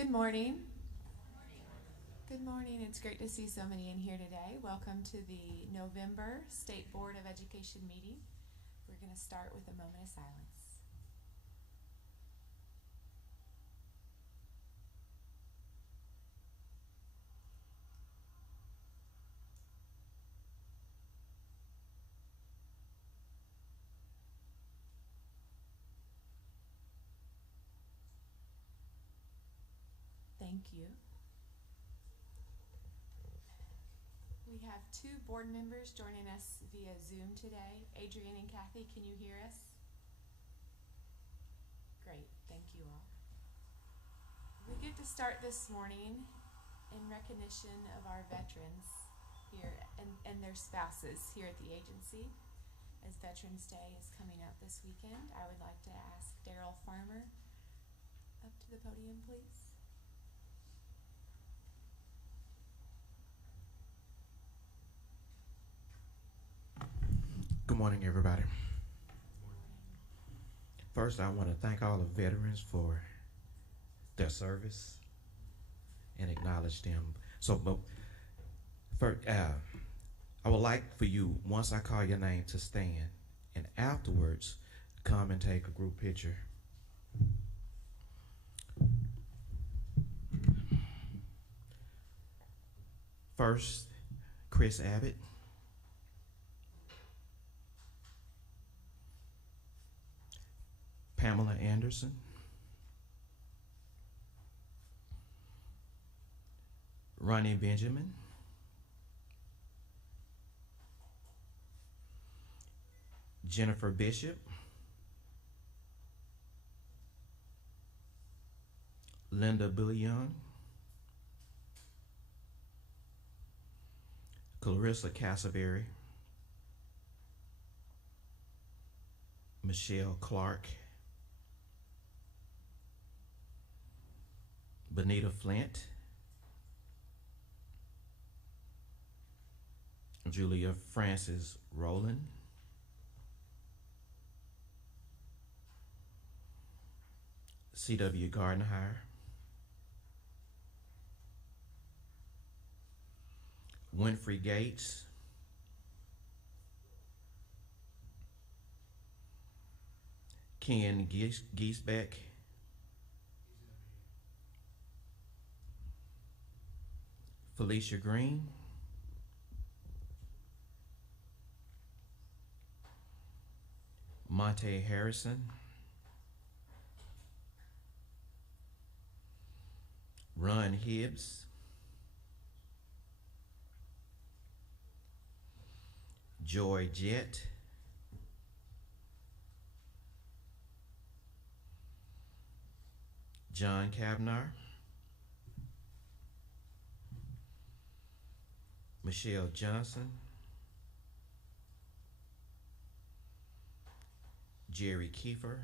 Good morning. Good morning. It's great to see so many in here today. Welcome to the November State Board of Education meeting. We're going to start with a moment of silence. Thank you. We have two board members joining us via Zoom today. Adrian and Kathy, can you hear us? Great, thank you all. We get to start this morning in recognition of our veterans here and their spouses here at the agency. As Veterans Day is coming up this weekend, I would like to ask Daryl Farmer up to the podium, please. Good morning, everybody. First, I want to thank all the veterans for their service and acknowledge them. First, I would like for you, once I call your name, to stand, and afterwards, come and take a group picture. First, Chris Abbott. Pamela Anderson, Ronnie Benjamin, Jennifer Bishop, Linda Billion, Clarissa Cassavery, Michelle Clark, Benita Flint, Julia Francis Rowland, C.W. Gardenhire, Winfrey Gates, Ken Giesbeck, Felicia Green, Monte Harrison, Ron Hibbs, Joy Jett, John Kavnar, Michelle Johnson, Jerry Kiefer,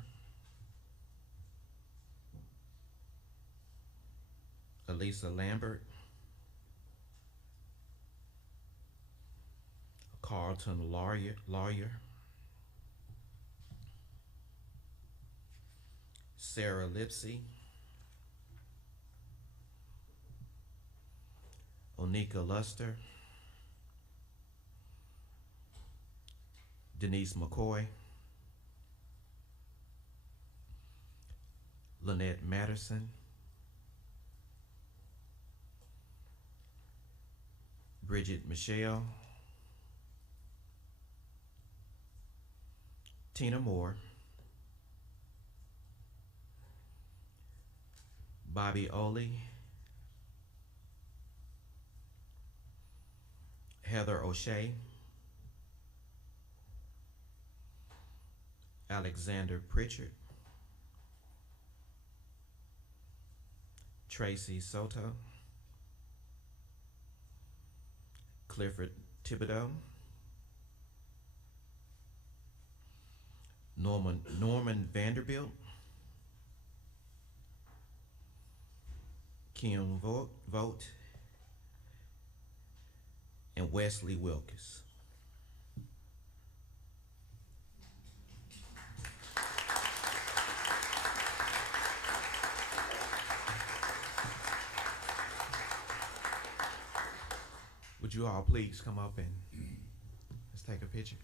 Elisa Lambert, Carlton Lawyer, Sarah Lipsy, Onika Luster, Denise McCoy, Lynette Matterson, Bridget Michelle, Tina Moore, Bobby Oley, Heather O'Shea, Alexander Pritchard, Tracy Soto, Clifford Thibodeau, Norman Vanderbilt, Kim Vogt, and Wesley Wilkes. you all please come up and let's take a picture?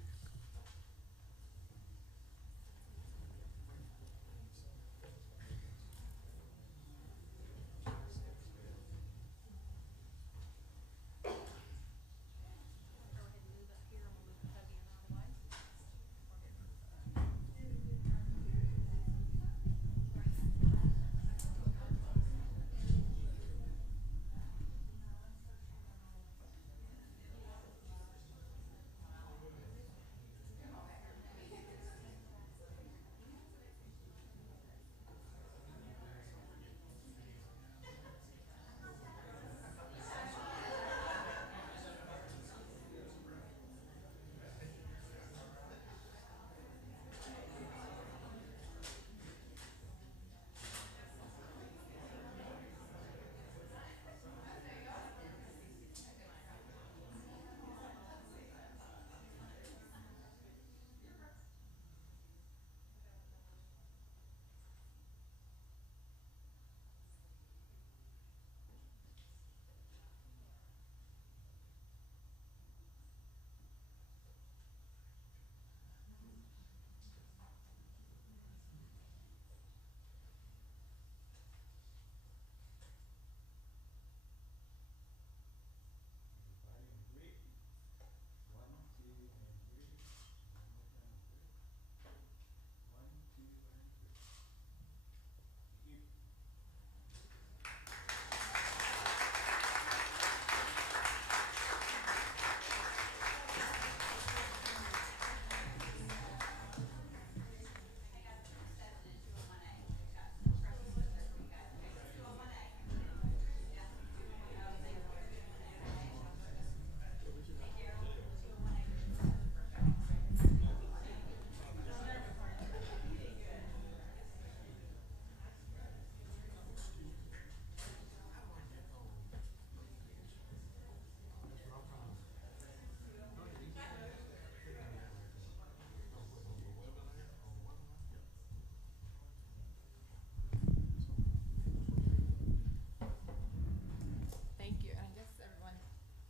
Thank you. And I guess everyone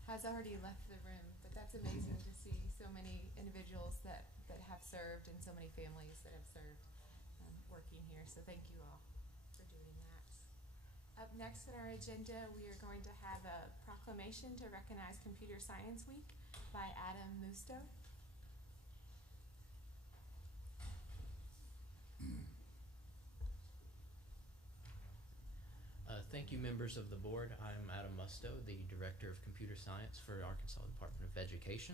has already left the room, but that's amazing to see so many individuals that have served and so many families that have served working here. So thank you all for doing that. Up next on our agenda, we are going to have a proclamation to recognize Computer Science Week by Adam Musto. Thank you, members of the board. I'm Adam Musto, the Director of Computer Science for Arkansas Department of Education.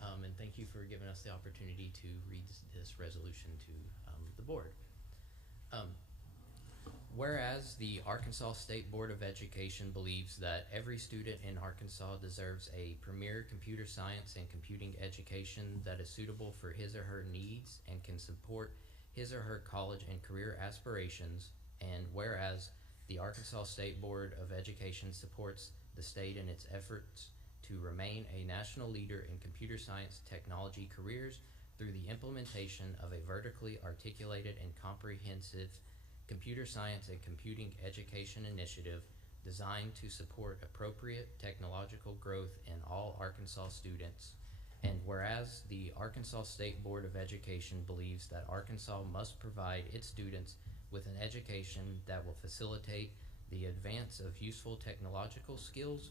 And thank you for giving us the opportunity to read this resolution to the board. Whereas the Arkansas State Board of Education believes that every student in Arkansas deserves a premier computer science and computing education that is suitable for his or her needs and can support his or her college and career aspirations, and whereas the Arkansas State Board of Education supports the state in its efforts to remain a national leader in computer science technology careers through the implementation of a vertically articulated and comprehensive computer science and computing education initiative designed to support appropriate technological growth in all Arkansas students. And whereas the Arkansas State Board of Education believes that Arkansas must provide its students with an education that will facilitate the advance of useful technological skills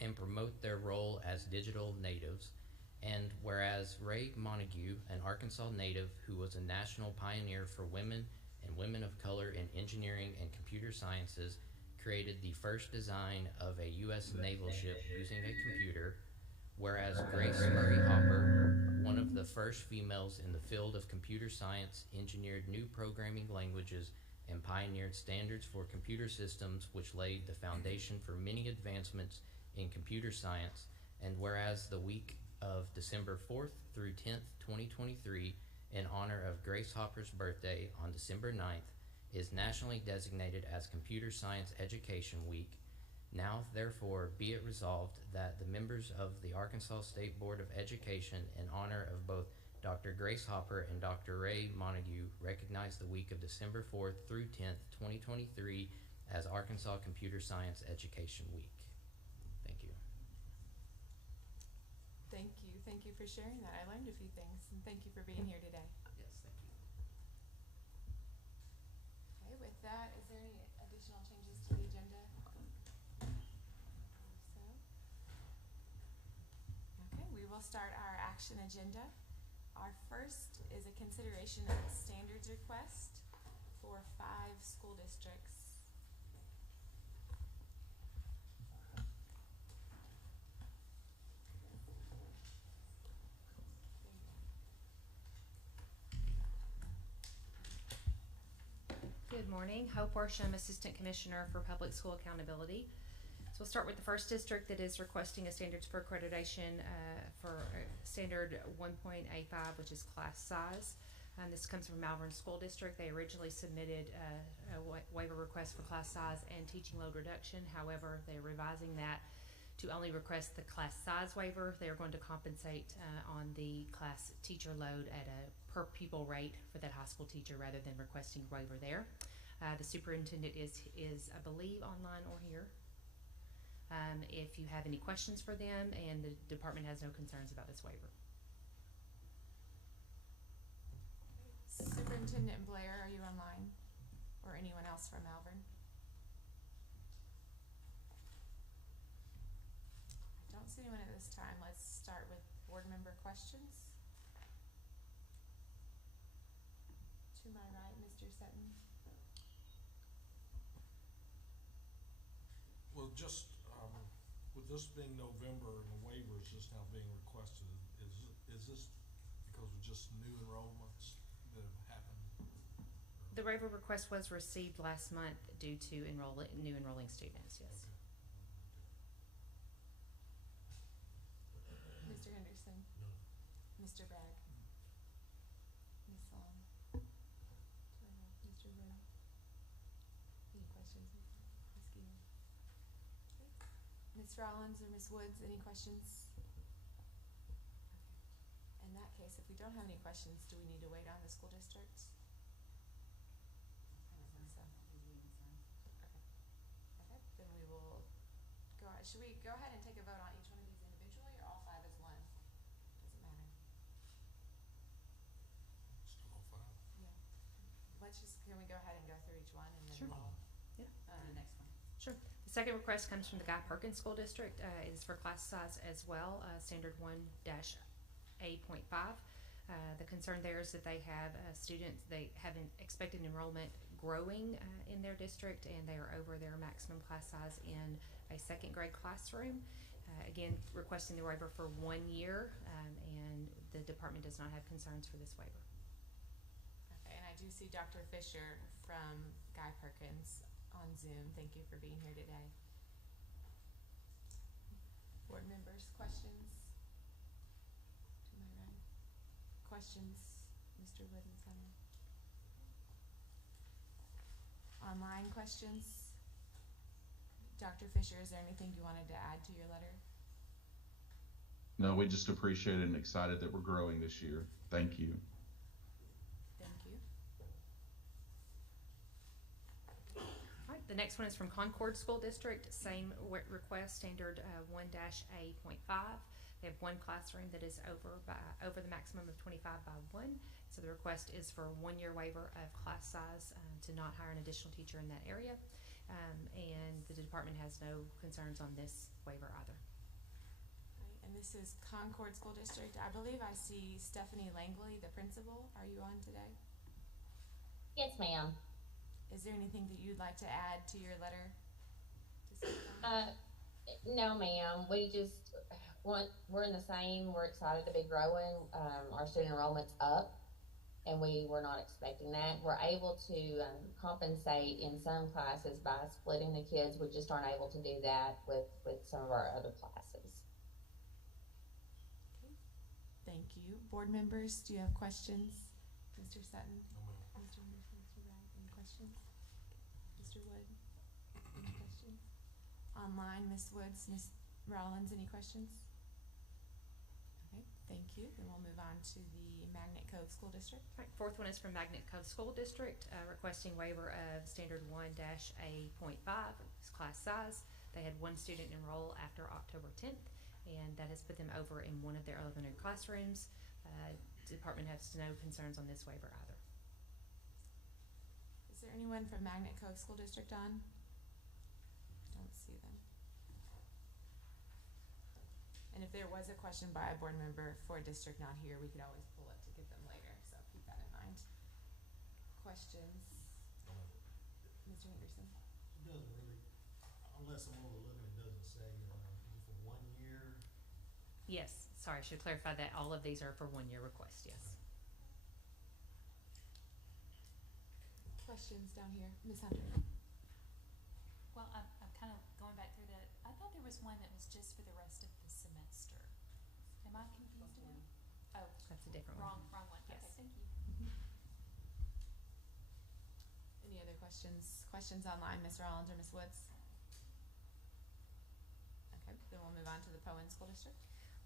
and promote their role as digital natives. And whereas Ray Montague, an Arkansas native who was a national pioneer for women and women of color in engineering and computer sciences, created the first design of a U.S. naval ship using a computer, whereas Grace Murray Hopper, one of the first females in the field of computer science, engineered new programming languages and pioneered standards for computer systems which laid the foundation for many advancements in computer science. And whereas the week of December 4th through 10th, 2023, in honor of Grace Hopper's birthday on December 9th, is nationally designated as Computer Science Education Week. Now, therefore, be it resolved that the members of the Arkansas State Board of Education, in honor of both Dr. Grace Hopper and Dr. Ray Montague, recognize the week of December 4th through 10th, 2023 as Arkansas Computer Science Education Week. Thank you. Thank you for sharing that. I learned a few things, and thank you for being here today. Yes, thank you. Okay, with that, is there any additional changes to the agenda? I believe so. Okay, we will start our action agenda. Our first is a consideration of a standards request for 5 school districts. Good morning. Hope Worsham, Assistant Commissioner for Public School Accountability. So we'll start with the first district that is requesting a standards for accreditation for standard 1.85, which is class size. This comes from Malvern School District. They originally submitted a waiver request for class size and teaching load reduction. However, they're revising that to only request the class size waiver. They are going to compensate on the class teacher load at a per pupil rate for that high school teacher rather than requesting a waiver there. The superintendent is I believe online or here. If you have any questions for them, and the department has no concerns about this waiver. Superintendent Blair, are you online? Or anyone else from Malvern? I don't see anyone at this time. Let's start with board member questions. To my right, Mr. Sutton. Well, just, with this being November and the waivers just now being requested, is this because of just new enrollments that have happened? The waiver request was received last month due to new enrolling students, yes. Mr. Henderson. No. Mr. Bragg. Ms. Long. Mr. Wood. Any questions, Ms. Gill? Okay. Ms. Rollins or Ms. Woods, any questions? Okay. In that case, if we don't have any questions, do we need to wait on the school districts? I don't think so. Okay. Okay, then we will go, should we go ahead and take a vote on each one of these individually, or all 5 as one? Doesn't matter. Still on file. Yeah. Can we go ahead and go through each one and then Sure. we'll, Yeah. the next one? Sure. The second request comes from the Guy Perkins School District. It is for class size as well, standard 1-A.5. The concern there is that they have students, they have an expected enrollment growing in their district, and they are over their maximum class size in a second grade classroom. Again, requesting the waiver for 1 year, and the department does not have concerns for this waiver. Okay, and I do see Dr. Fisher from Guy Perkins on Zoom. Thank you for being here today. Board members, questions? To my right. Questions, Mr. Wood and Summer? Online questions? Dr. Fisher, is there anything you wanted to add to your letter? No, we just appreciate it and excited that we're growing this year. Thank you. Thank you. All right, the next one is from Concord School District, same request, standard 1-A.5. They have one classroom that is over the maximum of 25 by 1. So the request is for a 1-year waiver of class size to not hire an additional teacher in that area. And the department has no concerns on this waiver either. Right, and this is Concord School District. I believe I see Stephanie Langley, the principal. Are you on today? Yes, ma'am. Is there anything that you'd like to add to your letter? No, ma'am. We just we're in the same. We're excited to be growing. Our student enrollment's up, and we were not expecting that. We're able to compensate in some classes by splitting the kids. We just aren't able to do that with some of our other classes. Okay. Thank you. Board members, do you have questions? Mr. Sutton? No, ma'am. Mr. Henderson, Mr. Wright, any questions? Mr. Wood, any questions? Online, Ms. Woods, Ms. Rollins, any questions? Okay, thank you. Then we'll move on to the Magnet Cove School District. All right, fourth one is from Magnet Cove School District, requesting waiver of standard 1-A.5, class size. They had one student enroll after October 10th, and that has put them over in one of their elementary classrooms. Department has no concerns on this waiver either. Is there anyone from Magnet Cove School District on? Don't see them. And if there was a question by a board member for a district not here, we could always pull it to get them later, so keep that in mind. Questions? Mr. Henderson? It doesn't really, unless I'm overlooking, it doesn't say, is it for 1 year? Yes, sorry, I should clarify that all of these are for 1 year request, yes. Questions down here? Ms. Hunter? Well, I'm kind of going back through that. I thought there was one that was just for the rest of the semester. Am I confused again? Oh, That's a different one. wrong one. Okay, Yes. thank you. Any other questions? Questions online, Ms. Rollins or Ms. Woods? Okay, then we'll move on to the Poen School District.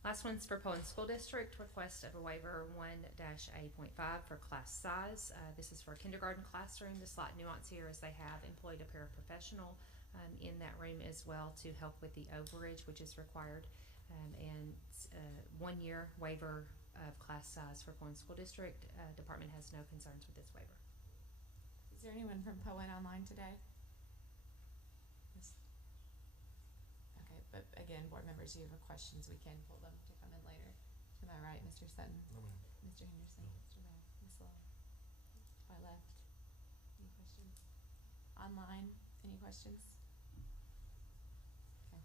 Last one's for Poen School District, request of a waiver 1-A.5 for class size. This is for a kindergarten classroom. The slight nuance here is they have employed a paraprofessional in that room as well to help with the overage, which is required. And 1 year waiver of class size for Poen School District. Department has no concerns with this waiver. Is there anyone from Poen online today? Yes. Okay, but again, board members, you have questions, we can pull them to come in later. Am I right, Mr. Sutton? No, ma'am. Mr. Henderson? No. Mr. Bag? Ms. Lowell? To my left. Any questions? Online, any questions? Okay.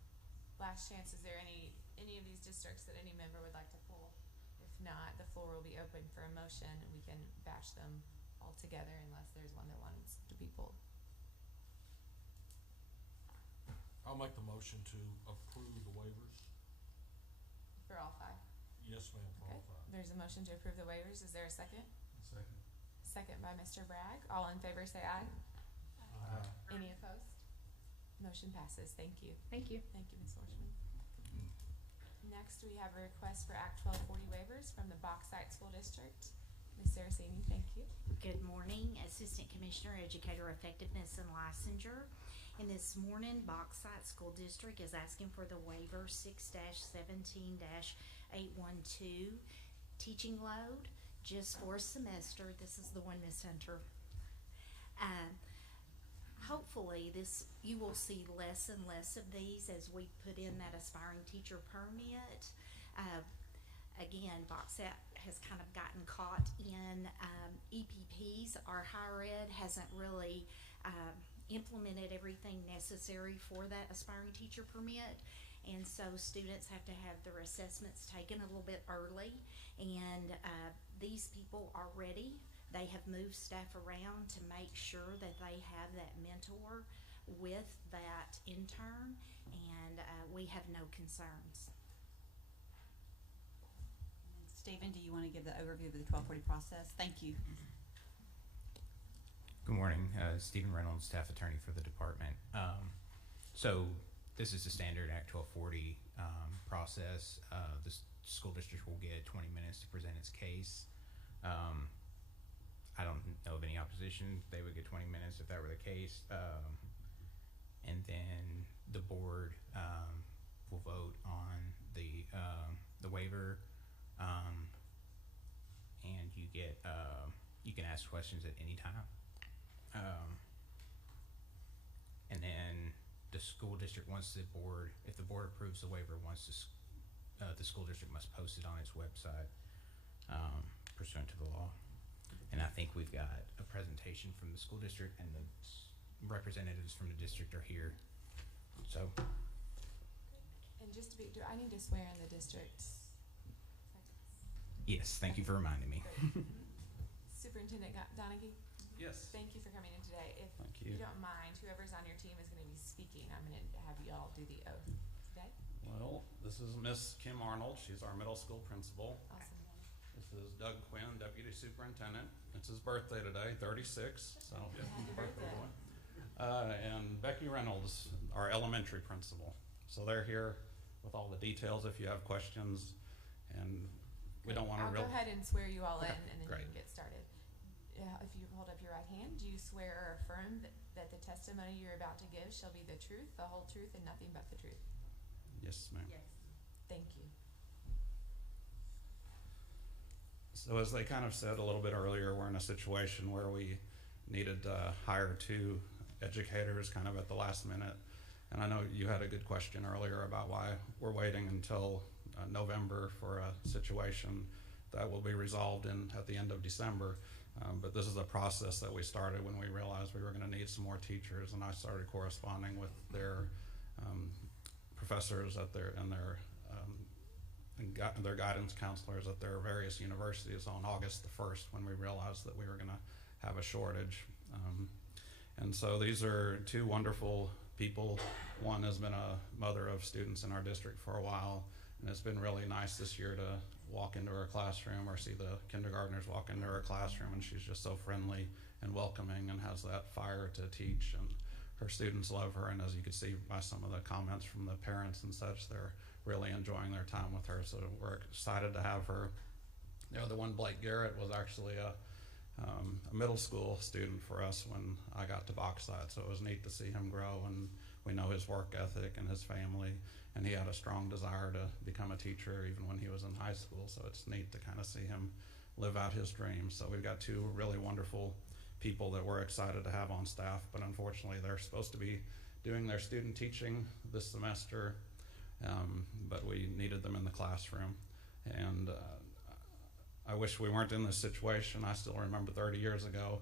Last chance, is there any of these districts that any member would like to pull? If not, the floor will be open for a motion and we can batch them all together unless there's one that wants to be pulled. I'll make the motion to approve the waivers. For all five. Yes, ma'am, for all Okay. five. There's a motion to approve the waivers. Is there a second? Second. Second by Mr. Bragg. All in favor say aye. Aye. Any opposed? Motion passes. Thank you. Thank you. Thank you, Ms. Horstman. Next, we have a request for Act 1240 waivers from the Bauxite School District. Ms. Saraceni, thank you. Good morning, Assistant Commissioner, Educator Effectiveness and Licensure. And this morning, Bauxite School District is asking for the waiver 6-17-812 teaching load just for a semester. This is the one, Ms. Hunter. Hopefully you will see less and less of these as we put in that aspiring teacher permit. Again, Bauxite has kind of gotten caught in EPPs. Our higher ed hasn't really implemented everything necessary for that aspiring teacher permit, and so students have to have their assessments taken a little bit early, and these people are ready. They have moved staff around to make sure that they have that mentor with that intern, and we have no concerns. Stephen, do you want to give the overview of the 1240 process? Thank you. Good morning, Stephen Reynolds, staff attorney for the department. So this is the standard Act 1240 process. The school district will get 20 minutes to present its case. I don't know of any opposition. They would get 20 minutes if that were the case. And then the board will vote on the waiver. And you get you can ask questions at any time. And then the school district, once the board, if the board approves the waiver, the school district must post it on its website pursuant to the law. And I think we've got a presentation from the school district, and the representatives from the district are here. So. And just to be, do I need to swear in the district? Yes, thank you for reminding me. Superintendent Donaghy? Yes. Thank you for coming in today. If Thank you you. don't mind, whoever's on your team is going to be speaking. I'm going to have you all do the oath today. Well, this is Miss Kim Arnold. She's our middle school principal. Awesome. This is Doug Quinn, deputy superintendent. It's his birthday today, 36. So yeah, Happy birthday. boy. And Becky Reynolds, our elementary principal. So they're here with all the details if you have questions. And we don't want to I'll go ahead and swear you all in, Okay, and then great. you can get started. If you hold up your right hand, do you swear or affirm that the testimony you're about to give shall be the truth, the whole truth, and nothing but the truth? Yes, ma'am. Yes. Thank you. So as they kind of said a little bit earlier, we're in a situation where we needed to hire 2 educators kind of at the last minute. And I know you had a good question earlier about why we're waiting until November for a situation that will be resolved at the end of December. But this is a process that we started when we realized we were going to need some more teachers, and I started corresponding with their professors at their guidance counselors at their various universities on August the 1st when we realized that we were going to have a shortage. And so these are 2 wonderful people. One has been a mother of students in our district for a while, and it's been really nice this year to walk into her classroom or see the kindergartners walk into her classroom, and she's just so friendly and welcoming and has that fire to teach, and her students love her, and as you can see by some of the comments from the parents and such, they're really enjoying their time with her, so we're excited to have her. The other one, Blake Garrett, was actually a middle school student for us when I got to Bauxite, so it was neat to see him grow, and we know his work ethic and his family, and he had a strong desire to become a teacher even when he was in high school, so it's neat to kind of see him live out his dreams. So we've got 2 really wonderful people that we're excited to have on staff, but unfortunately they're supposed to be doing their student teaching this semester, but we needed them in the classroom, and I wish we weren't in this situation. I still remember 30 years ago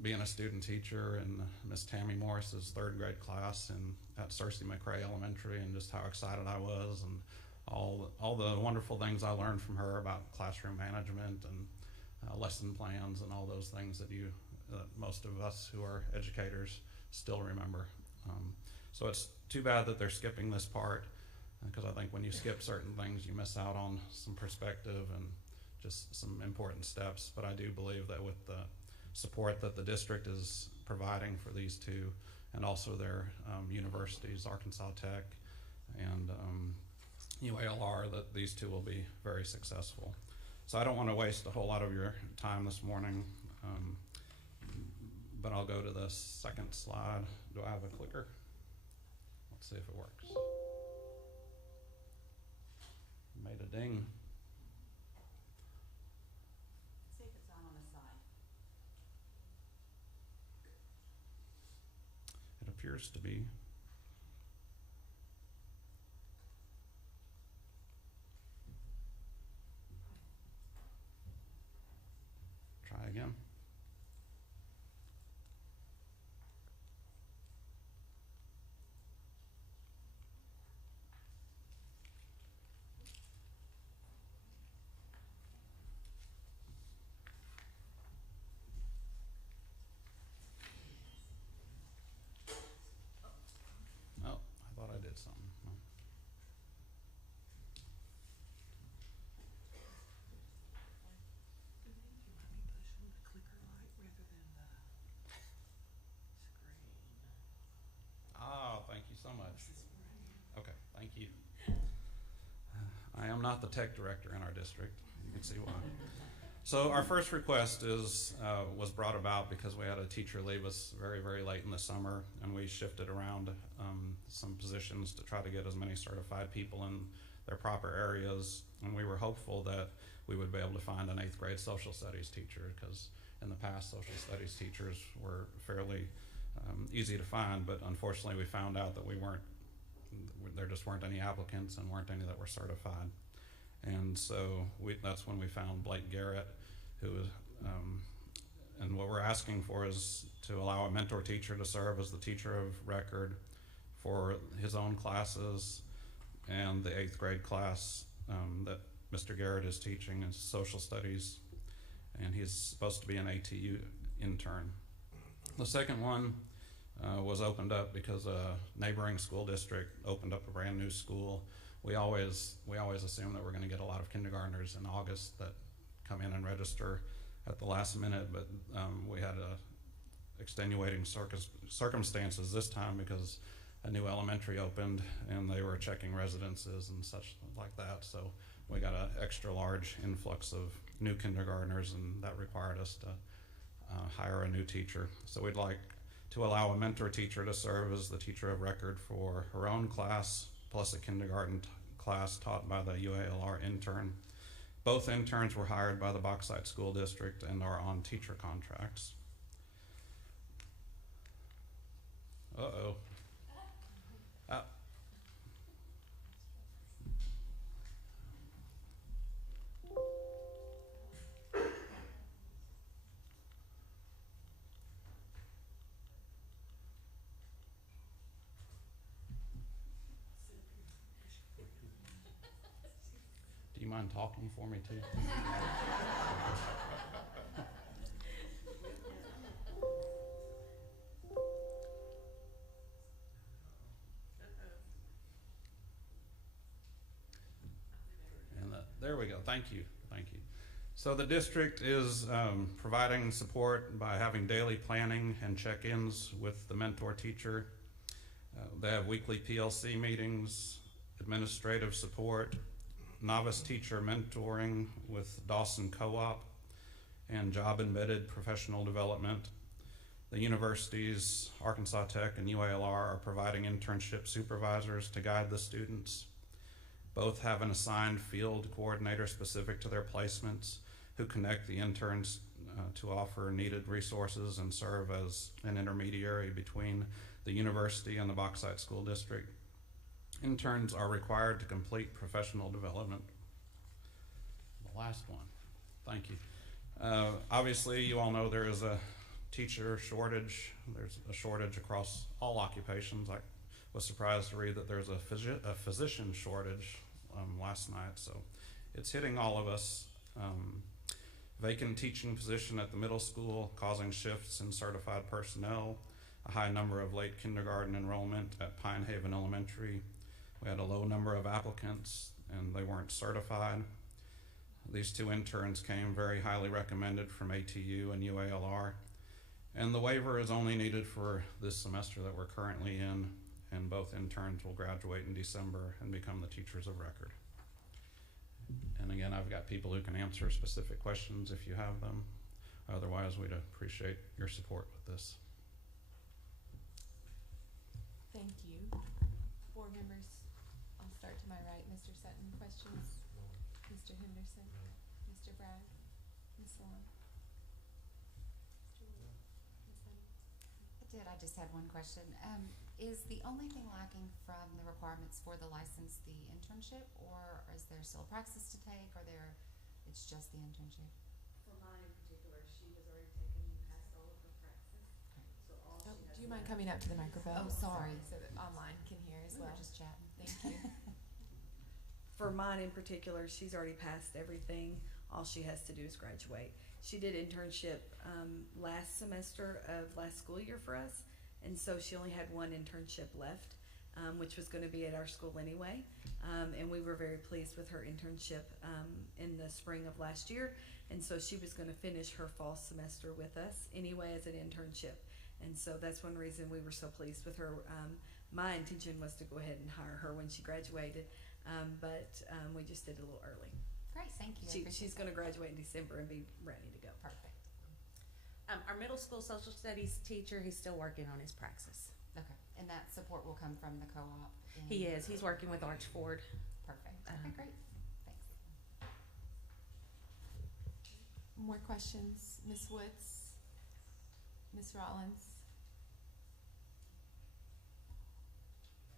being a student teacher in Miss Tammy Morris's 3rd grade class at Cersei McRae Elementary, and just how excited I was, and all the wonderful things I learned from her about classroom management and lesson plans and all those things that most of us who are educators still remember. So it's too bad that they're skipping this part, because I think when you skip certain things you miss out on some perspective and just some important steps. But I do believe that with the support that the district is providing for these 2, and also their universities, Arkansas Tech and UALR, that these 2 will be very successful. So I don't want to waste a whole lot of your time this morning, but I'll go to the second slide. Do I have a clicker? Let's see if it works. Made a ding. See if it's on the side. It appears to be. Try again. Oh, I thought I did something. No. Thank you so much. Okay, thank you. I am not the tech director in our district. You can see why. So our first request was brought about because we had a teacher leave us very, very late in the summer, and we shifted around some positions to try to get as many certified people in their proper areas, and we were hopeful that we would be able to find an 8th grade social studies teacher, because in the past social studies teachers were fairly easy to find, but unfortunately we found out that there just weren't any applicants and weren't any that were certified. And so that's when we found Blake Garrett, who is, and what we're asking for is to allow a mentor teacher to serve as the teacher of record for his own classes and the 8th grade class that Mr. Garrett is teaching is social studies, and he's supposed to be an ATU intern. The second one was opened up because a neighboring school district opened up a brand new school. We always assume that we're going to get a lot of kindergartners in August that come in and register at the last minute, but we had extenuating circumstances this time because a new elementary opened and they were checking residences and such like that. So we got an extra large influx of new kindergartners, and that required us to hire a new teacher. So we'd like to allow a mentor teacher to serve as the teacher of record for her own class plus a kindergarten class taught by the UALR intern. Both interns were hired by the Bauxite School District and are on teacher contracts. Uh-oh. Do you mind talking for me too? And there we go. Thank you. Thank you. So the district is providing support by having daily planning and check-ins with the mentor teacher. They have weekly PLC meetings, administrative support, novice teacher mentoring with Dawson Co-op, and job-embedded professional development. The universities, Arkansas Tech and UALR, are providing internship supervisors to guide the students. Both have an assigned field coordinator specific to their placements who connect the interns to offer needed resources and serve as an intermediary between the university and the Bauxite School District. Interns are required to complete professional development. The last one. Thank you. Obviously, you all know there is a teacher shortage. There's a shortage across all occupations. I was surprised to read that there's a physician shortage last night, so it's hitting all of us. Vacant teaching position at the middle school, causing shifts in certified personnel, a high number of late kindergarten enrollment at Pine Haven Elementary. We had a low number of applicants and they weren't certified. These two interns came very highly recommended from ATU and UALR. And the waiver is only needed for this semester that we're currently in, and both interns will graduate in December and become the teachers of record. And again, I've got people who can answer specific questions if you have them. Otherwise, we'd appreciate your support with this. Thank you. Board members, I'll start to my right. Mr. Sutton, questions? Mr. Henderson? Mr. Bragg? Ms. Long? I just had one question. Is the only thing lacking from the requirements for the license the internship, or is there still praxis to take, or it's just the internship? For mine in particular, she has already taken and passed all of her praxis. Okay. So all she has Do you mind coming up to the microphone? Oh, sorry. So that online can hear as We well. were just chatting. Thank you. For mine in particular, she's already passed everything. All she has to do is graduate. She did internship last semester of last school year for us, and so she only had one internship left, which was going to be at our school anyway. And we were very pleased with her internship in the spring of last year, and so she was going to finish her fall semester with us anyway as an internship. And so that's one reason we were so pleased with her. My intention was to go ahead and hire her when she graduated, but we just did it a little early. Great, thank you. She's going to graduate in December and be ready to go. Perfect. Our middle school social studies teacher, he's still working on his praxis. Okay, and that support will come from the co-op? He is. He's working with Archford. Perfect. Okay, great. Thanks. More questions? Ms. Woods? Ms. Rollins?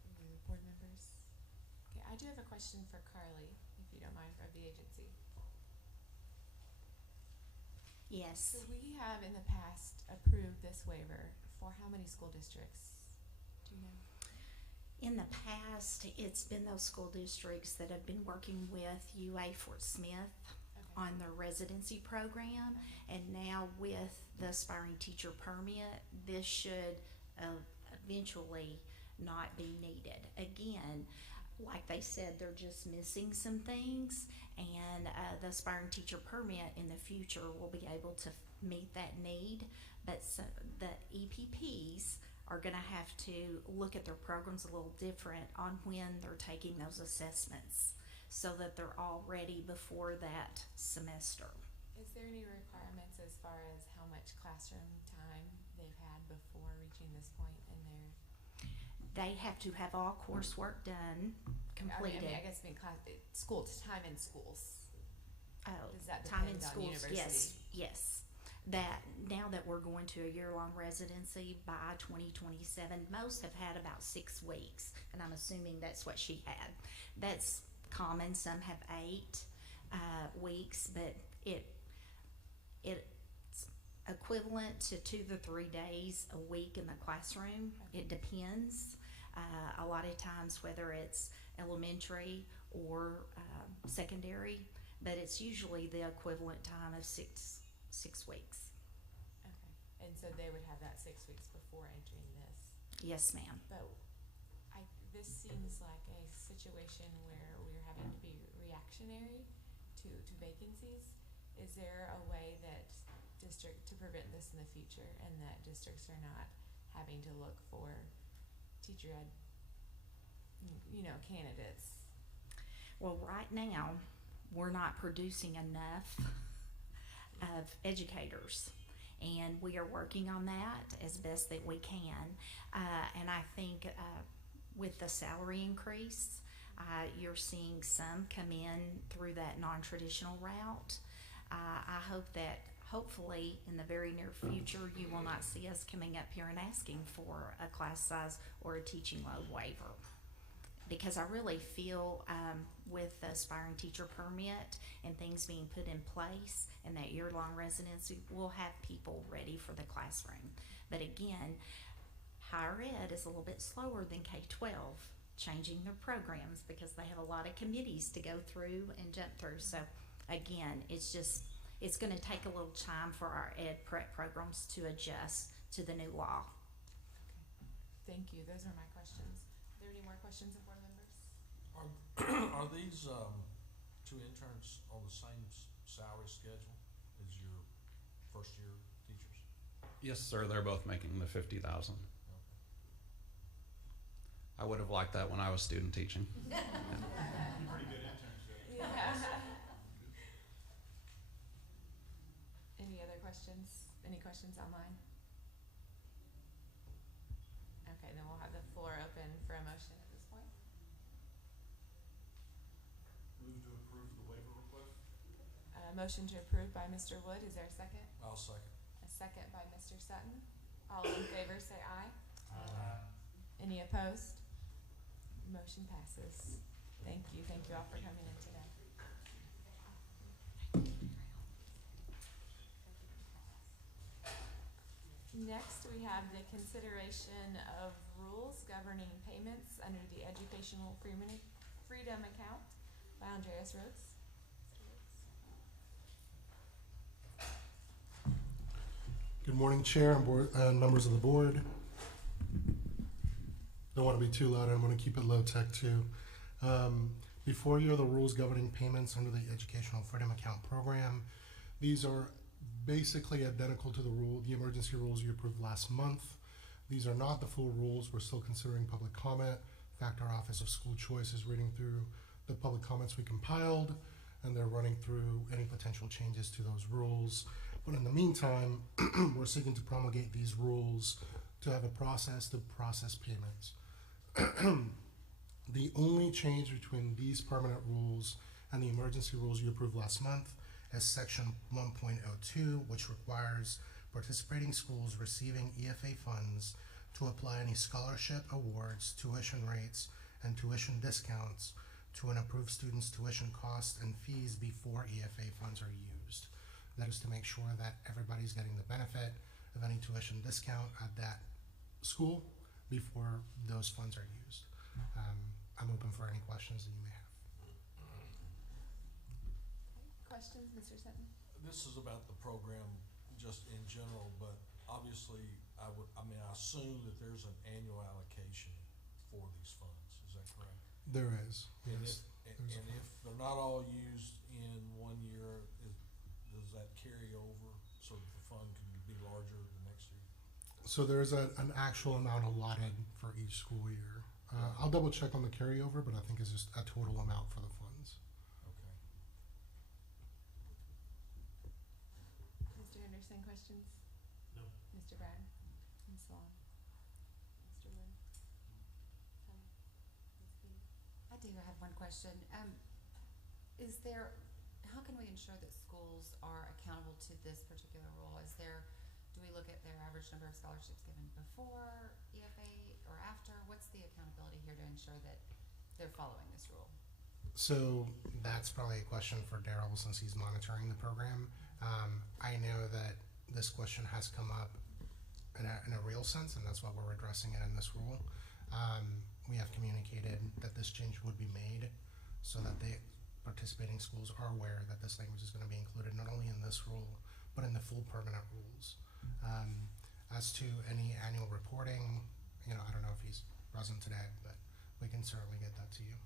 Any other board members? Okay, I do have a question for Carly, if you don't mind, of the agency. Yes. So we have in the past approved this waiver for how many school districts? Do you know? In the past, it's been those school districts that have been working with UA Fort Smith on their residency program, and now with the aspiring teacher permit, this should eventually not be needed. Again, like they said, they're just missing some things, and the aspiring teacher permit in the future will be able to meet that need, but the EPPs are going to have to look at their programs a little different on when they're taking those assessments so that they're all ready before that semester. Is there any requirements as far as how much classroom time they've had before reaching this point in their? They have to have all coursework done completed. I guess being school time in schools. Oh, Does that time in depend on schools, university? yes. That, now that we're going to a year-long residency by 2027, most have had about 6 weeks, and I'm assuming that's what she had. That's common, some have 8 weeks, but it's equivalent to 2 to 3 days a week in the classroom. It depends. A lot of times, whether it's elementary or secondary, but it's usually the equivalent time of 6 weeks. Okay, and so they would have that 6 weeks before entering this. Yes, ma'am. But this seems like a situation where we're having to be reactionary to vacancies. Is there a way that to prevent this in the future, and that districts are not having to look for teacher ed, candidates? Well, right now, we're not producing enough of educators, and we are working on that as best that we can. And I think with the salary increase, you're seeing some come in through that non-traditional route. I hope that hopefully in the very near future you will not see us coming up here and asking for a class size or a teaching load waiver, because I really feel with the aspiring teacher permit and things being put in place and that year-long residency, we'll have people ready for the classroom. But again, higher ed is a little bit slower than K-12 changing their programs, because they have a lot of committees to go through and jump through. So again, it's going to take a little time for our ed prep programs to adjust to the new law. Thank you. Those are my questions. Are there any more questions of board members? Are these 2 interns on the same salary schedule as your first year teachers? Yes, sir. They're both making the 50,000. Okay. I would have liked that when I was student teaching. Pretty good internship. Yeah. Any other questions? Any questions online? Okay, then we'll have the floor open for a motion at this point. Move to approve the waiver request? Motion to approve by Mr. Wood. Is there a second? I'll second. A second by Mr. Sutton. All in favor say aye. Aye. Any opposed? Motion passes. Thank you. Thank you all for coming in today. Next, we have the consideration of rules governing payments under the Educational Freedom Account by Andreas Rhodes. Good morning, Chair and board, members of the board. Don't want to be too loud. I'm going to keep it low tech too. Before you are the rules governing payments under the Educational Freedom Account program. These are basically identical to the emergency rules you approved last month. These are not the full rules. We're still considering public comment. In fact, our Office of School Choice is reading through the public comments we compiled, and they're running through any potential changes to those rules. But in the meantime, we're seeking to promulgate these rules to have a process to process payments. The only change between these permanent rules and the emergency rules you approved last month is section 1.02, which requires participating schools receiving EFA funds to apply any scholarship awards, tuition rates, and tuition discounts to an approved student's tuition costs and fees before EFA funds are used. That is to make sure that everybody's getting the benefit of any tuition discount at that school before those funds are used. I'm open for any questions that you may have. Questions, Mr. Sutton? This is about the program just in general, but obviously I assume that there's an annual allocation for these funds. Is that correct? There is, And yes. and if they're not all used in 1 year, does that carry over so that the fund can be larger the next year? So there's an actual amount allotted for each school year. I'll double check on the carryover, but I think it's just a total amount for the funds. Okay. Mr. Henderson, questions? No. Mr. Brown? Ms. Long? Mr. Wood? I do have one question. How can we ensure that schools are accountable to this particular rule? Do we look at their average number of scholarships given before EFA or after? What's the accountability here to ensure that they're following this rule? So that's probably a question for Daryl since he's monitoring the program. I know that this question has come up in a real sense, and that's why we're addressing it in this rule. We have communicated that this change would be made so that the participating schools are aware that this language is going to be included not only in this rule, but in the full permanent rules. As to any annual reporting, I don't know if he's present today, but we can certainly get that to you.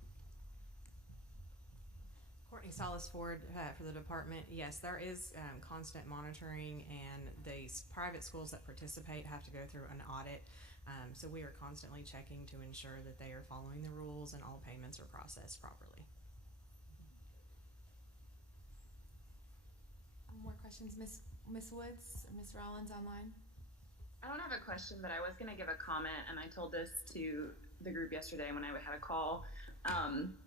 Courtney Salas Ford for the department. Yes, there is constant monitoring, and these private schools that participate have to go through an audit. So we are constantly checking to ensure that they are following the rules and all payments are processed properly. More questions, Miss Woods or Miss Rollins online? I don't have a question, but I was going to give a comment, and I told this to the group yesterday when I had a call.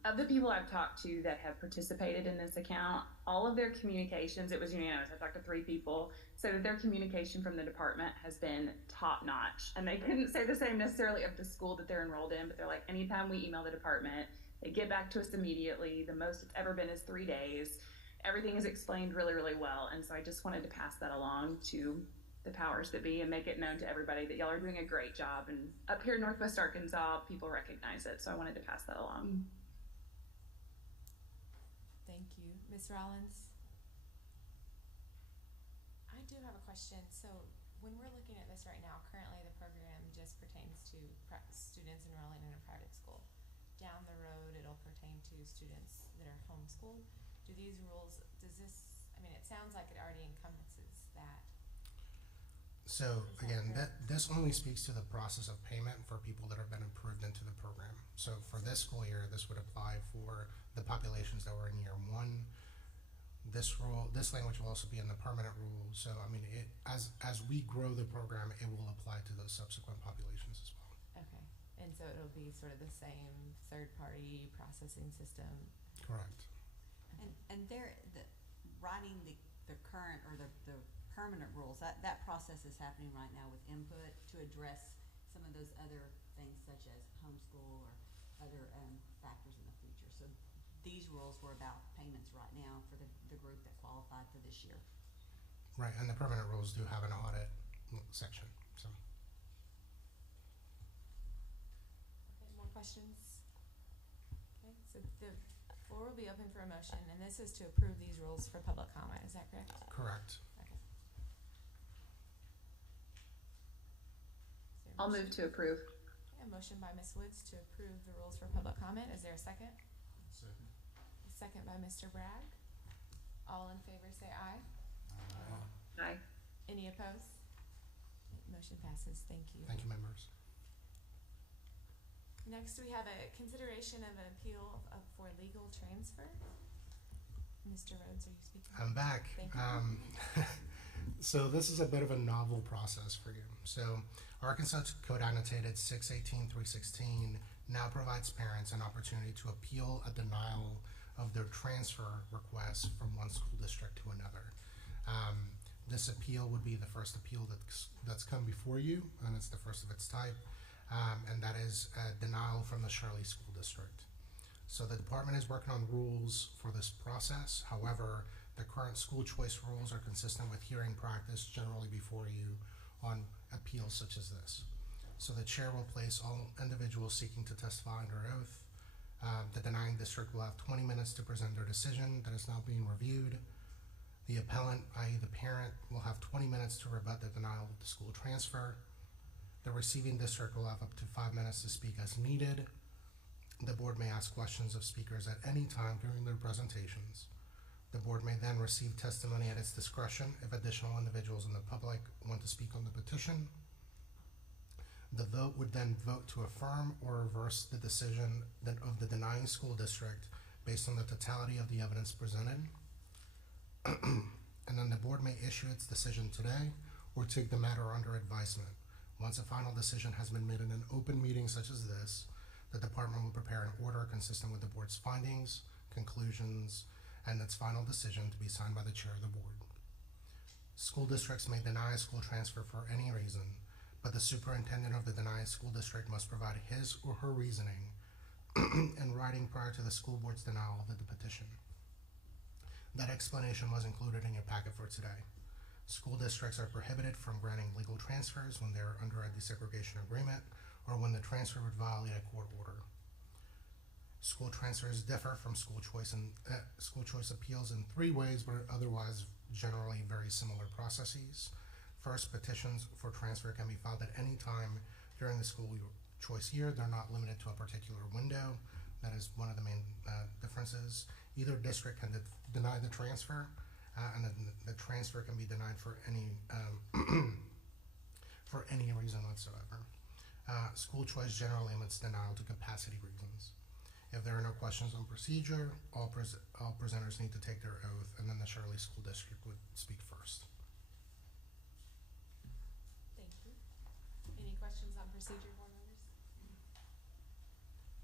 Of the people I've talked to that have participated in this account, all of their communications, it was unanimous. I talked to 3 people, so that their communication from the department has been top notch. And they couldn't say the same necessarily of the school that they're enrolled in, but they're like, anytime we email the department, they get back to us immediately. The most it's ever been is 3 days. Everything is explained really, really well. And so I just wanted to pass that along to the powers that be and make it known to everybody that y'all are doing a great job. And up here in Northwest Arkansas, people recognize it. So I wanted to pass that along. Thank you. Ms. Rollins? I do have a question. So when we're looking at this right now, currently the program just pertains to students enrolling in a private school. Down the road, it'll pertain to students that are homeschooled. Do these rules, it sounds like it already encompasses that. So again, this only speaks to the process of payment for people that have been approved into the program. So for this school year, this would apply for the populations that were in year 1. This language will also be in the permanent rule. So as we grow the program, it will apply to those subsequent populations as well. Okay, and so it'll be sort of the same third-party processing system. Correct. And writing the current or the permanent rules, that process is happening right now with input to address some of those other things such as homeschool or other factors in the future. So these rules were about payments right now for the group that qualified for this year. Right, and the permanent rules do have an audit section. So. Okay, more questions? Okay, so the floor will be open for a motion, and this is to approve these rules for public comment. Is that correct? Correct. Okay. I'll move to approve. Okay, a motion by Ms. Woods to approve the rules for public comment. Is there a second? Second. A second by Mr. Bragg. All in favor say aye. Aye. Any opposed? Motion passes. Thank you. Thank you, members. Next, we have a consideration of an appeal for legal transfer. Mr. Rhodes, are you speaking? I'm back. Thank you. So this is a bit of a novel process for you. So Arkansas Code Annotated 618-316 now provides parents an opportunity to appeal a denial of their transfer request from one school district to another. This appeal would be the first appeal that's come before you, and it's the first of its type. And that is a denial from the Shirley School District. So the department is working on rules for this process. However, the current school choice rules are consistent with hearing practice generally before you on appeals such as this. So the chair will place all individuals seeking to testify under oath. The denying district will have 20 minutes to present their decision that is now being reviewed. The appellant, i.e. the parent, will have 20 minutes to rebut the denial of the school transfer. The receiving district will have up to 5 minutes to speak as needed. The board may ask questions of speakers at any time during their presentations. The board may then receive testimony at its discretion if additional individuals in the public want to speak on the petition. The vote would then vote to affirm or reverse the decision of the denying school district based on the totality of the evidence presented. And then the board may issue its decision today or take the matter under advisement. Once a final decision has been made in an open meeting such as this, The department will prepare an order consistent with the board's findings, conclusions, and its final decision to be signed by the chair of the board. School districts may deny a school transfer for any reason, but the superintendent of the denied school district must provide his or her reasoning in writing prior to the school board's denial of the petition. That explanation was included in your packet for today. School districts are prohibited from granting legal transfers when they are under a desegregation agreement or when the transfer would violate a court order. School transfers differ from school choice appeals in three ways, but are otherwise generally very similar processes. First, petitions for transfer can be filed at any time during the school choice year. They're not limited to a particular window. That is one of the main differences. Either district can deny the transfer, and the transfer can be denied for any for any reason whatsoever. School choice generally limits denial to capacity reasons. If there are no questions on procedure, all presenters need to take their oath, and then the Shirley School District would speak first. Thank you. Any questions on procedure, board members?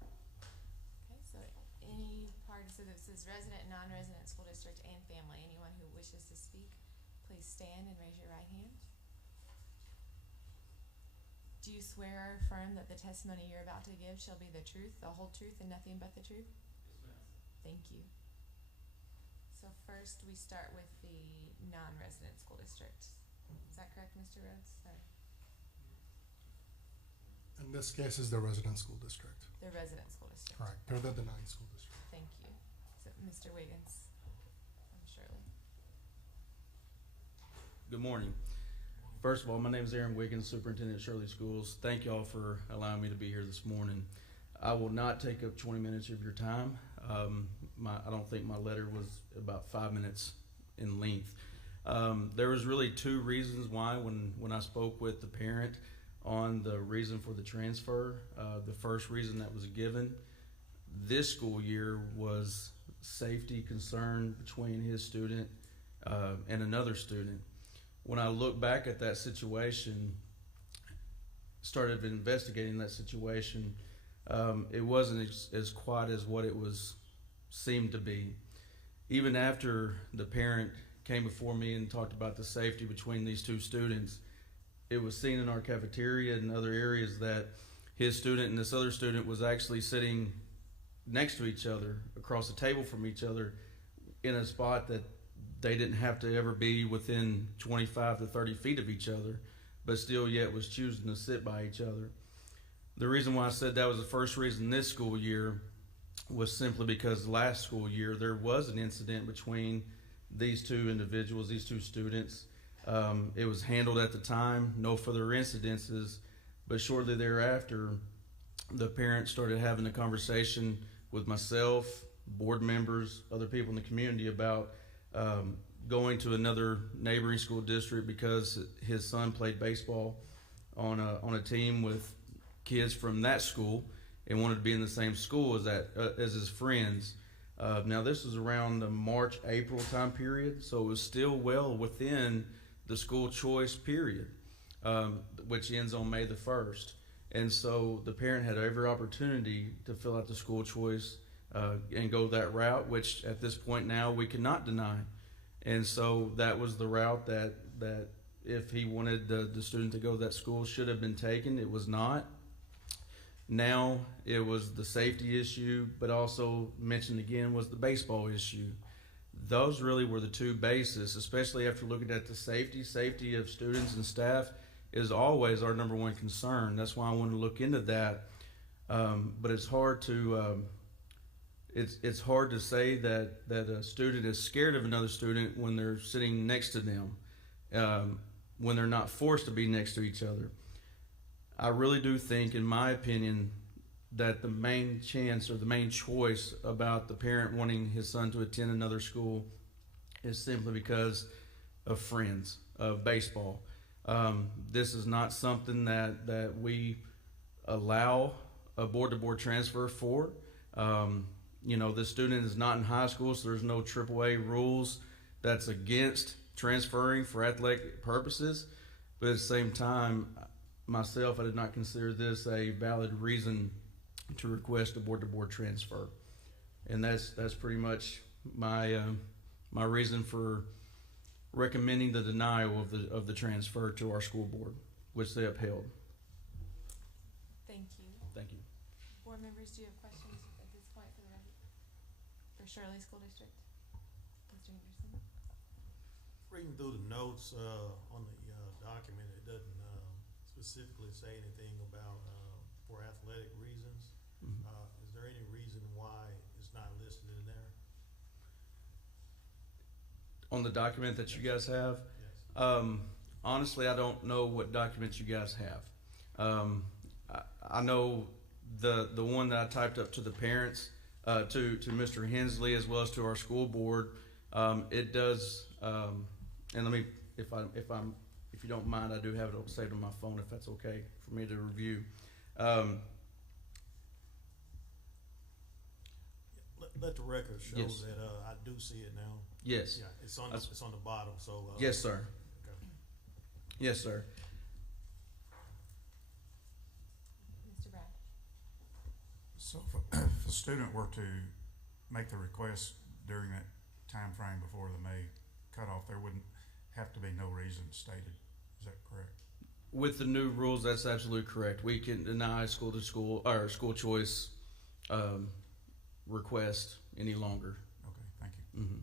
Okay, so any part, so this is resident, non-resident, school district, and family. Anyone who wishes to speak, please stand and raise your right hand. Do you swear or affirm that the testimony you're about to give shall be the truth, the whole truth, and nothing but the truth? Yes, ma'am. Thank you. So first, we start with the non-resident school district. Is that correct, Mr. Rhodes? Or In this case is the resident school district. the resident school district? Correct. They're the denied school district. Thank you. So Mr. Wiggins, I'm Shirley. Good morning. First of all, my name is Aaron Wiggins, Superintendent at Shirley Schools. Thank y'all for allowing me to be here this morning. I will not take up 20 minutes of your time. I don't think my letter was about 5 minutes in length. There was really two reasons why when I spoke with the parent on the reason for the transfer. The first reason that was given this school year was safety concern between his student and another student. When I look back at that situation, started investigating that situation, it wasn't as quite as what it seemed to be. Even after the parent came before me and talked about the safety between these two students, it was seen in our cafeteria and other areas that his student and this other student was actually sitting next to each other, across the table from each other, in a spot that they didn't have to ever be within 25 to 30 feet of each other, but still yet was choosing to sit by each other. The reason why I said that was the first reason this school year was simply because last school year there was an incident between these two individuals, these two students. It was handled at the time, no further incidences, but shortly thereafter, the parents started having a conversation with myself, board members, other people in the community about going to another neighboring school district because his son played baseball on a team with kids from that school and wanted to be in the same school as his friends. Now this was around the March, April time period, so it was still well within the school choice period, which ends on May the 1st. And so the parent had every opportunity to fill out the school choice and go that route, which at this point now we cannot deny. And so that was the route that if he wanted the student to go to that school should have been taken. It was not. Now it was the safety issue, but also mentioned again was the baseball issue. Those really were the two bases, especially after looking at the safety of students and staff is always our number one concern. That's why I wanted to look into that. But it's hard to it's hard to say that a student is scared of another student when they're sitting next to them, when they're not forced to be next to each other. I really do think, in my opinion, that the main chance or the main choice about the parent wanting his son to attend another school is simply because of friends, of baseball. This is not something that we allow a board-to-board transfer for. The student is not in high school, so there's no AAA rules that's against transferring for athletic purposes. But at the same time, myself, I did not consider this a valid reason to request a board-to-board transfer. And that's pretty much my my reason for recommending the denial of the transfer to our school board, which they upheld. Thank you. Thank you. Board members, do you have questions at this point for Shirley School District? Mr. Henderson? Reading through the notes on the document, it doesn't specifically say anything about for athletic reasons. Is there any reason why it's not listed in there? On the document that you guys have, Yes. honestly, I don't know what documents you guys have. I know the one that I typed up to the parents, to Mr. Hensley as well as to our school board. It does, and let me, if you don't mind, I do have it saved on my phone if that's okay for me to review. Let the record show Yes. that I do see it now. Yes. Yeah, it's on the bottom. So Yes, sir. Okay. Yes, sir. Mr. Brad? So if a student were to make the request during that time frame before the May cutoff, there wouldn't have to be no reason stated. Is that correct? With the new rules, that's absolutely correct. We can deny school to school or school choice request any longer. Okay, thank you. Mm-hmm.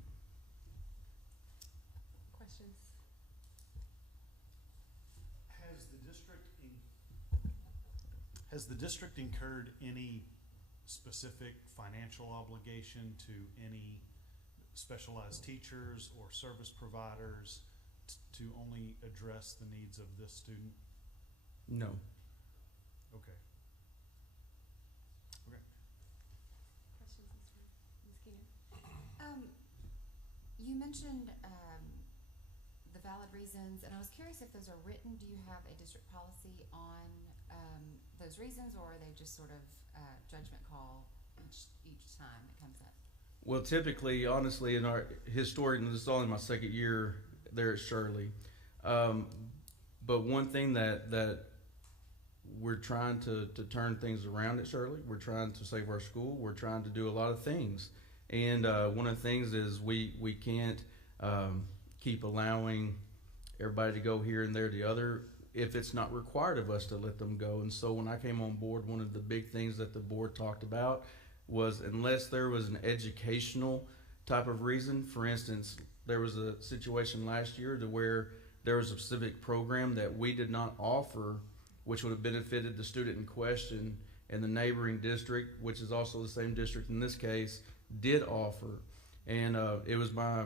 Questions? Has the district incurred any specific financial obligation to any specialized teachers or service providers to only address the needs of this student? No. Okay. Okay. Questions, Ms. Keenan? You mentioned the valid reasons, and I was curious if those are written. Do you have a district policy on those reasons, or are they just sort of judgment call each time it comes up? Well, typically, honestly, in our historic, and this is only my second year there at Shirley, but one thing that we're trying to turn things around at Shirley. We're trying to save our school. We're trying to do a lot of things, and one of the things is we can't keep allowing everybody to go here and there the other if it's not required of us to let them go. And so when I came on board, one of the big things that the board talked about was unless there was an educational type of reason. For instance, there was a situation last year to where there was a specific program that we did not offer, which would have benefited the student in question, and the neighboring district, which is also the same district in this case, did offer. And it was my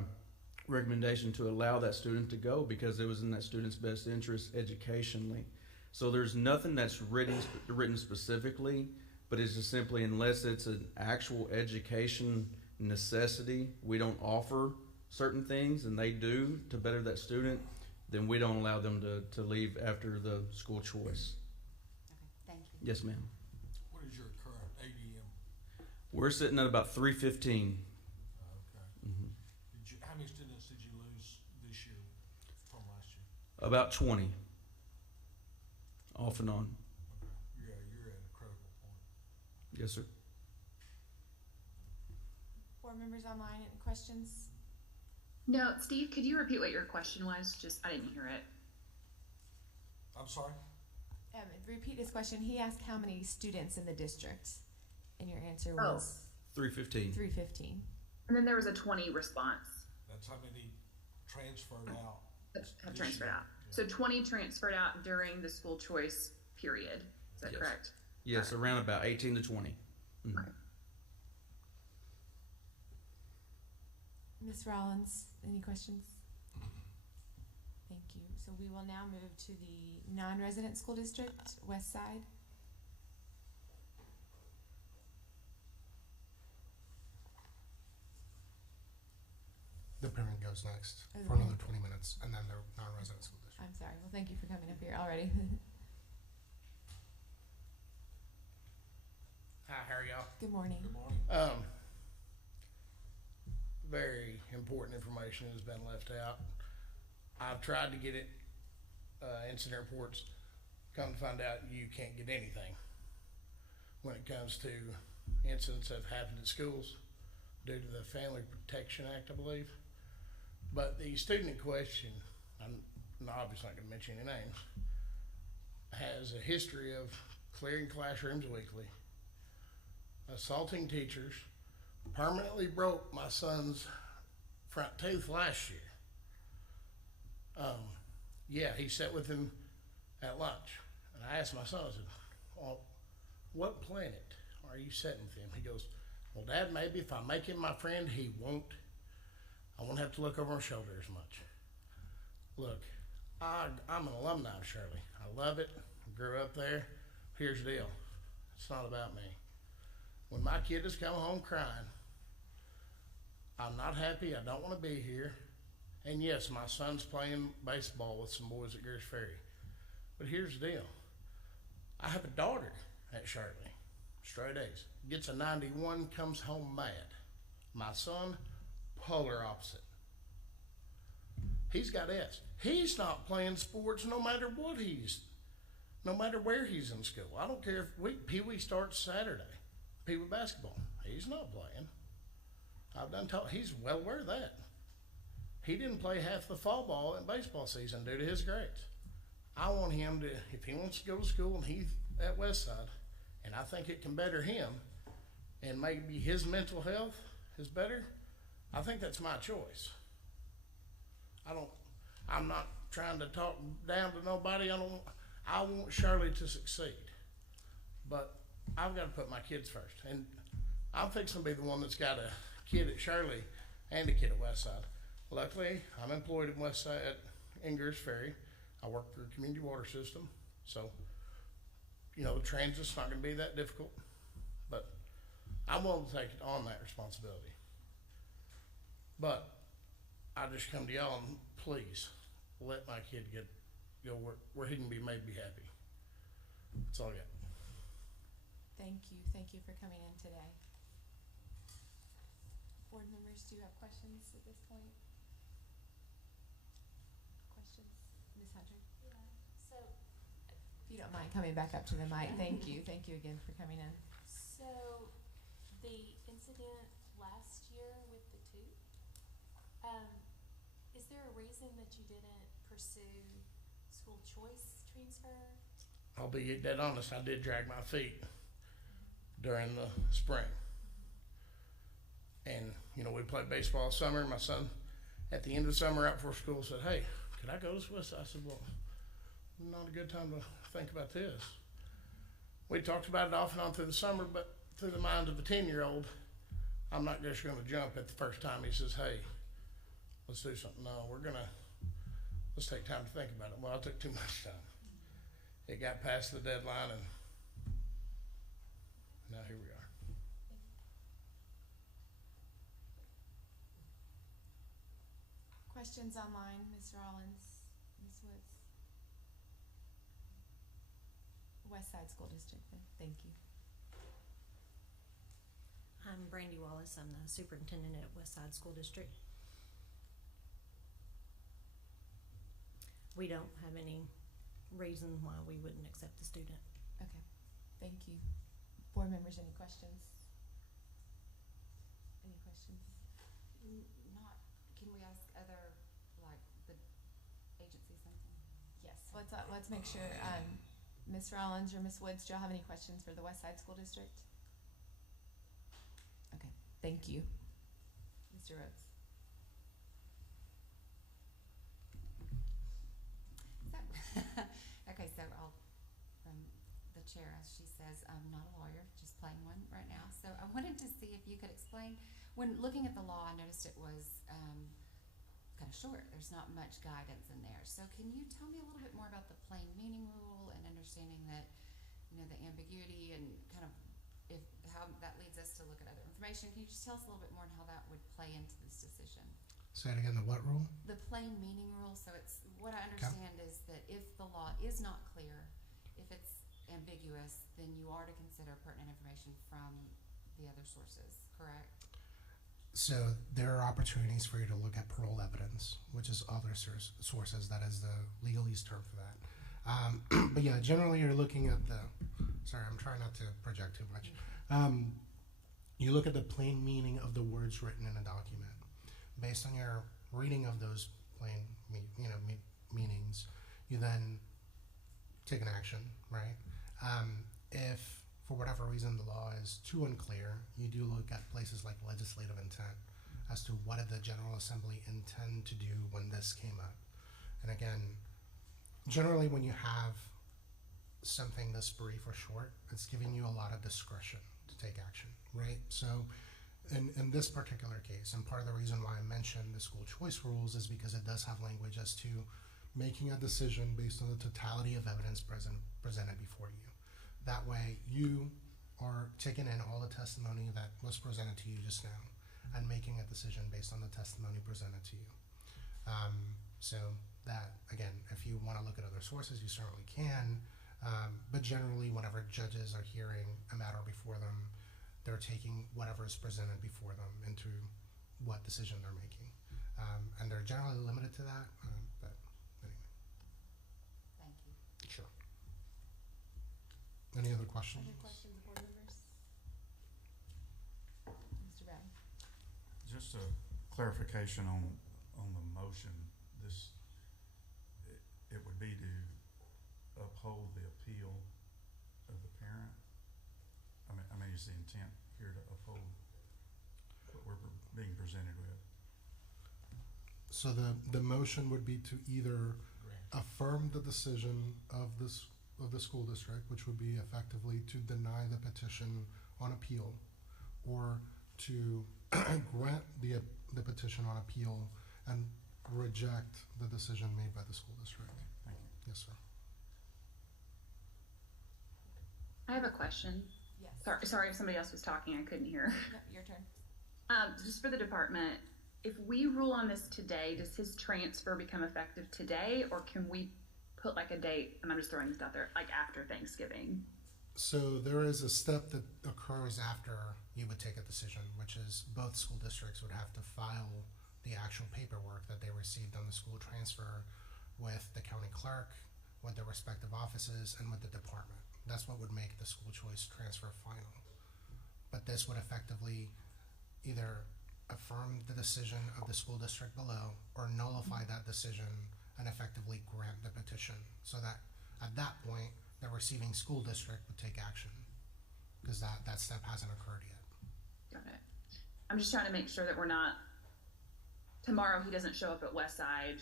recommendation to allow that student to go because it was in that student's best interest educationally. So there's nothing that's written specifically, but it's just simply unless it's an actual education necessity, we don't offer certain things, and they do to better that student, then we don't allow them to leave after the school choice. Okay, thank you. Yes, ma'am. What is your current ADM? We're sitting at about 315. Okay. Mm-hmm. How many students did you lose this year from last year? About 20. Off and on. Okay. You're at a critical point. Yes, sir. Board members online, any questions? No, Steve, could you repeat what your question was? Just, I didn't hear it. I'm sorry? Repeat his question. He asked how many students in the district, and your answer was 315. 315. And then there was a 20 response. That's how many transferred out. Have this transferred year. out. So 20 transferred out during the school choice period. Is that Yes. correct? Yes, around about 18 to 20. Mhm. Okay. Ms. Rollins, any questions? Thank you. So we will now move to the non-resident school district, West Side. The parent goes next Oh, the for another parent. 20 minutes, and then the non-resident school district. I'm sorry. Well, thank you for coming up here already. Hi, how are y'all? Good morning. Good morning. Very important information has been left out. I've tried to get it, incident reports. Come to find out you can't get anything. when it comes to incidents that have happened at schools due to the Family Protection Act, I believe. But the student in question, I'm obviously not going to mention any names, has a history of clearing classrooms weekly, assaulting teachers, permanently broke my son's front tooth last year. Yeah, he sat with him at lunch, and I asked my son, I said, well, what planet are you sitting with him? He goes, well, Dad, maybe if I make him my friend, I won't have to look over my shoulder as much. Look, I'm an alumni of Shirley. I love it. I grew up there. Here's the deal. It's not about me. When my kid is coming home crying, I'm not happy. I don't want to be here. And yes, my son's playing baseball with some boys at Greers Ferry. But here's the deal. I have a daughter at Shirley, straight A's. Gets a 91, comes home mad. My son, polar opposite. He's got S. He's not playing sports no matter where he's in school. I don't care if Pee Wee starts Saturday. Pee Wee basketball. He's not playing. He's well aware of that. He didn't play half the fall ball in baseball season due to his grades. I want him to, if he wants to go to school and he's at Westside, and I think it can better him, and maybe his mental health is better, I think that's my choice. I'm not trying to talk down to nobody. I want Shirley to succeed. But I've got to put my kids first. And I'm fixing to be the one that's got a kid at Shirley and a kid at Westside. Luckily, I'm employed at Westside in Greers Ferry. I work for a community water system. So, the transit's not going to be that difficult. But I'm willing to take on that responsibility. But I just come to y'all and please let my kid go where he can be made be happy. That's all I got. Thank you. Thank you for coming in today. Board members, do you have questions at this point? Questions? Ms. Hunter? Yeah, so, If you don't mind coming back up to the mic, thank you. Thank you again for coming in. so the incident last year with the tooth, is there a reason that you didn't pursue school choice transfer? I'll be dead honest, I did drag my feet during the spring. And, we played baseball summer. My son, at the end of the summer, out before school, said, hey, could I go to Swiss? I said, well, not a good time to think about this. We talked about it off and on through the summer, but through the mind of a 10-year-old, I'm not just going to jump at the first time he says, hey, let's do something. No, let's take time to think about it. Well, I took too much time. It got past the deadline, and now here we are. Questions online, Ms. Rollins, Ms. Woods? Westside School District, then. Thank you. I'm Brandy Wallace. I'm the superintendent at Westside School District. We don't have any reason why we wouldn't accept the student. Okay, thank you. Board members, any questions? Any questions? Can we ask other, the agency something? Yes, let's make sure, Ms. Rollins or Ms. Woods, do y'all have any questions for the Westside School District? Okay, thank you. Mr. Rhodes. Okay, so from the chair, as she says, I'm not a lawyer, just playing one right now. So I wanted to see if you could explain, when looking at the law, I noticed it was kind of short. There's not much guidance in there. So can you tell me a little bit more about the plain meaning rule and understanding that, the ambiguity and kind of how that leads us to look at other information? Can you just tell us a little bit more on how that would play into this decision? Say it again, the what rule? The plain meaning rule. So it's, what I understand is that if the law is not clear, if it's ambiguous, then you are to consider pertinent information from the other sources, correct? So there are opportunities for you to look at parole evidence, which is other sources. That is the legalese term for that. But yeah, generally you're looking at the sorry, I'm trying not to project too much. You look at the plain meaning of the words written in a document. Based on your reading of those plain meanings, you then take an action, right? If for whatever reason the law is too unclear, you do look at places like legislative intent as to what did the General Assembly intend to do when this came up. And again, generally when you have something this brief or short, it's giving you a lot of discretion to take action, right? So in this particular case, and part of the reason why I mentioned the school choice rules is because it does have language as to making a decision based on the totality of evidence presented before you. That way you are taking in all the testimony that was presented to you just now and making a decision based on the testimony presented to you. So that, again, if you want to look at other sources, you certainly can, but generally whenever judges are hearing a matter before them, they're taking whatever is presented before them into what decision they're making. And they're generally limited to that, but anyway. Thank you. Sure. Any other questions? Other questions, board members? Mr. Brown? Just a clarification on the motion. It would be to uphold the appeal of the parent. I mean, is the intent here to uphold what we're being presented with? So the motion would be to either affirm the decision of the school district, which would be effectively to deny the petition on appeal, or to grant the petition on appeal and reject the decision made by the school district. Thank you. Yes, sir. I have a question. Yes. Sorry if somebody else was talking, I couldn't hear. No, your turn. Just for the department, if we rule on this today, does his transfer become effective today, or can we put like a date, and I'm just throwing this out there, like after Thanksgiving? So there is a step that occurs after you would take a decision, which is both school districts would have to file the actual paperwork that they received on the school transfer with the county clerk, with their respective offices, and with the department. That's what would make the school choice transfer final. But this would effectively either affirm the decision of the school district below or nullify that decision and effectively grant the petition, so that at that point the receiving school district would take action, because that step hasn't occurred yet. Got it. I'm just trying to make sure that we're not, tomorrow he doesn't show up at Westside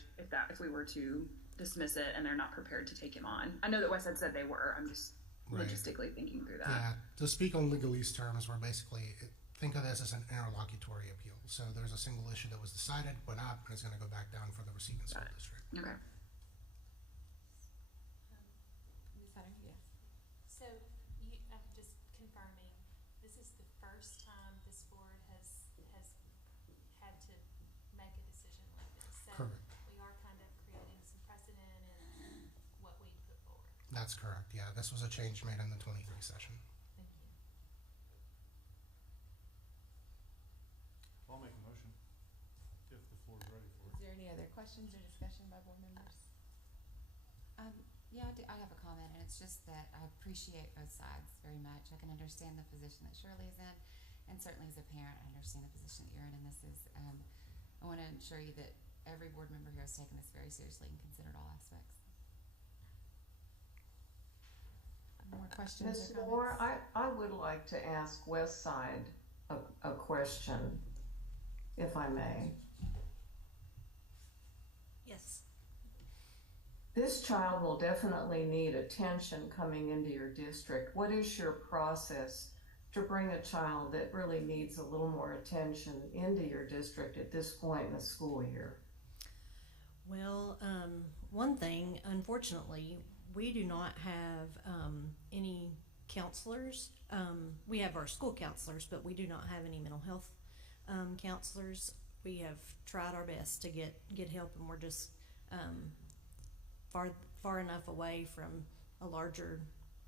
if we were to dismiss it and they're not prepared to take him on. I know that Westside said they were. I'm just logistically thinking through that. Yeah, to speak on legalese terms, we're basically, think of this as an interlocutory appeal. So there's a single issue that was decided, went up, and it's going to go back down for the receiving school district. Okay. Ms. Hunter, yes. So, I'm just confirming, this is the first time this board has had to make a decision like this. So Correct. we are kind of creating some precedent in what we put forward. That's correct, yeah. This was a change made in the 23 session. Thank you. I'll make a motion if the floor is ready for Is it. there any other questions or discussion by board members? Yeah, I have a comment, and it's just that I appreciate both sides very much. I can understand the position that Shirley is in, and certainly as a parent, I understand the position that you're in, and this is, I want to assure you that every board member here has taken this very seriously and considered all aspects. More questions Ms. or Moore, comments? I would like to ask Westside a question, if I may. Yes. This child will definitely need attention coming into your district. What is your process to bring a child that really needs a little more attention into your district at this point in the school year? Well, one thing, unfortunately, we do not have any counselors. We have our school counselors, but we do not have any mental health counselors. We have tried our best to get help, and we're just far enough away from a larger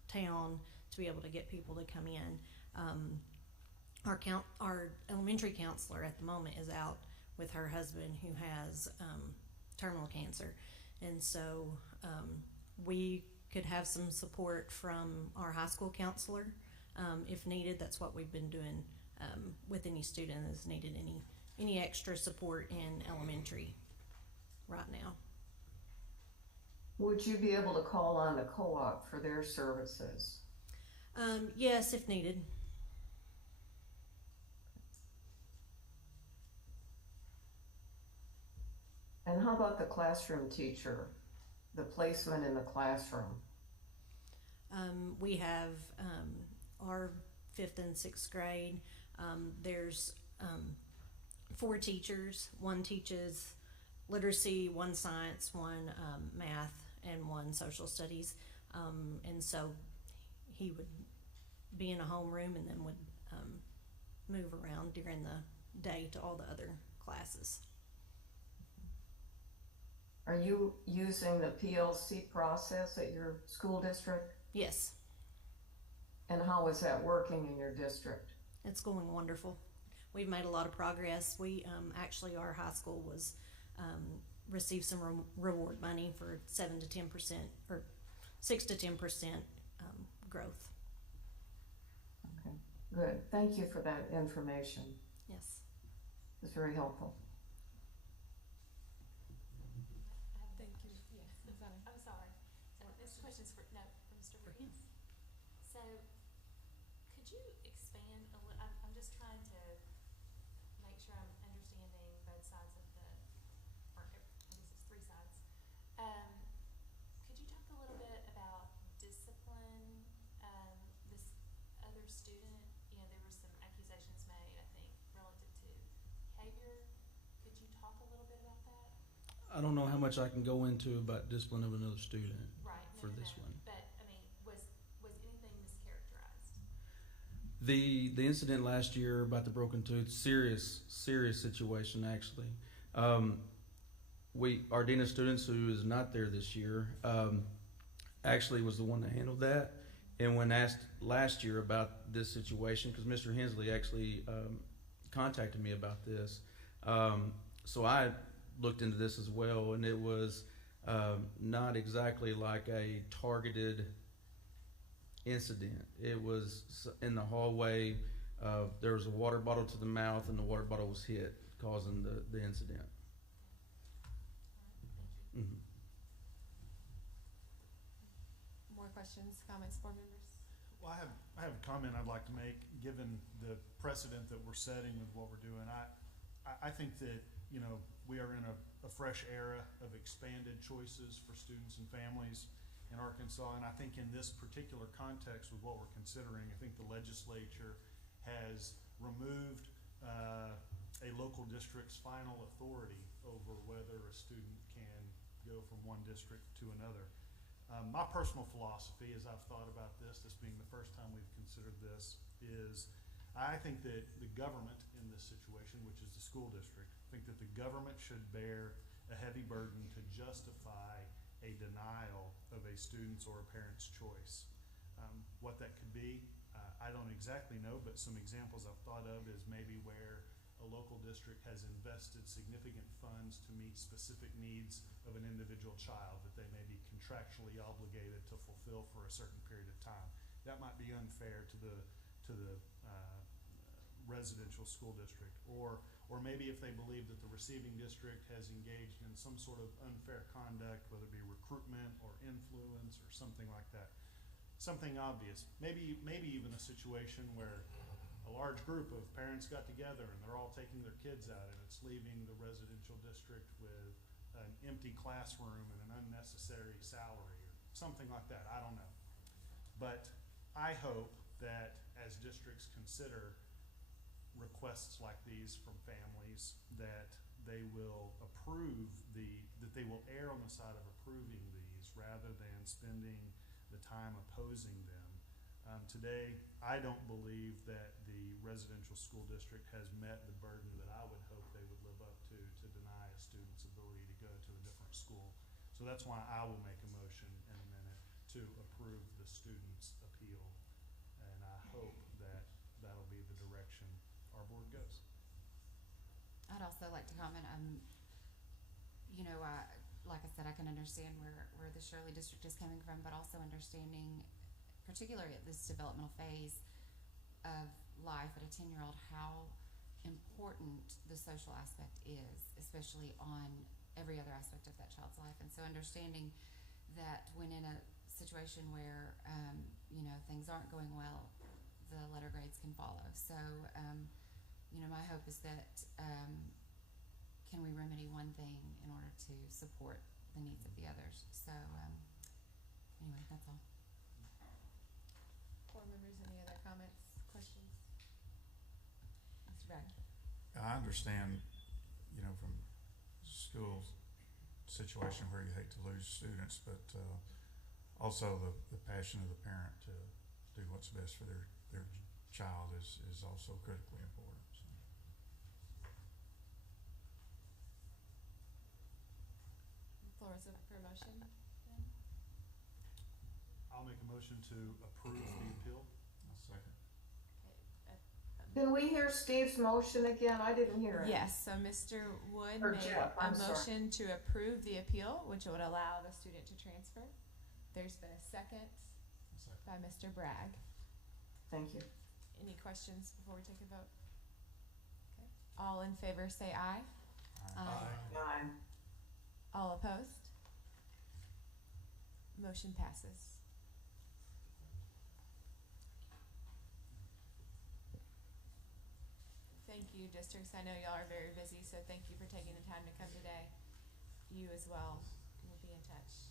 town to be able to get people to come in. Our elementary counselor at the moment is out with her husband, who has terminal cancer, and so we could have some support from our high school counselor, if needed. That's what we've been doing, with any student that's needed any extra support in elementary right now. Would you be able to call on the co-op for their services? Yes, if needed. And how about the classroom teacher, the placement in the classroom? We have our 5th and 6th grade. There's 4 teachers. One teaches literacy, one science, one math, and one social studies. And so he would be in a homeroom and then would move around during the day to all the other classes. Are you using the PLC process at your school district? Yes. And how is that working in your district? It's going wonderful. We've made a lot of progress. We actually, our high school was received some reward money for 7 to 10% or 6 to 10% growth. Okay, good. Thank you for that information. Yes. It's very helpful. Thank you. Yes, Susanna. I'm sorry. So this question's for Mr. Wiggins. So, could you expand a little? I'm just trying to make sure I'm understanding both sides of the, or I guess it's 3 sides. Could you talk a little bit about discipline? This other student, you know, there were some accusations made, I think, relative to behavior. Could you talk a little bit about that? I don't know how much I can go into about discipline of another student Right. for this one. But I mean, was anything mischaracterized? The incident last year about the broken tooth, serious situation actually. Our dean of students, who is not there this year, actually was the one that handled that. And when asked last year about this situation, because Mr. Hensley actually contacted me about this, so I looked into this as well, and it was not exactly like a targeted incident. It was in the hallway. There was a water bottle to the mouth, and the water bottle was hit, causing the incident. Mm-hmm. More questions, comments, board members? Well, I have a comment I'd like to make, given the precedent that we're setting with what we're doing. I think that, you know, we are in a fresh era of expanded choices for students and families in Arkansas, and I think in this particular context with what we're considering, I think the legislature has removed a local district's final authority over whether a student can go from one district to another. My personal philosophy, as I've thought about this being the first time we've considered this, is I think that the government in this situation, which is the school district, I think that the government should bear a heavy burden to justify a denial of a student's or a parent's choice. What that could be, I don't exactly know, but some examples I've thought of is maybe where a local district has invested significant funds to meet specific needs of an individual child that they may be contractually obligated to fulfill for a certain period of time. That might be unfair to the residential school district, or maybe if they believe that the receiving district has engaged in some sort of unfair conduct, whether it be recruitment or influence or something like that. Something obvious. Maybe even a situation where a large group of parents got together and they're all taking their kids out, and it's leaving the residential district with an empty classroom and an unnecessary salary or something like that. I don't know. But I hope that as districts consider requests like these from families, that they will that they will err on the side of approving these rather than spending the time opposing them. Today, I don't believe that the residential school district has met the burden that I would hope they would live up to deny a student's ability to go to a different school. So that's why I will make a motion in a minute to approve the student's appeal. And I hope that that'll be the direction our board goes. I'd also like to comment, you know, like I said, I can understand where the Shirley district is coming from, but also understanding, particularly at this developmental phase of life at a 10-year-old, how important the social aspect is, especially on every other aspect of that child's life. And so understanding that when in a situation where, you know, things aren't going well, the letter grades can follow. So, you know, my hope is that, can we remedy one thing in order to support the needs of the others? So, anyway, that's all. Board members, any other comments, questions? Mr. Bragg? I understand, you know, from school situation where you hate to lose students, but also the passion of the parent to do what's best for their child is also critically important. So. The floor is open for a motion then. I'll make a motion to approve the appeal. I'll second. Can we hear Steve's motion again? I didn't hear it. Yes, so Mr. Wood Or made Jeff, a I'm sorry. motion to approve the appeal, which would allow the student to transfer. There's been a second by Mr. Bragg. Thank you. Any questions before we take a vote? Okay. All in favor say aye. Aye. All opposed? Motion passes. Thank you, districts. I know y'all are very busy, so thank you for taking the time to come today. You as well. We'll be in touch.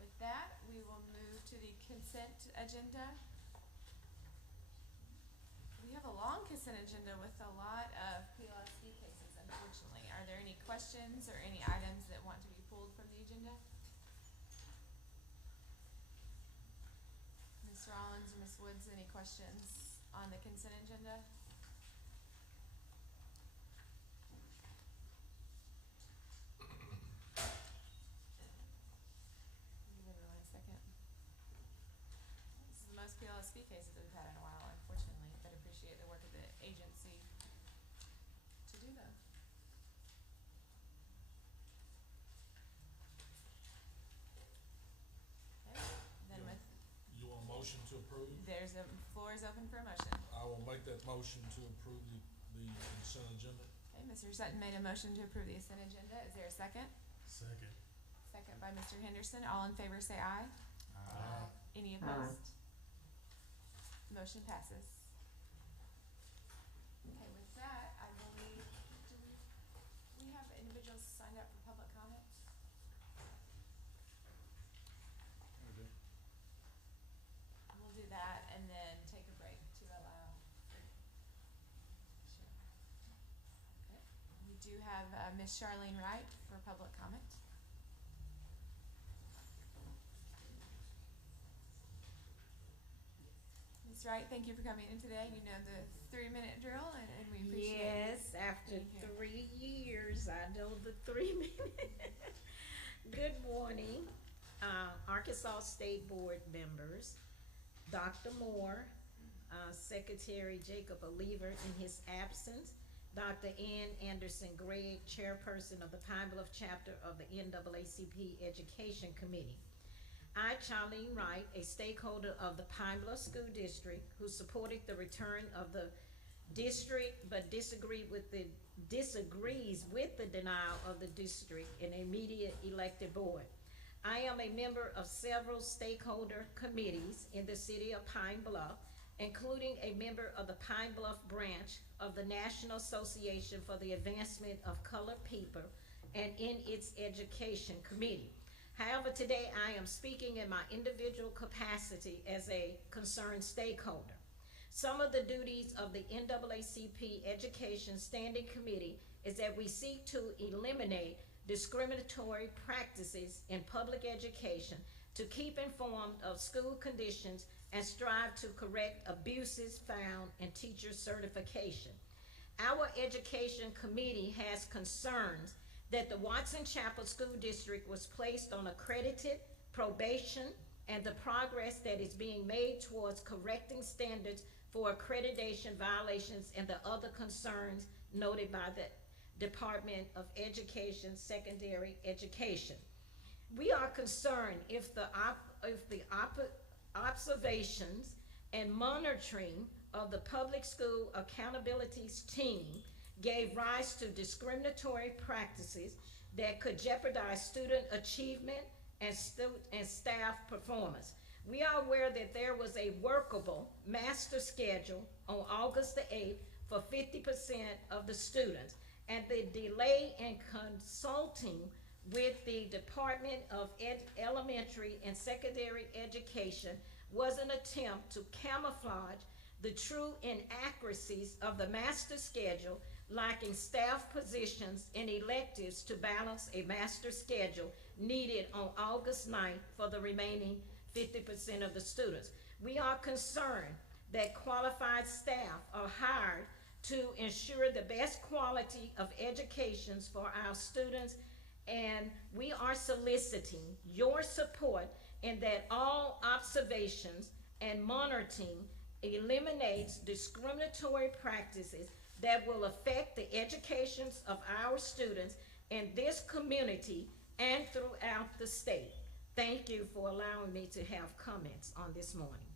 With that, we will move to the consent agenda. We have a long consent agenda with a lot of PLSD cases, unfortunately. Are there any questions or any items that want to be pulled from the agenda? Ms. Rollins or Ms. Woods, any questions on the consent agenda? Give everyone a second. This is the most PLSB cases we've had in a while, unfortunately, but appreciate the work of the agency to do them. Okay, then with, You want a motion to approve? there's a, floor is open for a motion. I will make that motion to approve the consent agenda. Okay, Mr. Sutton made a motion to approve the consent agenda. Is there a second? Second. Second by Mr. Henderson. All in favor say aye. Aye. Any opposed? Motion passes. Okay, with that, I believe, do we have individuals signed up for public comments? We'll do that and then take a break to allow. Sure. Okay. We do have Ms. Charlene Wright for public comment. Ms. Wright, thank you for coming in today. You know the 3-minute drill and we appreciate it. Yes, after being here. 3 years, I know the 3 minute. Good morning, Arkansas State Board members, Dr. Moore, Secretary Jacob Oliver in his absence, Dr. Ann Anderson Gregg, Chairperson of the Pine Bluff Chapter of the NAACP Education Committee. I, Charlene Wright, a stakeholder of the Pine Bluff School District who supported the return of the district but disagrees with the denial of the district and immediate elected board. I am a member of several stakeholder committees in the city of Pine Bluff, including a member of the Pine Bluff branch of the National Association for the Advancement of Colored People and in its Education Committee. However, today I am speaking in my individual capacity as a concerned stakeholder. Some of the duties of the NAACP Education Standing Committee is that we seek to eliminate discriminatory practices in public education, to keep informed of school conditions, and strive to correct abuses found in teacher certification. Our Education Committee has concerns that the Watson Chapel School District was placed on accredited probation and the progress that is being made towards correcting standards for accreditation violations and the other concerns noted by the Department of Education, Secondary Education. We are concerned if the observations and monitoring of the public school accountabilities team gave rise to discriminatory practices that could jeopardize student achievement and staff performance. We are aware that there was a workable master schedule on August the 8th for 50% of the students, and the delay in consulting with the Department of Elementary and Secondary Education was an attempt to camouflage the true inaccuracies of the master schedule, lacking staff positions and electives to balance a master schedule needed on August 9th for the remaining 50% of the students. We are concerned that qualified staff are hired to ensure the best quality of educations for our students, and we are soliciting your support in that all observations and monitoring eliminates discriminatory practices that will affect the educations of our students in this community and throughout the state. Thank you for allowing me to have comments on this morning.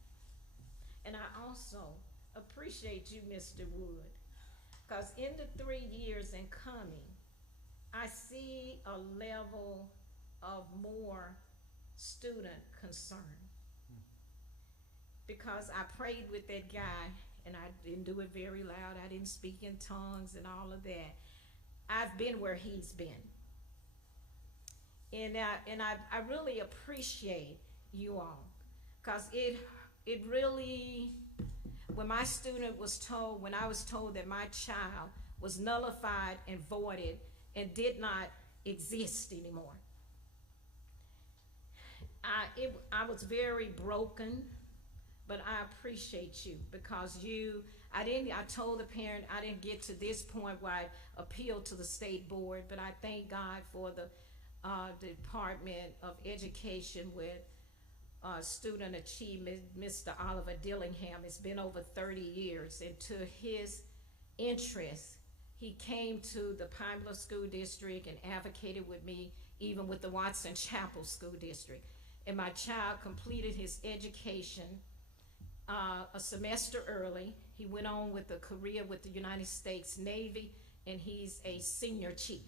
And I also appreciate you, Mr. Wood, because in the 3 years in coming, I see a level of more student concern. Because I prayed with that guy, and I didn't do it very loud. I didn't speak in tongues and all of that. I've been where he's been. And I really appreciate you all, because it really, when I was told that my child was nullified and voided and did not exist anymore, I was very broken, but I appreciate you, because I told the parent I didn't get to this point where I appealed to the state board, but I thank God for the Department of Education with student achievement, Mr. Oliver Dillingham. It's been over 30 years, and to his interest, he came to the Pine Bluff School District and advocated with me, even with the Watson Chapel School District. And my child completed his education a semester early. He went on with a career with the United States Navy, and he's a senior chief.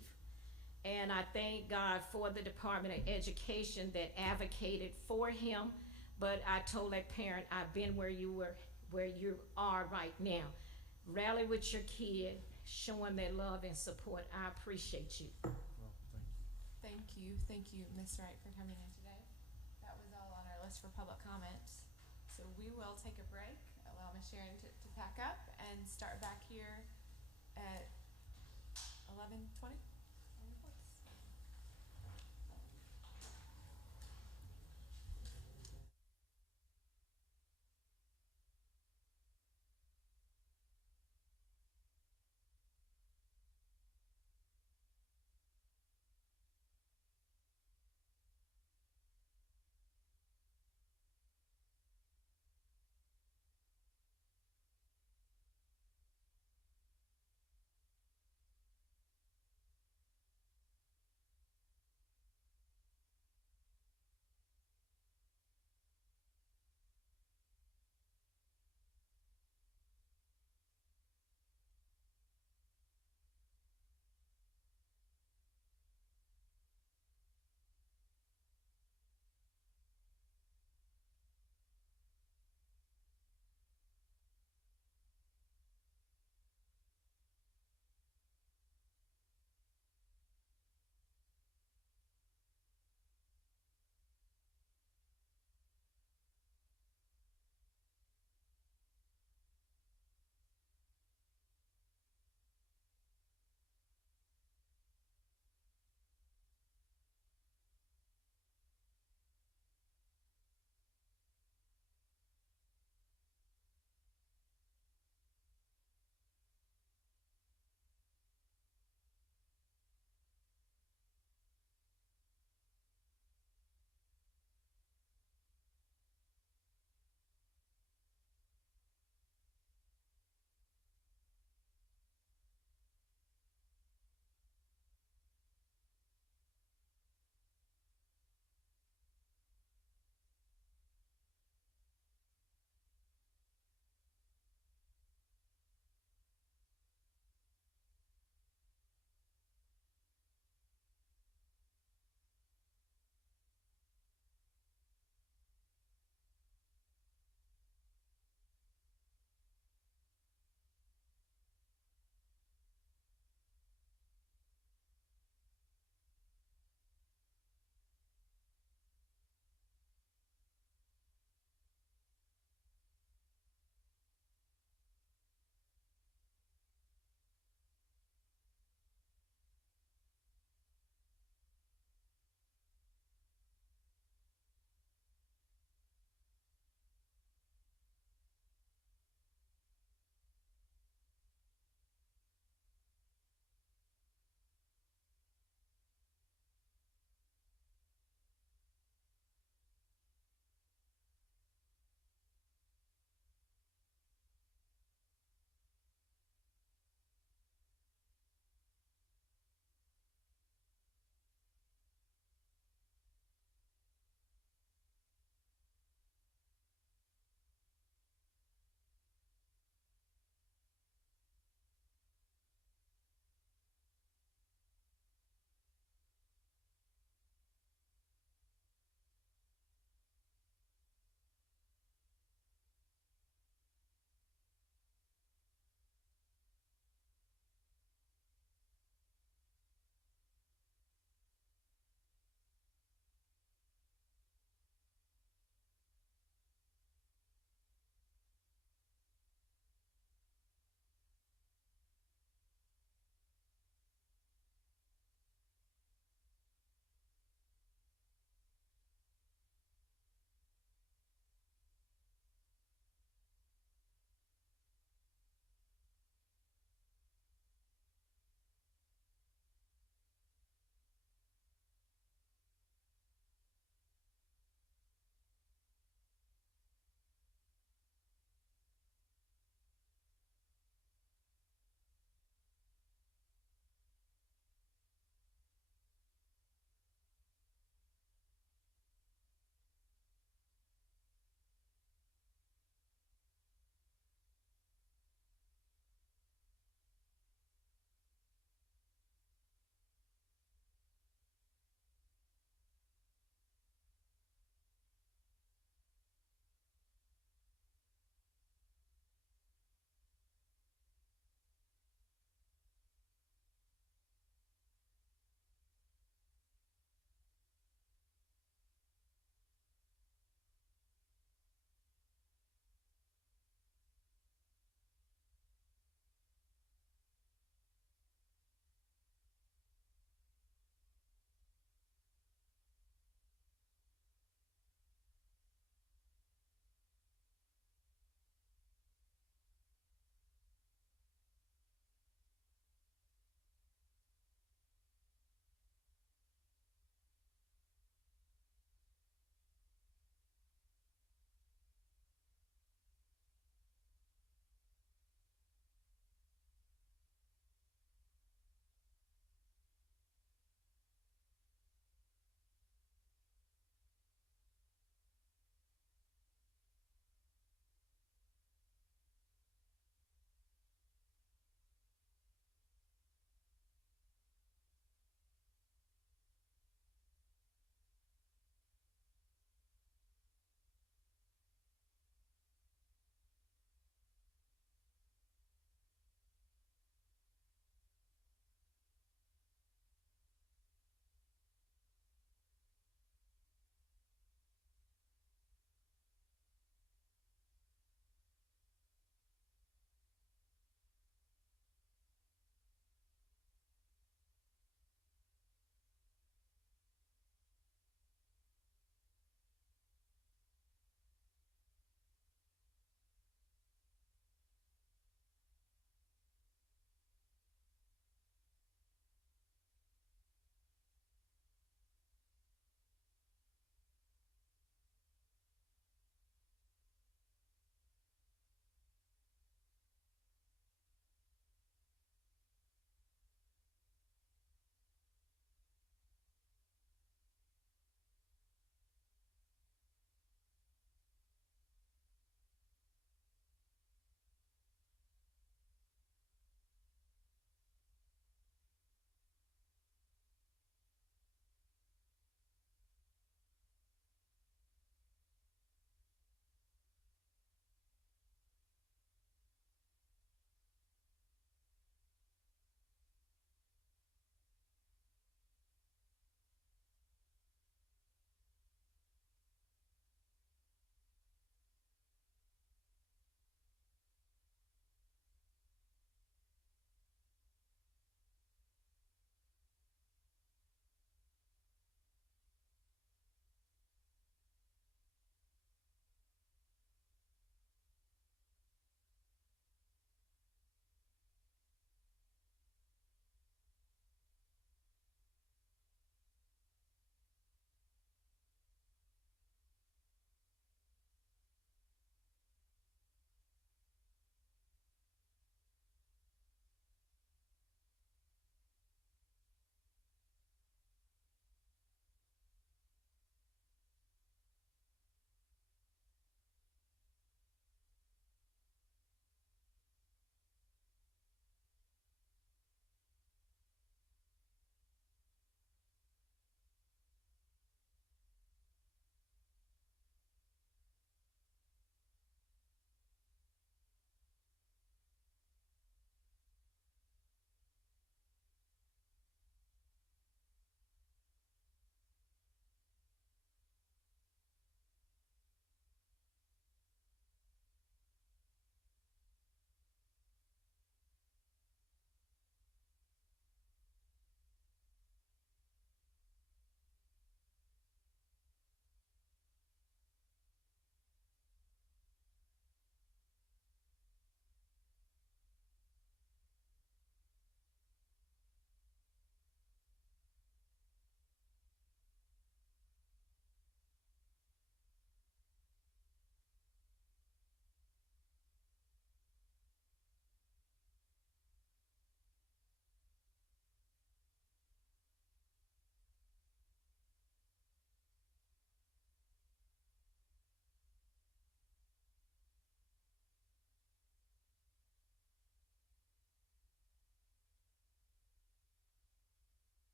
And I thank God for the Department of Education that advocated for him. But I told that parent, I've been where you are right now. Rally with your kid, show him their love and support. I appreciate you. Well, thank you. Thank you, Ms. Wright, for coming in today. That was all on our list for public comments. So we will take a break, allow Ms. Sharon to pack up, and start back here at 11:20.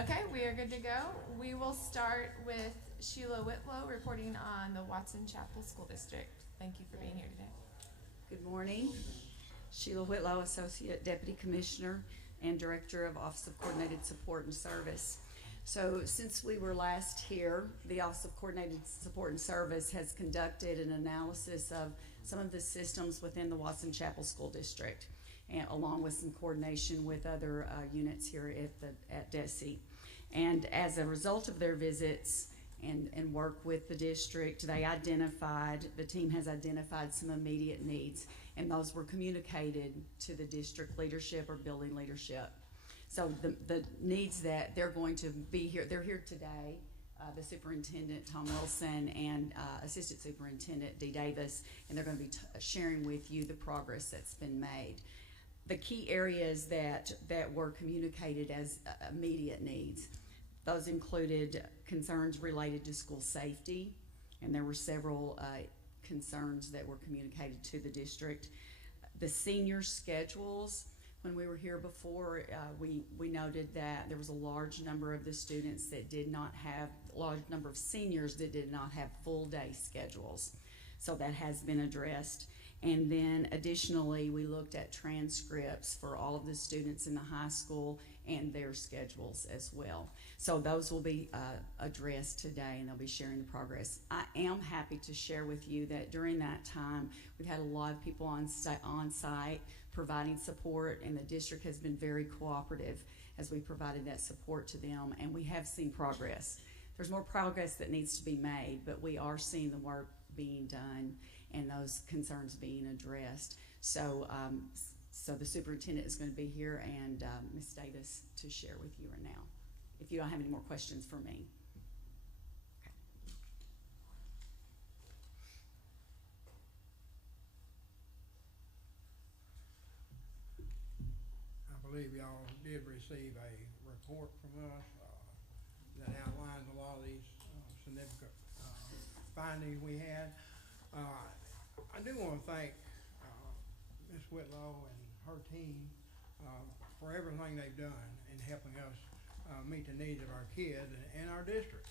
Okay, we are good to go. We will start with Sheila Whitlow reporting on the Watson Chapel School District. Thank you for being here today. Good morning. Sheila Whitlow, Associate Deputy Commissioner and Director of Office of Coordinated Support and Service. So since we were last here, the Office of Coordinated Support and Service has conducted an analysis of some of the systems within the Watson Chapel School District, and along with some coordination with other units here at DESE. And as a result of their visits and work with the district, the team has identified some immediate needs, and those were communicated to the district leadership or building leadership. So the needs that they're going to be here, they're here today, the Superintendent Tom Wilson and Assistant Superintendent Dee Davis, and they're going to be sharing with you the progress that's been made. The key areas that were communicated as immediate needs, those included concerns related to school safety, and there were several concerns that were communicated to the district. The senior schedules, when we were here before, we noted that there was a large number of the students that did not have, a large number of seniors that did not have full day schedules. So that has been addressed. And then additionally, we looked at transcripts for all of the students in the high school and their schedules as well. So those will be addressed today, and they'll be sharing the progress. I am happy to share with you that during that time, we've had a lot of people on site providing support, and the district has been very cooperative as we provided that support to them, and we have seen progress. There's more progress that needs to be made, but we are seeing the work being done and those concerns being addressed. So, so the superintendent is going to be here, and Ms. Davis to share with you right now, if you don't have any more questions for me. I believe y'all did receive a report from us that outlines a lot of these significant findings we had. I do want to thank Ms. Whitlow and her team for everything they've done in helping us meet the needs of our kids and our district.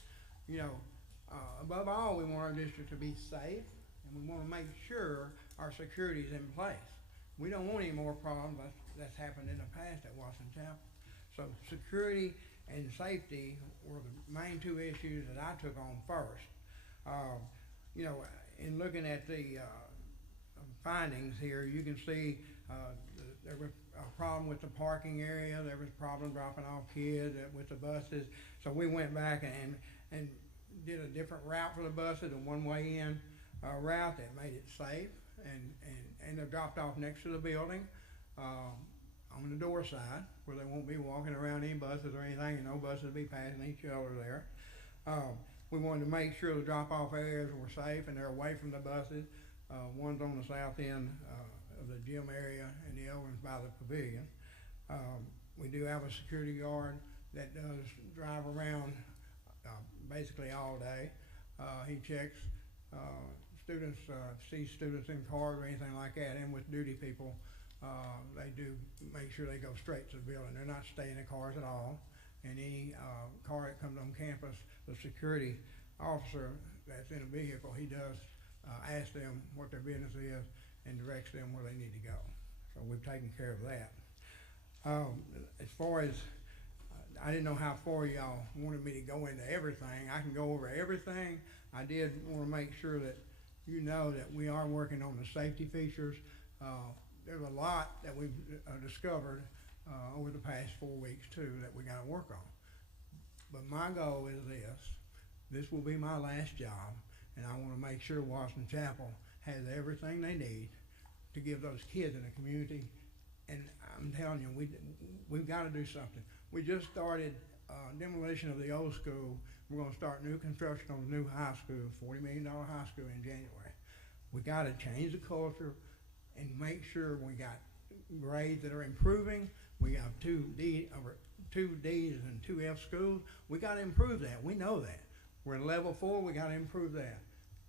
You know, above all, we want our district to be safe, and we want to make sure our security is in place. We don't want any more problems that's happened in the past at Watson Chapel. So security and safety were the main two issues that I took on first. You know, in looking at the findings here, you can see there was a problem with the parking area. There was a problem dropping off kids with the buses. So we went back and did a different route for the buses, a one-way in route that made it safe, and they're dropped off next to the building on the door side, where they won't be walking around any buses or anything, and no buses will be passing each other there. We wanted to make sure the drop-off areas were safe and they're away from the buses. One's on the south end of the gym area, and the other one's by the pavilion. We do have a security guard that does drive around basically all day. He checks students, sees students in cars or anything like that, and with duty people, they do make sure they go straight to the building. They're not staying in cars at all. And any car that comes on campus, the security officer that's in a vehicle, he does ask them what their business is and directs them where they need to go. So we've taken care of that. As far as, I didn't know how far y'all wanted me to go into everything. I can go over everything. I did want to make sure that you know that we are working on the safety features. There's a lot that we've discovered over the past 4 weeks too that we got to work on. But my goal is this will be my last job, and I want to make sure Watson Chapel has everything they need to give those kids in the community. And I'm telling you, we've got to do something. We just started demolition of the old school. We're going to start new construction on the new high school, $40 million high school in January. We got to change the culture and make sure we got grades that are improving. We have two D's and 2 F schools. We got to improve that. We know that. We're in level 4. We got to improve that.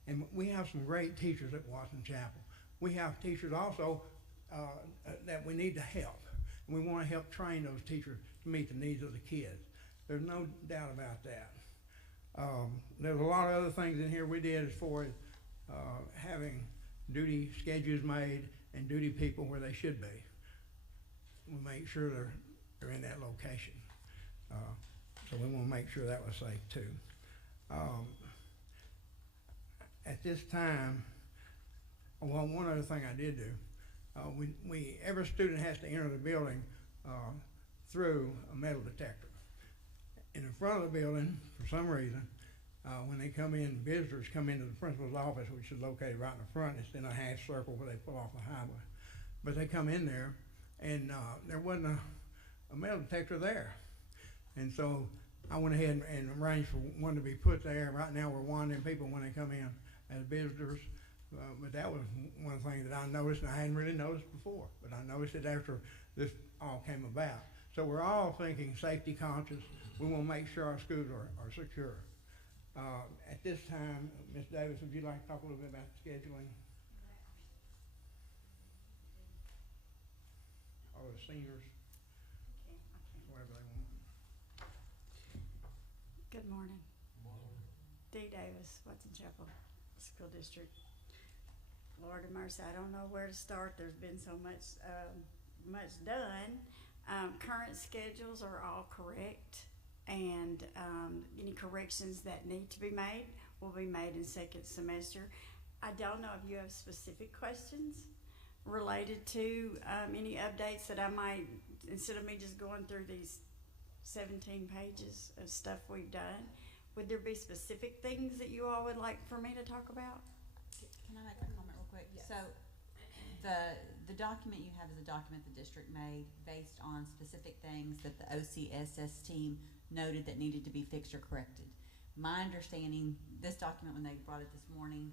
And we have some great teachers at Watson Chapel. We have teachers also that we need to help. And we want to help train those teachers to meet the needs of the kids. There's no doubt about that. There's a lot of other things in here we did as far as having duty schedules made and duty people where they should be. We make sure they're in that location. So we want to make sure that was safe too. At this time, well, one other thing I did do, every student has to enter the building through a metal detector. In the front of the building, for some reason, when they come in, visitors come into the principal's office, which is located right in the front. It's in a half circle where they pull off the highway. But they come in there, and there wasn't a metal detector there. And so I went ahead and arranged for one to be put there. Right now we're wandering people when they come in as visitors. But that was one thing that I noticed, and I hadn't really noticed before. But I noticed it after this all came about. So we're all thinking safety conscious. We want to make sure our schools are secure. At this time, Ms. Davis, would you like to talk a little bit about scheduling? Or the seniors, whatever they want. Good morning. Dee Davis, Watson Chapel School District. Lord of mercy, I don't know where to start. There's been so much done. Current schedules are all correct, and any corrections that need to be made will be made in second semester. I don't know if you have specific questions related to any updates that I might, instead of me just going through these 17 pages of stuff we've done, would there be specific things that you all would like for me to talk about? Can I make a comment real quick? Yes. So the document you have is a document the district made based on specific things that the OCSS team noted that needed to be fixed or corrected. My understanding, this document when they brought it this morning,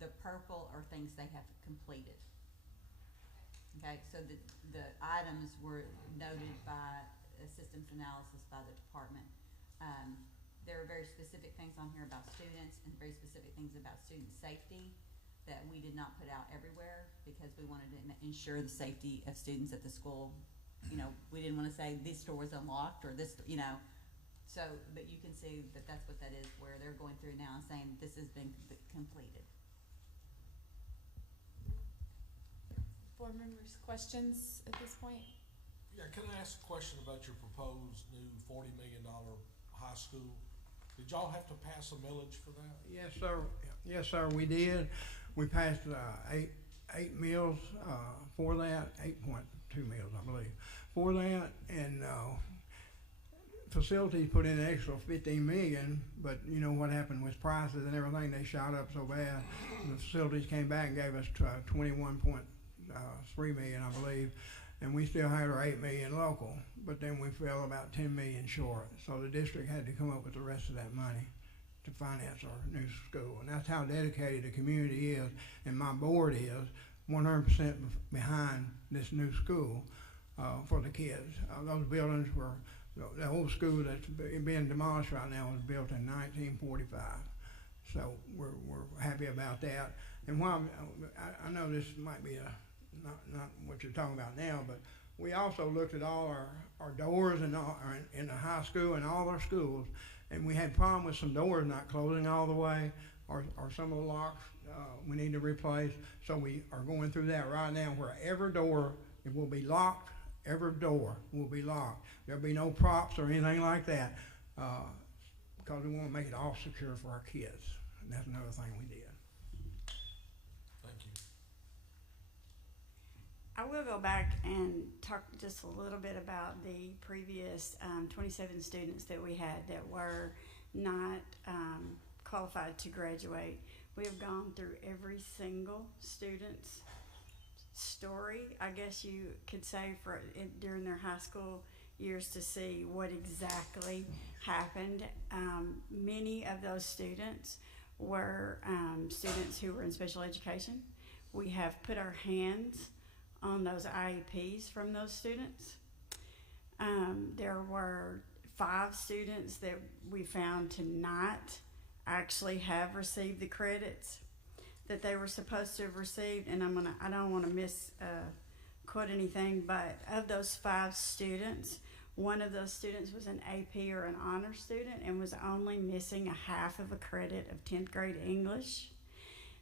the purple are things they have completed. Okay, so the items were noted by systems analysis by the department. There are very specific things on here about students and very specific things about student safety that we did not put out everywhere because we wanted to ensure the safety of students at the school. You know, we didn't want to say this door was unlocked or this, you know. So, but you can see that that's what that is, where they're going through now and saying this has been completed. Board members, questions at this point? Yeah, can I ask a question about your proposed new $40 million high school? Did y'all have to pass a millage for that? Yes, sir. Yes, sir, we did. We passed 8 mills for that, 8.2 mills, I believe, for that, and facilities put in an extra 15 million, but you know what happened with prices and everything, they shot up so bad. The facilities came back and gave us 21.3 million, I believe, and we still had our 8 million local, but then we fell about 10 million short. So the district had to come up with the rest of that money to finance our new school. And that's how dedicated the community is, and my board is 100% behind this new school for the kids. Those buildings were, the old school that's being demolished right now was built in 1945. So we're happy about that. And while I know this might be not what you're talking about now, but we also looked at all our doors in the high school and all our schools, and we had problem with some doors not closing all the way, or some of the locks we need to replace. So we are going through that right now, where every door it will be locked. Every door will be locked. There'll be no props or anything like that, because we want to make it all secure for our kids. And that's another thing we did. Thank you. I will go back and talk just a little bit about the previous 27 students that we had that were not qualified to graduate. We have gone through every single student's story, I guess you could say, during their high school years to see what exactly happened. Many of those students were students who were in special education. We have put our hands on those IEPs from those students. There were 5 students that we found to not actually have received the credits that they were supposed to have received, and I don't want to misquote anything, but of those 5 students, One of those students was an AP or an honor student and was only missing a half of a credit of 10th grade English.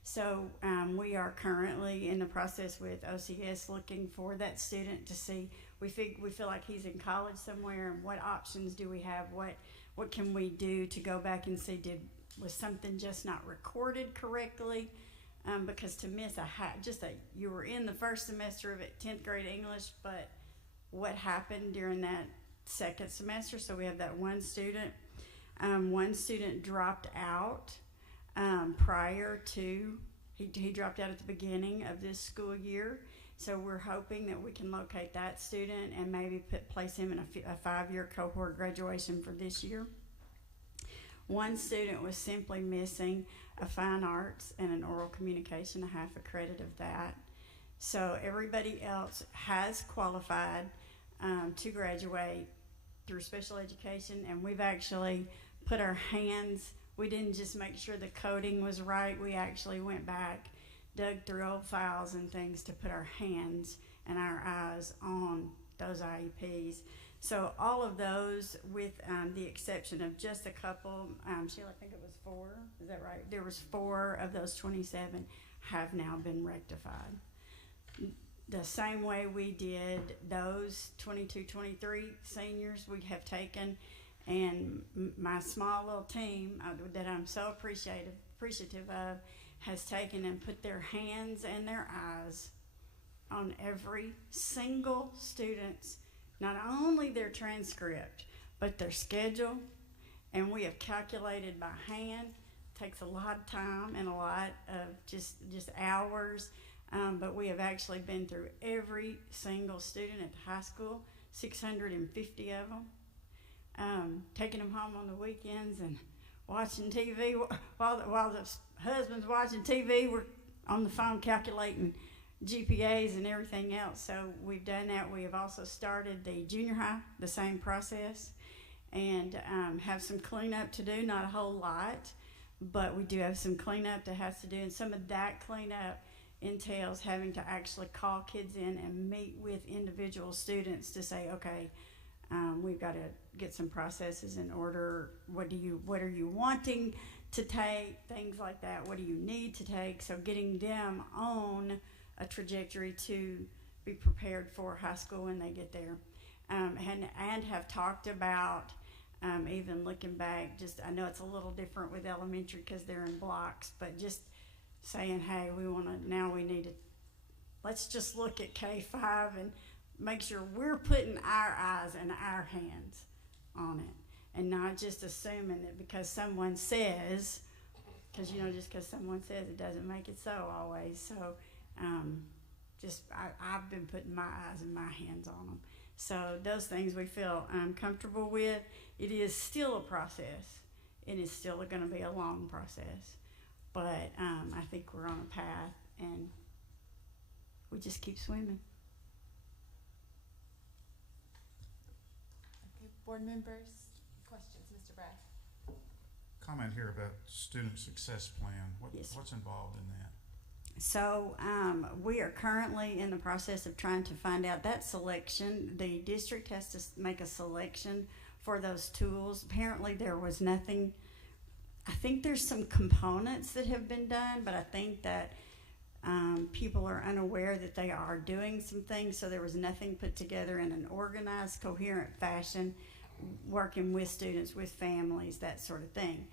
So we are currently in the process with OCS looking for that student to see. We feel like he's in college somewhere, and what options do we have? What can we do to go back and see, was something just not recorded correctly? Because to miss you were in the first semester of it, 10th grade English, but what happened during that second semester? So we have that one student. One student dropped out prior to, he dropped out at the beginning of this school year. So we're hoping that we can locate that student and maybe place him in a 5-year cohort graduation for this year. One student was simply missing a fine arts and an oral communication, a half a credit of that. So everybody else has qualified to graduate through special education, and we've actually put our hands, we didn't just make sure the coding was right, we actually went back, dug through old files and things to put our hands and our eyes on those IEPs. So all of those, with the exception of just a couple, Sheila, I think it was 4, is that right? There was 4 of those 27 have now been rectified. The same way we did those 22, 23 seniors, we have taken, and my small little team that I'm so appreciative of has taken and put their hands and their eyes on every single student's, not only their transcript, but their schedule, and we have calculated by hand. Takes a lot of time and a lot of just hours, but we have actually been through every single student at the high school, 650 of them, taking them home on the weekends and watching TV while the husband's watching TV. We're on the phone calculating GPAs and everything else. So we've done that. We have also started the junior high, the same process, and have some cleanup to do. Not a whole lot, but we do have some cleanup that has to do, and some of that cleanup entails having to actually call kids in and meet with individual students to say, okay, we've got to get some processes in order. What are you wanting to take? Things like that. What do you need to take? So getting them on a trajectory to be prepared for high school when they get there, and have talked about even looking back. Just, I know it's a little different with elementary because they're in blocks, but just saying, hey, we need to, let's just look at K-5 and make sure we're putting our eyes and our hands on it, and not just assuming that because someone says, because just because someone says it doesn't make it so always. So I've been putting my eyes and my hands on them. So those things we feel comfortable with. It is still a process. It is still going to be a long process. But I think we're on a path, and we just keep swimming. Okay, board members, questions, Mr. Bragg? Comment here about student success plan. Yes. What's involved in that? So we are currently in the process of trying to find out that selection. The district has to make a selection for those tools. Apparently there was nothing. I think there's some components that have been done, but I think that people are unaware that they are doing some things, so there was nothing put together in an organized, coherent fashion, working with students, with families, that sort of thing.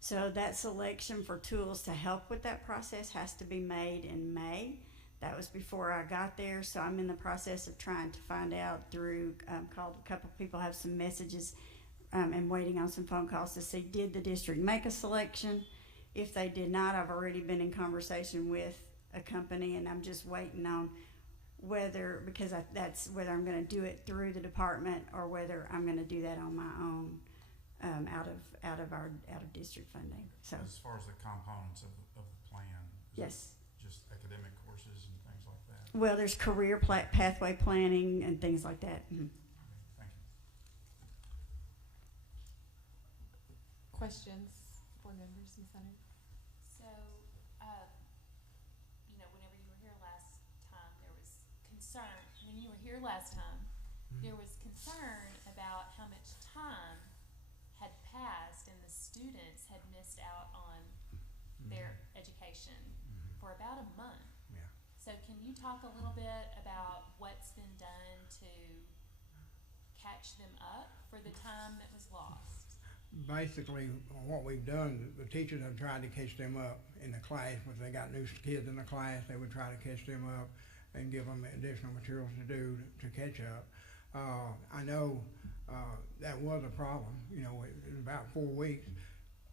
So that selection for tools to help with that process has to be made in May. That was before I got there, so I'm in the process of trying to find out through, called a couple people, have some messages, and waiting on some phone calls to see, did the district make a selection? If they did not, I've already been in conversation with a company, and I'm just waiting on whether, because that's whether I'm going to do it through the department or whether I'm going to do that on my own, out of district funding. So as far as the components of the plan, yes, just academic courses and things like that. Well, there's career pathway planning and things like that. Mm-hmm. Thank you. Questions, board members, Ms. Hunter? So, whenever you were here last time, there was concern, when you were here last time, there was concern about how much time had passed and the students had missed out on their education for about a month. Yeah. So can you talk a little bit about what's been done to catch them up for the time that was lost? Basically, what we've done, the teachers have tried to catch them up in the class. If they got new kids in the class, they would try to catch them up and give them additional materials to do to catch up. I know that was a problem. You know, it was about 4 weeks.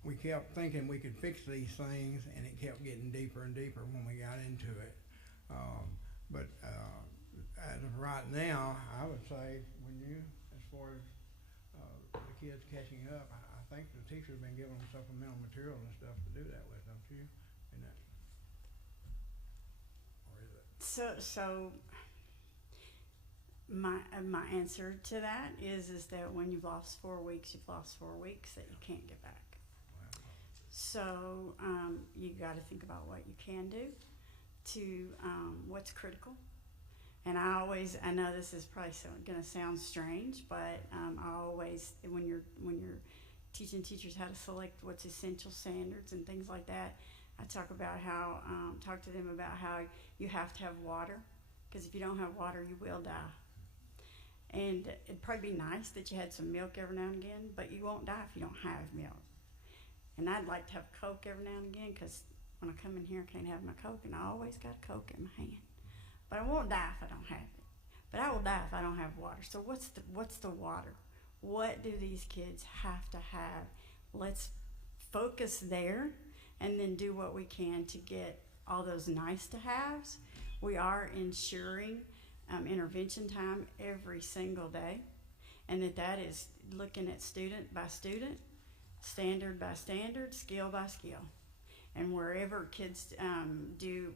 We kept thinking we could fix these things, and it kept getting deeper and deeper when we got into it. But as of right now, I would say, as far as the kids catching up, I think the teachers have been giving them supplemental materials and stuff to do that with, don't you? And that, or is it? So my answer to that is that when you've lost 4 weeks, you've lost 4 weeks that you can't get back. So you got to think about what you can do to what's critical. And I know this is probably going to sound strange, but I always, when you're teaching teachers how to select what's essential standards and things like that, I talk to them about how you have to have water, because if you don't have water, you will die. And it'd probably be nice that you had some milk every now and again, but you won't die if you don't have milk. And I'd like to have Coke every now and again, because when I come in here, I can't have my Coke, and I always got Coke in my hand. But I won't die if I don't have it. But I will die if I don't have water. So what's the water? What do these kids have to have? Let's focus there and then do what we can to get all those nice to haves. We are ensuring intervention time every single day, and that is looking at student by student, standard by standard, skill by skill. And wherever kids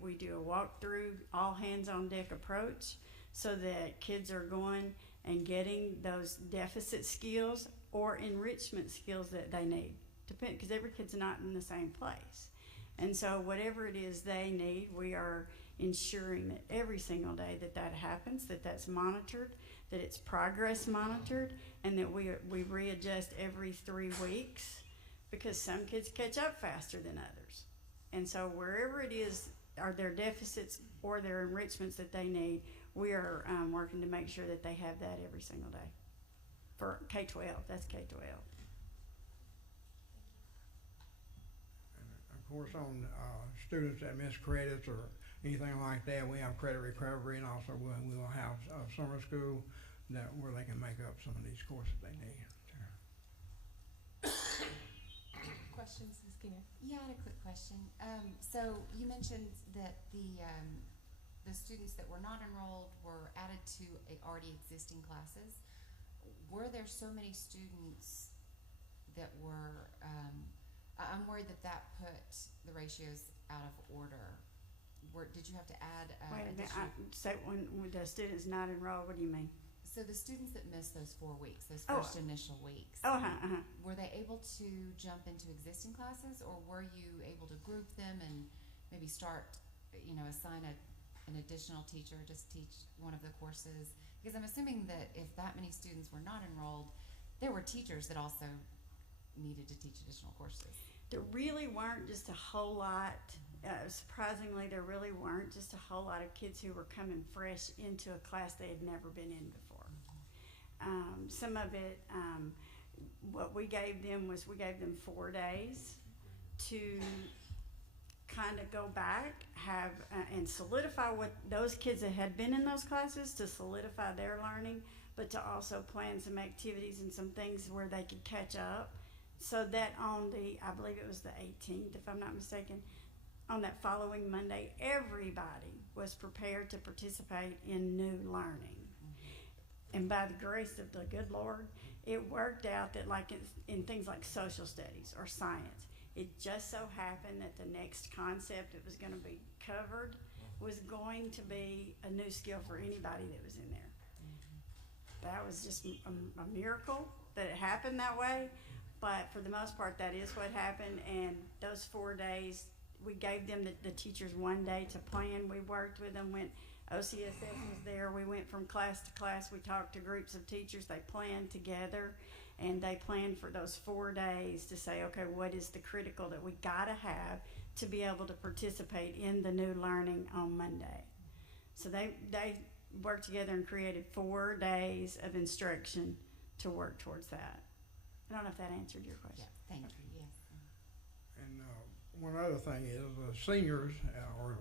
we do a walkthrough, all hands on deck approach, so that kids are going and getting those deficit skills or enrichment skills that they need. Because every kid's not in the same place. And so whatever it is they need, we are ensuring that every single day that happens, that's monitored, that it's progress monitored, and that we readjust every 3 weeks, because some kids catch up faster than others. And so wherever it is, are there deficits or their enrichments that they need, we are working to make sure that they have that every single day. For K-12, that's K-12. And of course, on students that miss credits or anything like that, we have credit recovery, and also we will have summer school where they can make up some of these courses they need. Questions, Ms. Skinner? Yeah, I had a quick question. So you mentioned that the students that were not enrolled were added to already existing classes. Were there so many students that were, I'm worried that put the ratios out of order. Did you have to add Wait a minute, so when the student's not enrolled, what do you mean? So the students that missed those 4 weeks, those first initial weeks, were they able to jump into existing classes, or were you able to group them and maybe start, assign an additional teacher, just teach one of the courses? Because I'm assuming that if that many students were not enrolled, there were teachers that also needed to teach additional courses. There really weren't just a whole lot. Surprisingly, there really weren't just a whole lot of kids who were coming fresh into a class they had never been in before. Some of it, what we gave them 4 days to kind of go back, and solidify what those kids that had been in those classes, to solidify their learning, but to also plan some activities and some things where they could catch up, so that on I believe it was the 18th, if I'm not mistaken, on that following Monday, everybody was prepared to participate in new learning. And by the grace of the good Lord, it worked out that, like in things like social studies or science, it just so happened that the next concept that was going to be covered was going to be a new skill for anybody that was in there. That was just a miracle that it happened that way. But for the most part, that is what happened. And those 4 days, we gave them the teachers 1 day to plan. We worked with them, went OCSS was there. We went from class to class. We talked to groups of teachers. They planned together, and they planned for those 4 days to say, okay, what is the critical that we gotta have to be able to participate in the new learning on Monday. So they worked together and created 4 days of instruction to work towards that. I don't know if that answered your question. Yeah, thank you, yes. And one other thing is the seniors or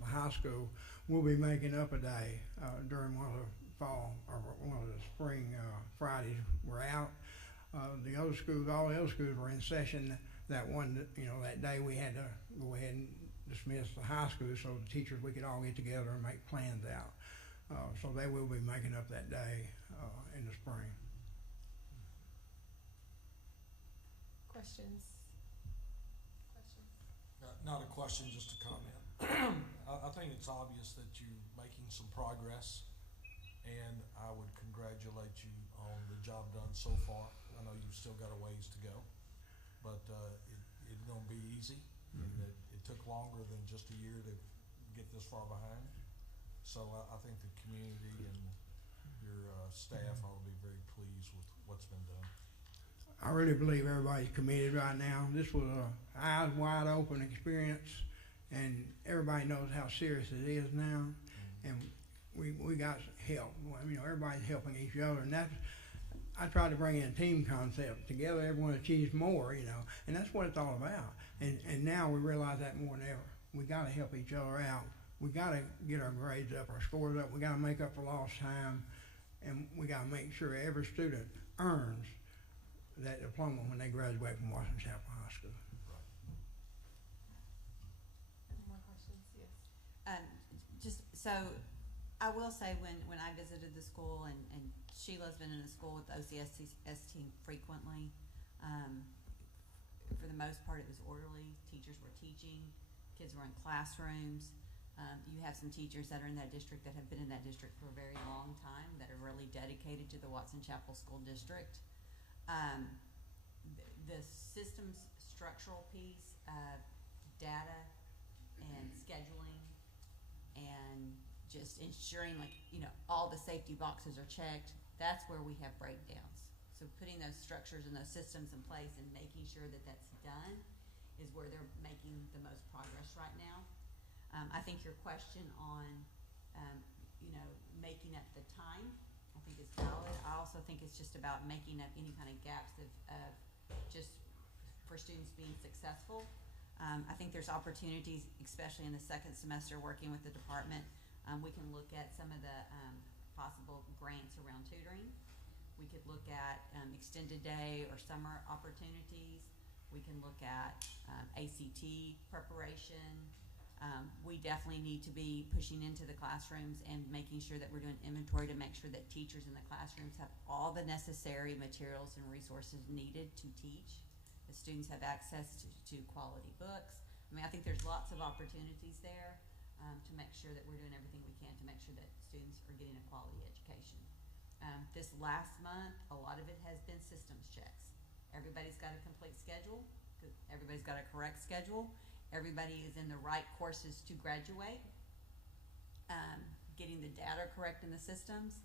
the high school will be making up a day during one of the fall or one of the spring Fridays. We're out. The other schools, all the other schools were in session that one, that day we had to go ahead and dismiss the high school so the teachers, we could all get together and make plans out. So they will be making up that day in the spring. Questions? Not a question, just a comment. I think it's obvious that you're making some progress, and I would congratulate you on the job done so far. I know you've still got a ways to go, but it's going to be easy. Mm-hmm. It took longer than just a year to get this far behind. So I think the community and your staff ought to be very pleased with what's been done. I really believe everybody's committed right now. This was a eyes wide open experience, and everybody knows how serious it is now. Mm-hmm. And we got help. Everybody's helping each other, and that's. I tried to bring in a team concept. Together, everyone achieves more, and that's what it's all about. And now we realize that more than ever. We got to help each other out. We got to get our grades up, our scores up. We got to make up for lost time, and we got to make sure every student earns that diploma when they graduate from Watson Chapel High School. Any more questions? Yes. Just so, I will say when I visited the school, and Sheila's been in the school with the OCSS team frequently. For the most part, it was orderly. Teachers were teaching. Kids were in classrooms. You have some teachers that are in that district that have been in that district for a very long time that are really dedicated to the Watson Chapel School District. The systems structural piece of data and scheduling and just ensuring all the safety boxes are checked, that's where we have breakdowns. So putting those structures and those systems in place and making sure that that's done is where they're making the most progress right now. I think your question on, making up the time, I think is valid. I also think it's just about making up any kind of gaps of just for students being successful. I think there's opportunities, especially in the second semester working with the department. We can look at some of the possible grants around tutoring. We could look at extended day or summer opportunities. We can look at ACT preparation. We definitely need to be pushing into the classrooms and making sure that we're doing inventory to make sure that teachers in the classrooms have all the necessary materials and resources needed to teach, that students have access to quality books. I think there's lots of opportunities there to make sure that we're doing everything we can to make sure that students are getting a quality education. This last month, a lot of it has been systems checks. Everybody's got a complete schedule, everybody's got a correct schedule. Everybody is in the right courses to graduate. Getting the data correct in the systems,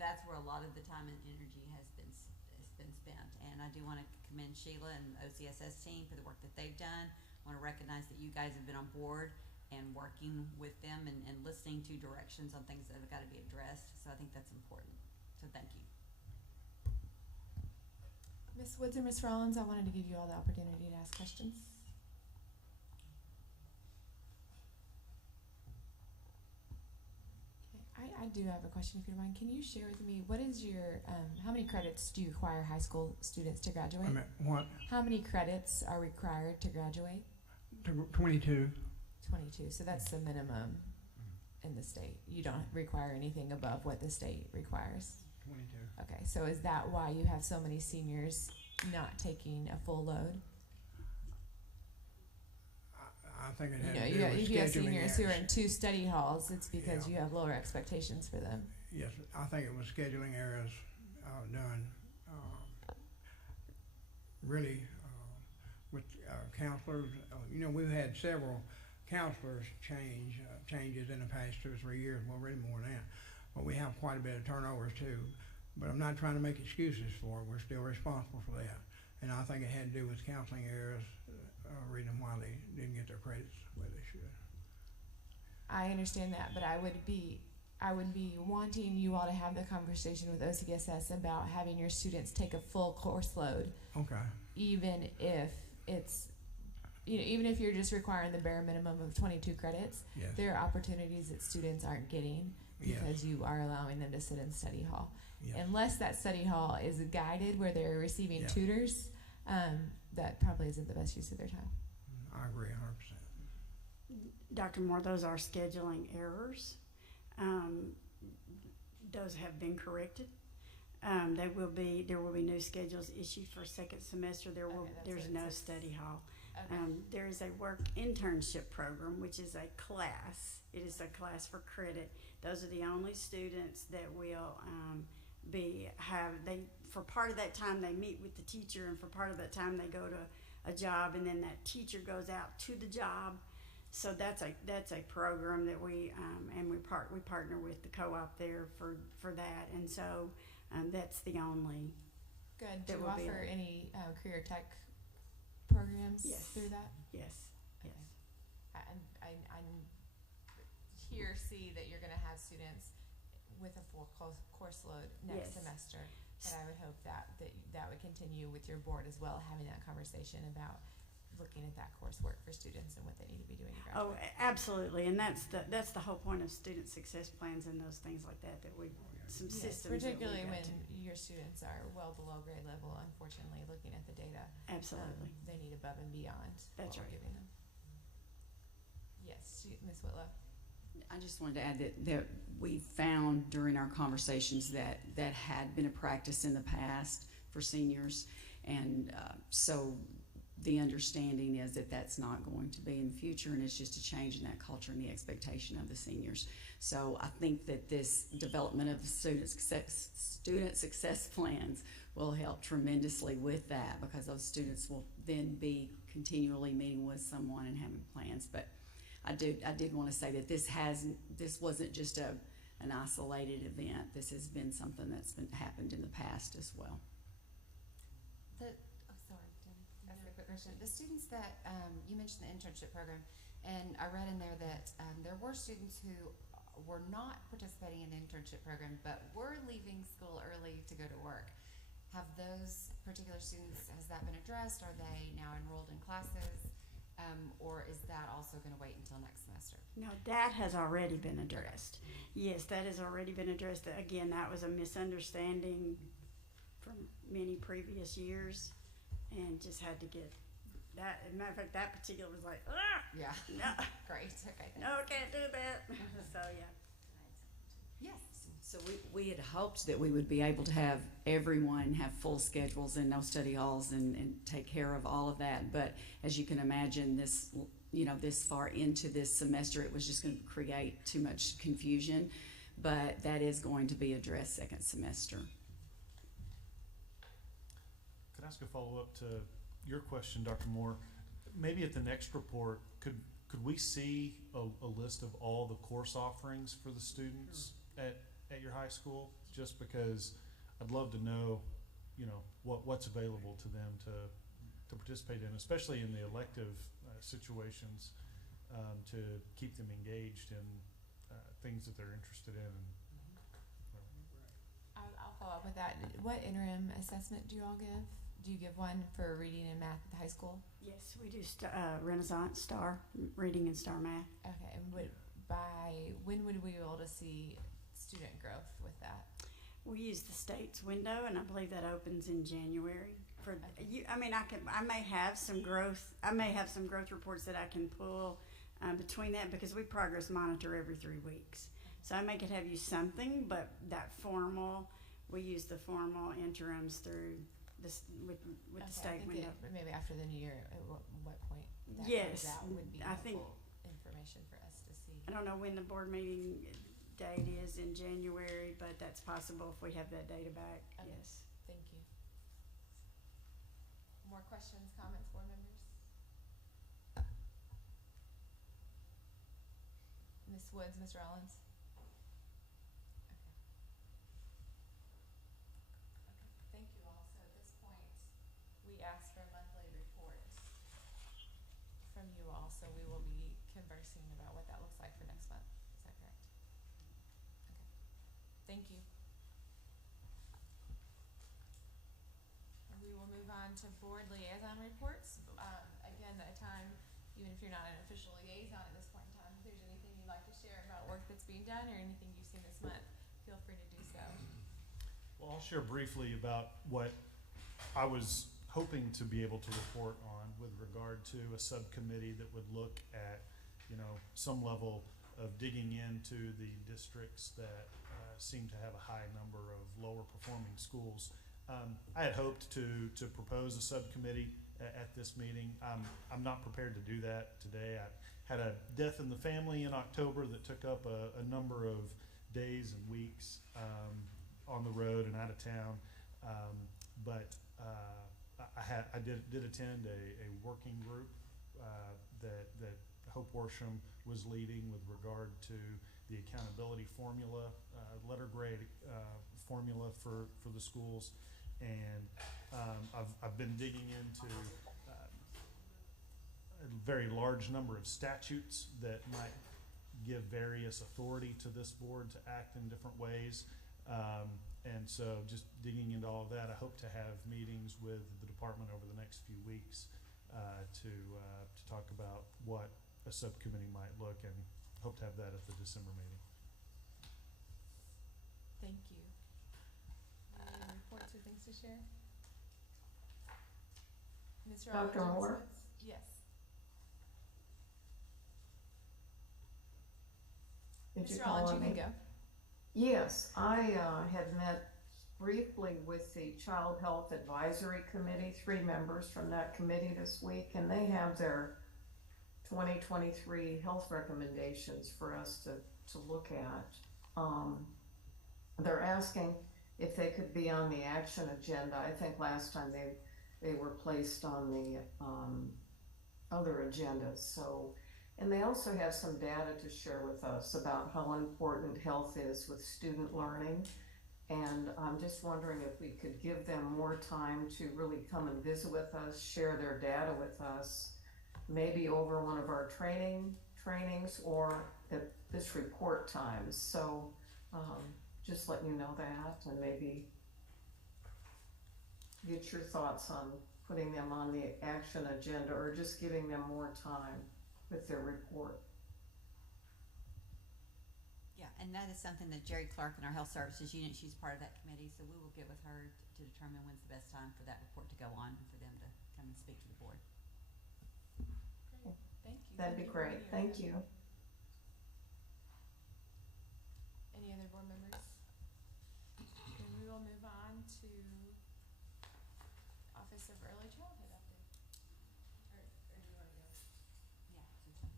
that's where a lot of the time and energy has been spent. And I do want to commend Sheila and the OCSS team for the work that they've done. I want to recognize that you guys have been on board and working with them and listening to directions on things that have got to be addressed. So I think that's important. So thank you. Ms. Woods or Ms. Rollins, I wanted to give you all the opportunity to ask questions. I do have a question, if you don't mind. Can you share with me, what is your, how many credits do you require high school students to graduate? What? How many credits are required to graduate? 22. 22, so that's the minimum in the state. You don't require anything above what the state requires? 22. Okay, so is that why you have so many seniors not taking a full load? I think it has to do with if you have scheduling seniors who are errors. in 2 study halls, it's because you have lower expectations for them. Yes, I think it was scheduling errors done really with counselors. We've had several counselors changes in the past 2 or 3 years, well, really more than that. But we have quite a bit of turnovers too. But I'm not trying to make excuses for it. We're still responsible for that. And I think it had to do with counseling errors, reason why they didn't get their credits the way they should. I understand that, but I would be wanting you all to have the conversation with OCSS about having your students take a full course load. Okay. Even if it's, even if you're just requiring the bare minimum of 22 credits, Yes. there are opportunities that students aren't getting because Yes. you are allowing them to sit in study hall. Yes. Unless that study hall is guided where they're receiving Yeah. tutors, that probably isn't the best use of their time. I agree 100%. Dr. Moore, those are scheduling errors. Those have been corrected. There will be new schedules issued for second semester. There's no study hall. There is a work internship program, which is a class. It is a class for credit. Those are the only students that will for part of that time they meet with the teacher, and for part of that time they go to a job, and then that teacher goes out to the job. So that's a program that we partner with the co-op there for that, and so that's the only. Good. Do that you will be offer a- any career tech programs Yes. through that? Yes. Yes. And I see that you're going to have students with a full course load next Yes. semester. But I would hope that would continue with your board as well, having that conversation about looking at that coursework for students and what they need to be doing to Oh, graduate. absolutely, and that's the whole point of student success plans and those things like that some Yes, systems that we particularly got when to. your students are well below grade level. Unfortunately, looking at the data, Absolutely. they need above and beyond That's what right. we're giving them. Yes, Ms. Whitlow. I just wanted to add that we found during our conversations that had been a practice in the past for seniors, and so the understanding is that that's not going to be in the future, and it's just a change in that culture and the expectation of the seniors. So I think that this development of the student success plans will help tremendously with that, because those students will then be continually meeting with someone and having plans. But I did want to say that this wasn't just an isolated event. This has been something that's happened in the past as well. That's a quick question. The students that, you mentioned the internship program, and I read in there that there were students who were not participating in the internship program, but were leaving school early to go to work. Have those particular students, has that been addressed? Are they now enrolled in classes? Or is that also going to wait until next semester? No, that has already been addressed. Yes, that has already been addressed. Again, that was a misunderstanding from many previous years, and just had to get that. As a matter of fact, that particular was like, Yeah. no, Great. Okay. no, can't do that. So yeah. Yes. So we had hoped that we would be able to have everyone have full schedules and no study halls and take care of all of that. But as you can imagine, this far into this semester, it was just going to create too much confusion. But that is going to be addressed second semester. Could I ask a follow-up to your question, Dr. Moore? Maybe at the next report, could we see a list of all the course offerings for the students at your high school? Just because I'd love to know, what's available to them to participate in, especially in the elective situations, to keep them engaged in things that they're interested in. I'll follow up with that. What interim assessment do you all give? Do you give one for reading and math at the high school? Yes, we do Renaissance, STAR, reading and STAR math. Okay, and when would we be able to see student growth with that? We use the state's window, and I believe that opens in January. I may have some growth. I may have some growth reports that I can pull between that, because we progress monitor every 3 weeks. So I may could have you something, but we use the formal interims through this with the state window. Maybe after the new year, at what point that Yes, comes out would be I think helpful information for us to see. I don't know when the board meeting date is in January, but that's possible if we have that data back. Okay. Yes. Thank you. More questions, comments, board members? Ms. Woods, Ms. Rollins? Okay, thank you all. So at this point, we ask for a monthly report from you all, so we will be conversing about what that looks like for next month. Is that correct? Okay, thank you. And we will move on to board liaison reports. Again, a time, even if you're not an official liaison at this point in time, if there's anything you'd like to share about work that's being done or anything you've seen this month, feel free to do so. Well, I'll share briefly about what I was hoping to be able to report on with regard to a subcommittee that would look at, some level of digging into the districts that seem to have a high number of lower performing schools. I had hoped to propose a subcommittee at this meeting. I'm not prepared to do that today. I had a death in the family in October that took up a number of days and weeks on the road and out of town. But I did attend a working group that Hope Worsham was leading with regard to the accountability formula, letter grade formula for the schools. And I've been digging into a very large number of statutes that might give various authority to this board to act in different ways. And so just digging into all of that, I hope to have meetings with the department over the next few weeks to talk about what a subcommittee might look, and hope to have that at the December meeting. Thank you. Any reports or things to share? Ms. Rollins? Dr. Moore? Yes. Did you Ms. call Rollins, on you me? can go. Yes, I had met briefly with the Child Health Advisory Committee, 3 members from that committee this week, and they have their 2023 health recommendations for us to look at. They're asking if they could be on the action agenda. I think last time they were placed on the other agendas. So, and they also have some data to share with us about how important health is with student learning. And I'm just wondering if we could give them more time to really come and visit with us, share their data with us, maybe over one of our trainings or at this report time. So just let you know that, and maybe get your thoughts on putting them on the action agenda or just giving them more time with their report. Yeah, and that is something that Jerry Clark in our Health Services Unit, she's part of that committee, so we will get with her to determine when's the best time for that report to go on and for them to come and speak to the board. Great. Thank you. That'd be great. Thank you. Any other board members? Then we will move on to Office of Early Childhood update. Or do you want to go?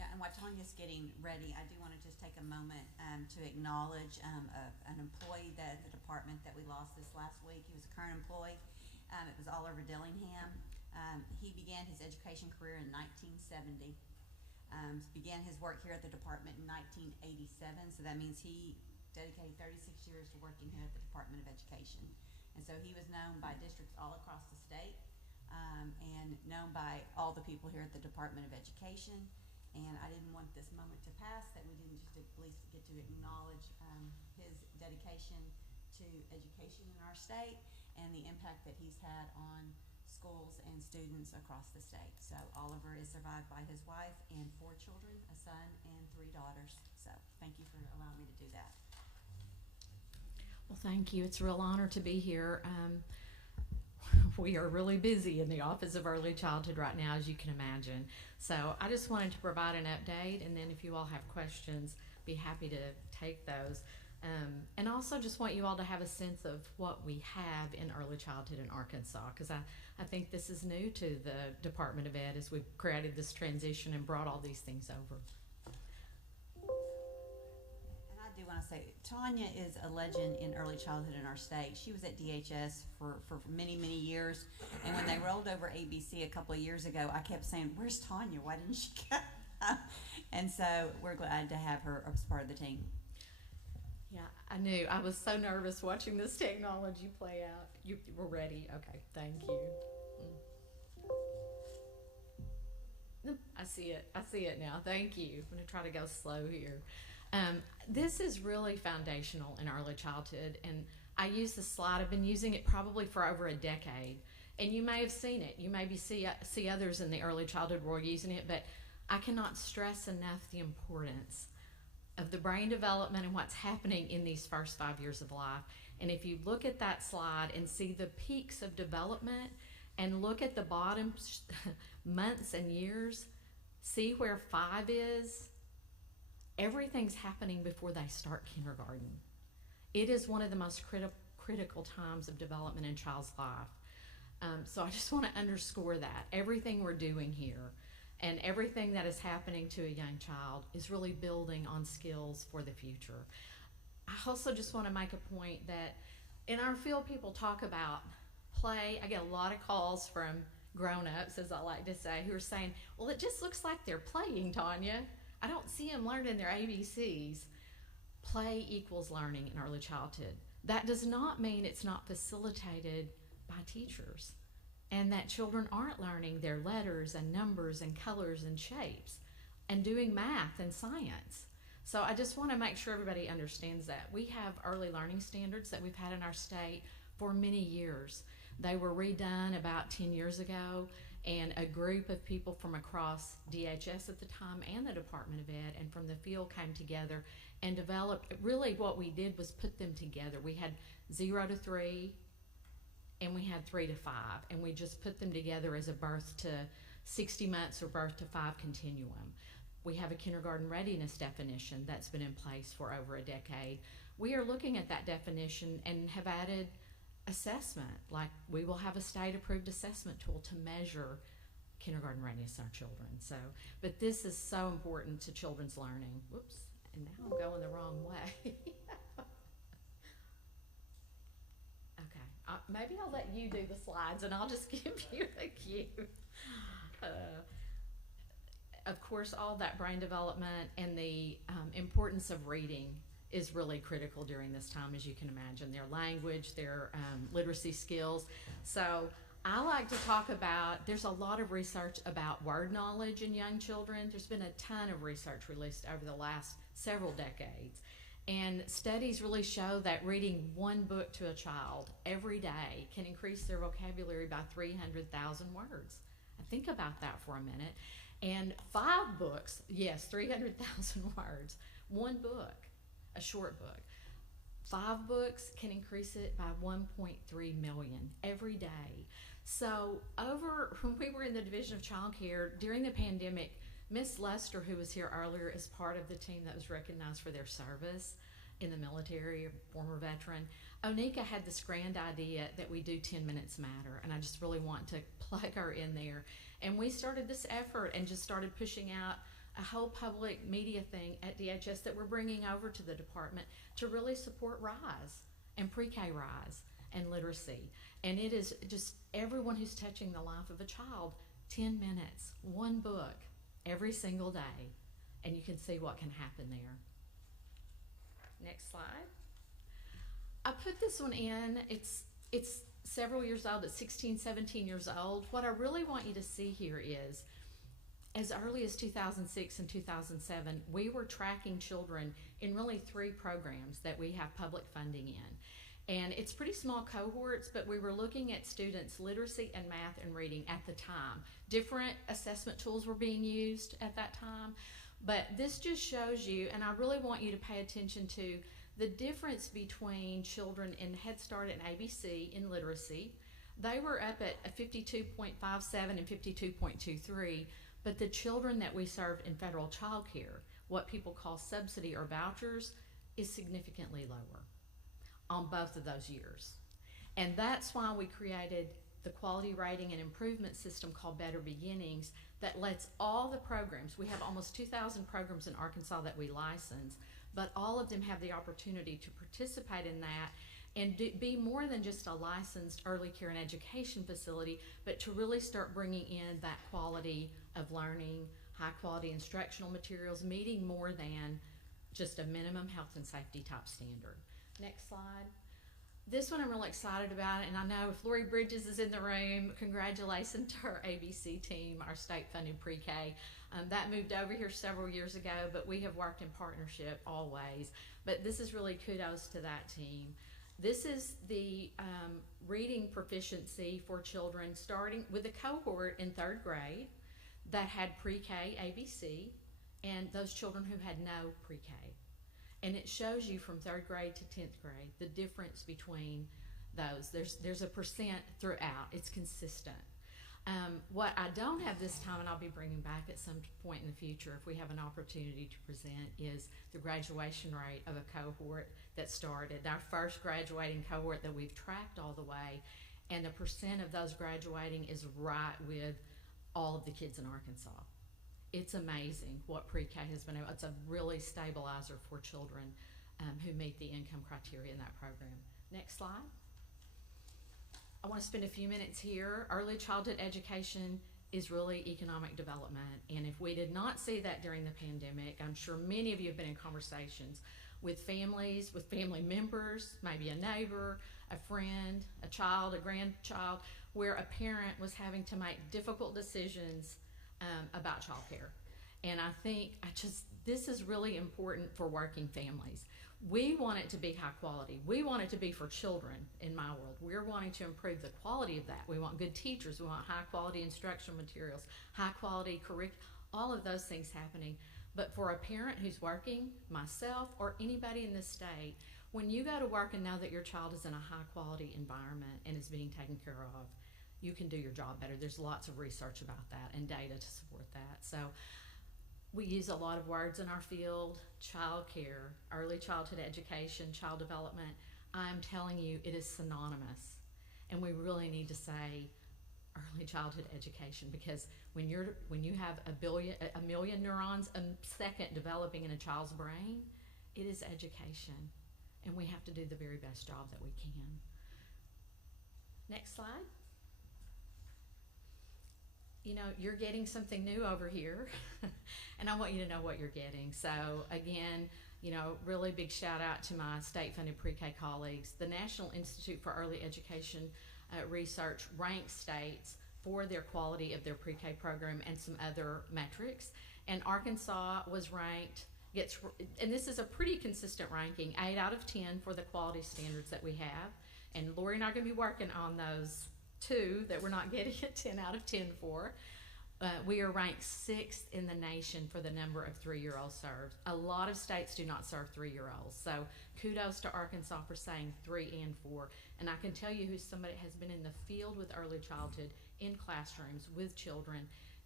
Yeah, and while Tanya's getting ready, I do want to just take a moment to acknowledge an employee at the department that we lost this last week. He was a current employee. It was Oliver Dillingham. He began his education career in 1970. Began his work here at the department in 1987, so that means he dedicated 36 years to working here at the Department of Education. And so he was known by districts all across the state and known by all the people here at the Department of Education. And I didn't want this moment to pass that we didn't just at least get to acknowledge his dedication to education in our state and the impact that he's had on schools and students across the state. So Oliver is survived by his wife and 4 children, a son and 3 daughters. So thank you for allowing me to do that. Well, thank you. It's a real honor to be here. We are really busy in the Office of Early Childhood right now, as you can imagine. So I just wanted to provide an update, and then if you all have questions, be happy to take those. And also just want you all to have a sense of what we have in early childhood in Arkansas, because I think this is new to the Department of Ed as we've created this transition and brought all these things over. And I do want to say, Tanya is a legend in early childhood in our state. She was at DHS for many, many years. And when they rolled over ABC a couple of years ago, I kept saying, where's Tanya? Why didn't she go? And so we're glad to have her as part of the team. Yeah, I knew. I was so nervous watching this technology play out. You were ready. Okay, thank you. I see it. I see it now. Thank you. I'm going to try to go slow here. This is really foundational in early childhood, and I use this slide. I've been using it probably for over a decade, and you may have seen it. You maybe see others in the early childhood world using it, but I cannot stress enough the importance of the brain development and what's happening in these first 5 years of life. And if you look at that slide and see the peaks of development and look at the bottom months and years, see where 5 is, everything's happening before they start kindergarten. It is one of the most critical times of development in a child's life. So I just want to underscore that. Everything we're doing here and everything that is happening to a young child is really building on skills for the future. I also just want to make a point that in our field, people talk about play. I get a lot of calls from grown-ups, as I like to say, who are saying, well, it just looks like they're playing, Tanya. I don't see them learning their ABCs. Play equals learning in early childhood. That does not mean it's not facilitated by teachers, and that children aren't learning their letters and numbers and colors and shapes and doing math and science. So I just want to make sure everybody understands that. We have early learning standards that we've had in our state for many years. They were redone about 10 years ago, and a group of people from across DHS at the time and the Department of Ed and from the field came together and developed. Really what we did was put them together. We had 0 to 3, and we had 3 to 5, and we just put them together as a birth to 60 months or birth to 5 continuum. We have a kindergarten readiness definition that's been in place for over a decade. We are looking at that definition and have added assessment, like we will have a state-approved assessment tool to measure kindergarten readiness in our children. So, but this is so important to children's learning. Whoops, and now I'm going the wrong way. Maybe I'll let you do the slides and I'll just give you a cue. Of course, all that brain development and the importance of reading is really critical during this time, as you can imagine. Their language, their literacy skills. So I like to talk about, there's a lot of research about word knowledge in young children. There's been a ton of research released over the last several decades. And studies really show that reading one book to a child every day can increase their vocabulary by 300,000 words. Think about that for a minute. And 5 books, yes, 300,000 words. 1 book, a short book. 5 books can increase it by 1.3 million every day. So when we were in the Division of Child Care during the pandemic, Miss Lester, who was here earlier, is part of the team that was recognized for their service in the military, a former veteran. Onika had this grand idea that we do 10 Minutes Matter, and I just really want to plug her in there. And we started this effort and just started pushing out a whole public media thing at DHS that we're bringing over to the department to really support RISE and pre-K RISE and literacy. And it is just everyone who's touching the life of a child, 10 minutes, 1 book, every single day, and you can see what can happen there. Next slide. I put this one in. It's several years old. It's 16, 17 years old. What I really want you to see here is, as early as 2006 and 2007, we were tracking children in really 3 programs that we have public funding in. And it's pretty small cohorts, but we were looking at students' literacy and math and reading at the time. Different assessment tools were being used at that time, but this just shows you, and I really want you to pay attention to the difference between children in Head Start and ABC in literacy. They were up at 52.57 and 52.23, but the children that we served in federal child care, what people call subsidy or vouchers, is significantly lower on both of those years. And that's why we created the quality rating and improvement system called Better Beginnings that lets all the programs, we have almost 2,000 programs in Arkansas that we license, but all of them have the opportunity to participate in that and be more than just a licensed early care and education facility, but to really start bringing in that quality of learning, high quality instructional materials, meeting more than just a minimum health and safety type standard. Next slide. This one I'm really excited about, and I know if Lori Bridges is in the room, congratulations to our ABC team, our state-funded pre-K. That moved over here several years ago, but we have worked in partnership always. But this is really kudos to that team. This is the reading proficiency for children starting with a cohort in 3rd grade that had pre-K ABC, and those children who had no pre-K. And it shows you from 3rd grade to 10th grade the difference between those. There's a percent throughout. It's consistent. What I don't have this time, and I'll be bringing back at some point in the future if we have an opportunity to present, is the graduation rate of a cohort that started. Our first graduating cohort that we've tracked all the way, and the percent of those graduating is right with all of the kids in Arkansas. It's amazing what pre-K has been able. It's a really stabilizer for children who meet the income criteria in that program. Next slide. I want to spend a few minutes here. Early childhood education is really economic development, and if we did not see that during the pandemic, I'm sure many of you have been in conversations with families, with family members, maybe a neighbor, a friend, a child, a grandchild, where a parent was having to make difficult decisions about childcare. And I think this is really important for working families. We want it to be high quality. We want it to be for children in my world. We're wanting to improve the quality of that. We want good teachers. We want high quality instructional materials, high quality curriculum, all of those things happening. But for a parent who's working, myself, or anybody in this state, when you go to work and know that your child is in a high quality environment and is being taken care of, you can do your job better. There's lots of research about that and data to support that. So we use a lot of words in our field: child care, early childhood education, child development. I'm telling you, it is synonymous. And we really need to say early childhood education, because when you have a million neurons a second developing in a child's brain, it is education. And we have to do the very best job that we can. Next slide. You know, you're getting something new over here, and I want you to know what you're getting. So again, you know, really big shout out to my state-funded pre-K colleagues. The National Institute for Early Education Research ranks states for their quality of their pre-K program and some other metrics. And Arkansas was ranked, and this is a pretty consistent ranking, 8 out of 10 for the quality standards that we have. And Lori and I are going to be working on those 2 that we're not getting a 10 out of 10 for. We are ranked 6th in the nation for the number of 3-year-olds served. A lot of states do not serve 3-year-olds. So kudos to Arkansas for saying 3 and 4. And I can tell you who somebody has been in the field with early childhood, in classrooms, with children.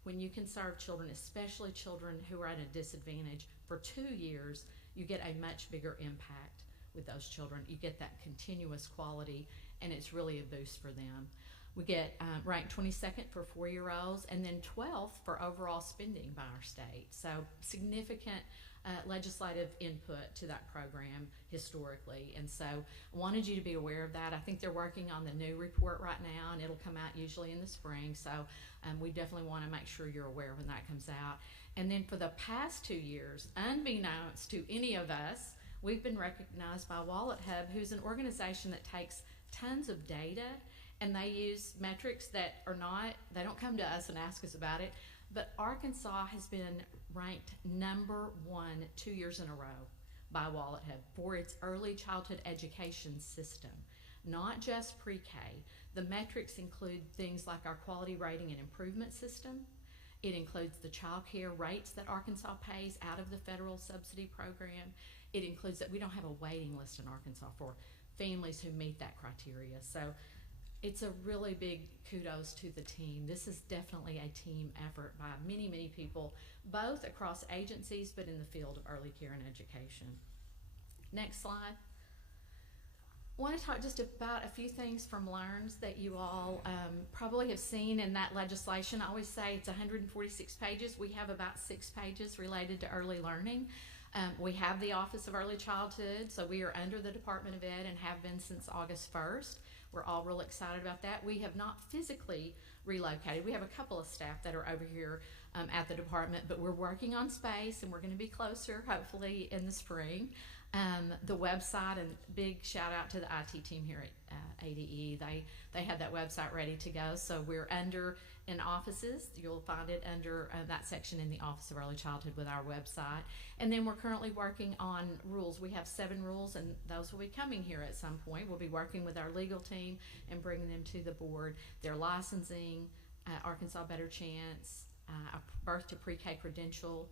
When you can serve children, especially children who are at a disadvantage, for 2 years, you get a much bigger impact with those children. You get that continuous quality, and it's really a boost for them. We get ranked 22nd for 4-year-olds, and then 12th for overall spending by our state. So significant legislative input to that program historically. And so I wanted you to be aware of that. I think they're working on the new report right now, and it'll come out usually in the spring. So we definitely want to make sure you're aware when that comes out. And then for the past 2 years, unbeknownst to any of us, we've been recognized by WalletHub, who's an organization that takes tons of data, and they use metrics that they don't come to us and ask us about it, but Arkansas has been ranked number 1 2 years in a row by WalletHub for its early childhood education system, not just pre-K. The metrics include things like our quality rating and improvement system. It includes the child care rates that Arkansas pays out of the federal subsidy program. It includes that we don't have a waiting list in Arkansas for families who meet that criteria. So it's a really big kudos to the team. This is definitely a team effort by many, many people, both across agencies, but in the field of early care and education. Next slide. I want to talk just about a few things from LEARNS that you all probably have seen in that legislation. I always say it's 146 pages. We have about 6 pages related to early learning. We have the Office of Early Childhood, so we are under the Department of Ed and have been since August 1st. We're all real excited about that. We have not physically relocated. We have a couple of staff that are over here at the department, but we're working on space, and we're going to be closer, hopefully, in the spring. The website, and big shout out to the IT team here at ADE. They had that website ready to go. So we're under in offices. You'll find it under that section in the Office of Early Childhood with our website. And then we're currently working on rules. We have 7 rules, and those will be coming here at some point. We'll be working with our legal team and bringing them to the board. Their licensing, Arkansas Better Chance, a birth to pre-K credential,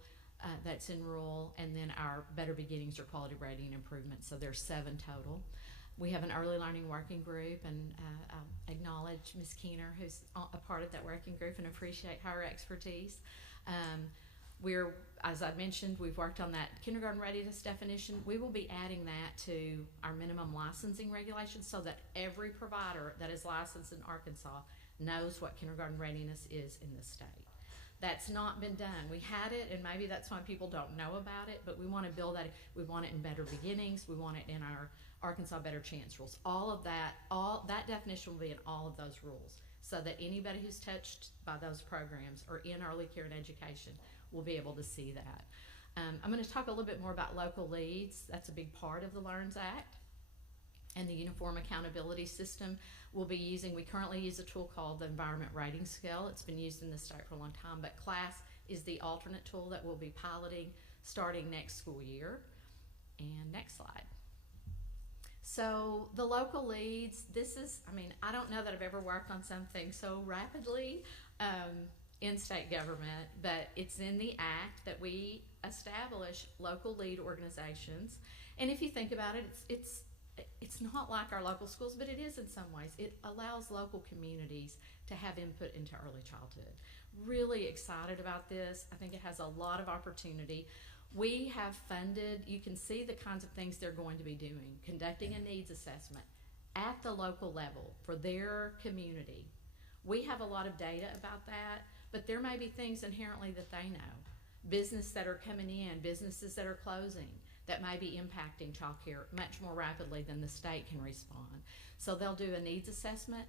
that's in rural, and then our Better Beginnings or quality rating improvement. So there's 7 total. We have an early learning working group, and I'll acknowledge Ms. Keener, who's a part of that working group, and appreciate her expertise. We're, as I mentioned, we've worked on that kindergarten readiness definition. We will be adding that to our minimum licensing regulations so that every provider that is licensed in Arkansas knows what kindergarten readiness is in the state. That's not been done. We had it, and maybe that's why people don't know about it, but we want to build that. We want it in Better Beginnings. We want it in our Arkansas Better Chance rules. All that definition will be in all of those rules, so that anybody who's touched by those programs or in early care and education will be able to see that. I'm going to talk a little bit more about local leads. That's a big part of the LEARNS Act. And the Uniform Accountability System we'll be using. We currently use a tool called the Environment Rating Scale. It's been used in the state for a long time, but CLASS is the alternate tool that we'll be piloting starting next school year. And next slide. So the local leads, this is, I mean, I don't know that I've ever worked on something so rapidly in state government, but it's in the act that we establish local lead organizations. And if you think about it, it's not like our local schools, but it is in some ways. It allows local communities to have input into early childhood. Really excited about this. I think it has a lot of opportunity. We have funded, you can see the kinds of things they're going to be doing, conducting a needs assessment at the local level for their community. We have a lot of data about that, but there may be things inherently that they know. Business that are coming in, businesses that are closing, that may be impacting child care much more rapidly than the state can respond. So they'll do a needs assessment.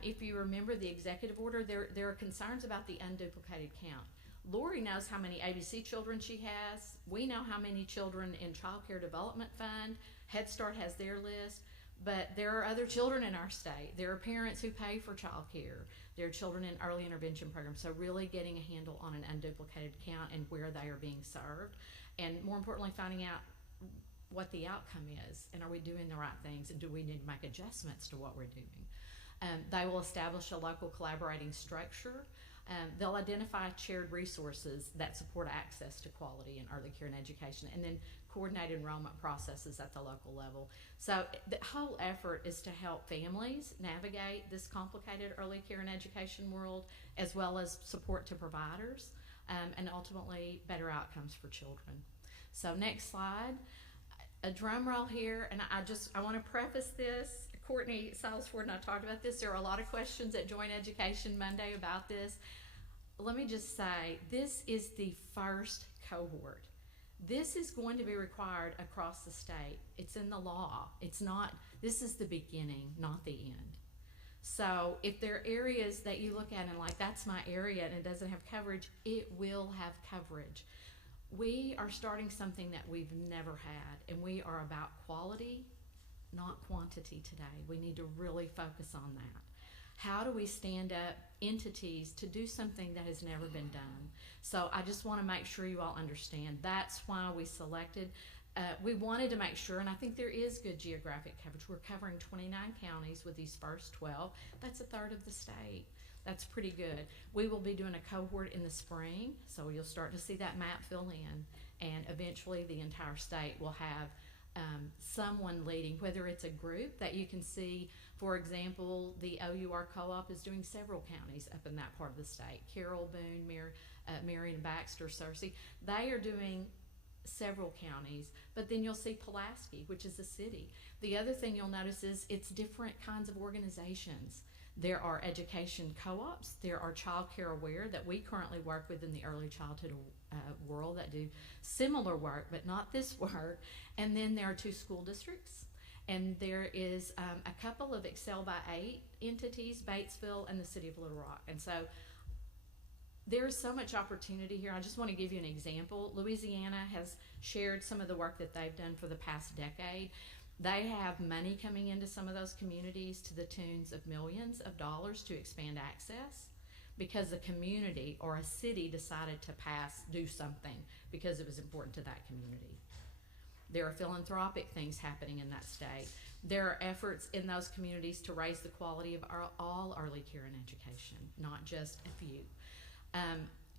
If you remember the executive order, there are concerns about the unduplicated count. Lori knows how many ABC children she has. We know how many children in Child Care Development Fund. Head Start has their list. But there are other children in our state. There are parents who pay for child care. There are children in early intervention programs. So really getting a handle on an unduplicated count and where they are being served. And more importantly, finding out what the outcome is, and are we doing the right things, and do we need to make adjustments to what we're doing. They will establish a local collaborating structure. They'll identify shared resources that support access to quality in early care and education, and then coordinate enrollment processes at the local level. So the whole effort is to help families navigate this complicated early care and education world, as well as support to providers, and ultimately better outcomes for children. So next slide. A drum roll here, and I want to preface this. Courtney Salesford and I talked about this. There are a lot of questions at Joint Education Monday about this. Let me just say, this is the first cohort. This is going to be required across the state. It's in the law. It's not, this is the beginning, not the end. So if there are areas that you look at and like, that's my area and it doesn't have coverage, it will have coverage. We are starting something that we've never had, and we are about quality, not quantity today. We need to really focus on that. How do we stand up entities to do something that has never been done? So I just want to make sure you all understand that's why we selected. We wanted to make sure, and I think there is good geographic coverage. We're covering 29 counties with these first 12. That's a third of the state. That's pretty good. We will be doing a cohort in the spring, so you'll start to see that map fill in, and eventually the entire state will have someone leading, whether it's a group that you can see. For example, the OUR Co-op is doing several counties up in that part of the state. Carroll, Boone, Marion, Baxter, Searcy. They are doing several counties, but then you'll see Pulaski, which is a city. The other thing you'll notice is it's different kinds of organizations. There are education co-ops, there are Child Care Aware that we currently work with in the early childhood world that do similar work, but not this work. And then there are 2 school districts. And there is a couple of Excel by 8 entities, Batesville and the city of Little Rock. And so there's so much opportunity here. I just want to give you an example. Louisiana has shared some of the work that they've done for the past decade. They have money coming into some of those communities to the tunes of millions of dollars to expand access, because the community or a city decided to do something because it was important to that community. There are philanthropic things happening in that state. There are efforts in those communities to raise the quality of all early care and education, not just a few.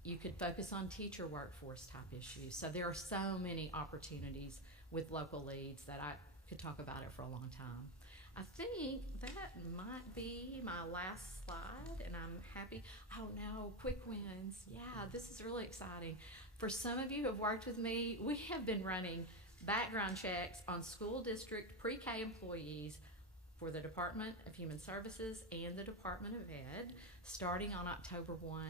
You could focus on teacher workforce type issues. So there are so many opportunities with local leads that I could talk about it for a long time. I think that might be my last slide, and I'm happy. Oh no, quick wins. Yeah, this is really exciting. For some of you who have worked with me, we have been running background checks on school district pre-K employees for the Department of Human Services and the Department of Ed. Starting on October 1,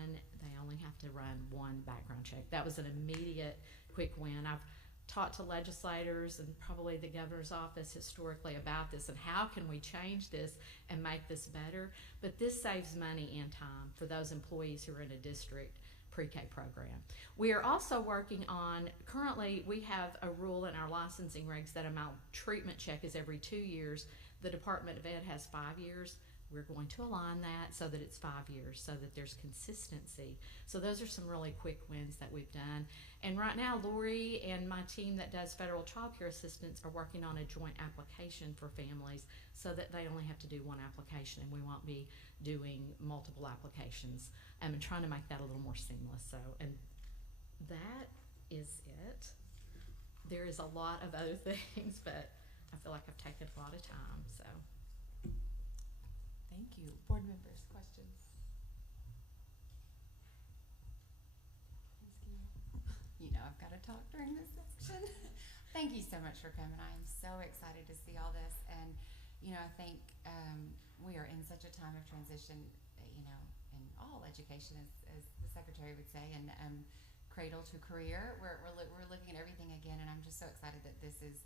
they only have to run one background check. That was an immediate quick win. I've talked to legislators and probably the governor's office historically about this and how can we change this and make this better. But this saves money and time for those employees who are in a district pre-K program. We are also working on, currently we have a rule in our licensing regs that a maltreatment check is every 2 years. The Department of Ed has 5 years. We're going to align that so that it's 5 years, so that there's consistency. So those are some really quick wins that we've done. And right now, Lori and my team that does federal child care assistance are working on a joint application for families so that they only have to do one application and we won't be doing multiple applications, and trying to make that a little more seamless. So, and that is it. There is a lot of other things, but I feel like I've taken a lot of time, so. Thank you. Board members, questions? You know I've got to talk during this section. Thank you so much for coming. I am so excited to see all this, and you know I think we are in such a time of transition, you know, in all education, as the secretary would say, and cradle to career. We're looking at everything again, and I'm just so excited that this is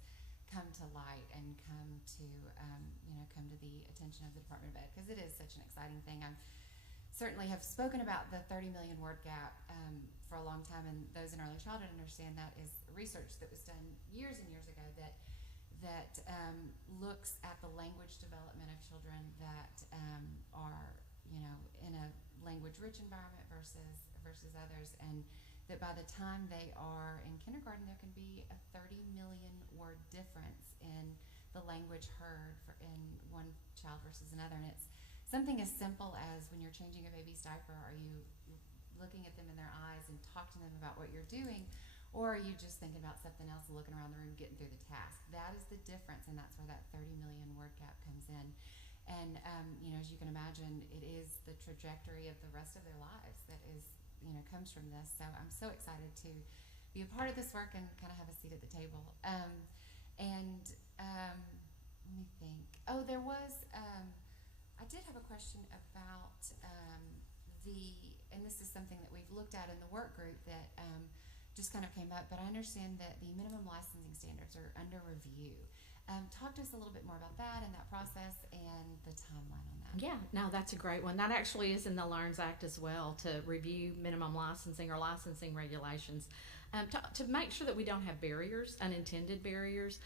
come to light and come to the attention of the Department of Ed, because it is such an exciting thing. I certainly have spoken about the 30 million word gap for a long time, and those in early childhood understand that is research that was done years and years ago that looks at the language development of children that are, you know, in a language-rich environment versus others, and that by the time they are in kindergarten, there can be a 30 million word difference in the language heard in one child versus another. And it's something as simple as when you're changing a baby's diaper, are you looking at them in their eyes and talking to them about what you're doing, or are you just thinking about something else and looking around the room getting through the task? That is the difference, and that's where that 30 million word gap comes in. And you know, as you can imagine, it is the trajectory of the rest of their lives that is, you know, comes from this. So I'm so excited to be a part of this work and kind of have a seat at the table. Let me think. Oh, there was, I did have a question about and this is something that we've looked at in the work group that just kind of came up, but I understand that the minimum licensing standards are under review. Talk to us a little bit more about that and that process and the timeline on that. Yeah, no, that's a great one. That actually is in the LEARNS Act as well, to review minimum licensing or licensing regulations to make sure that we don't have barriers, unintended barriers.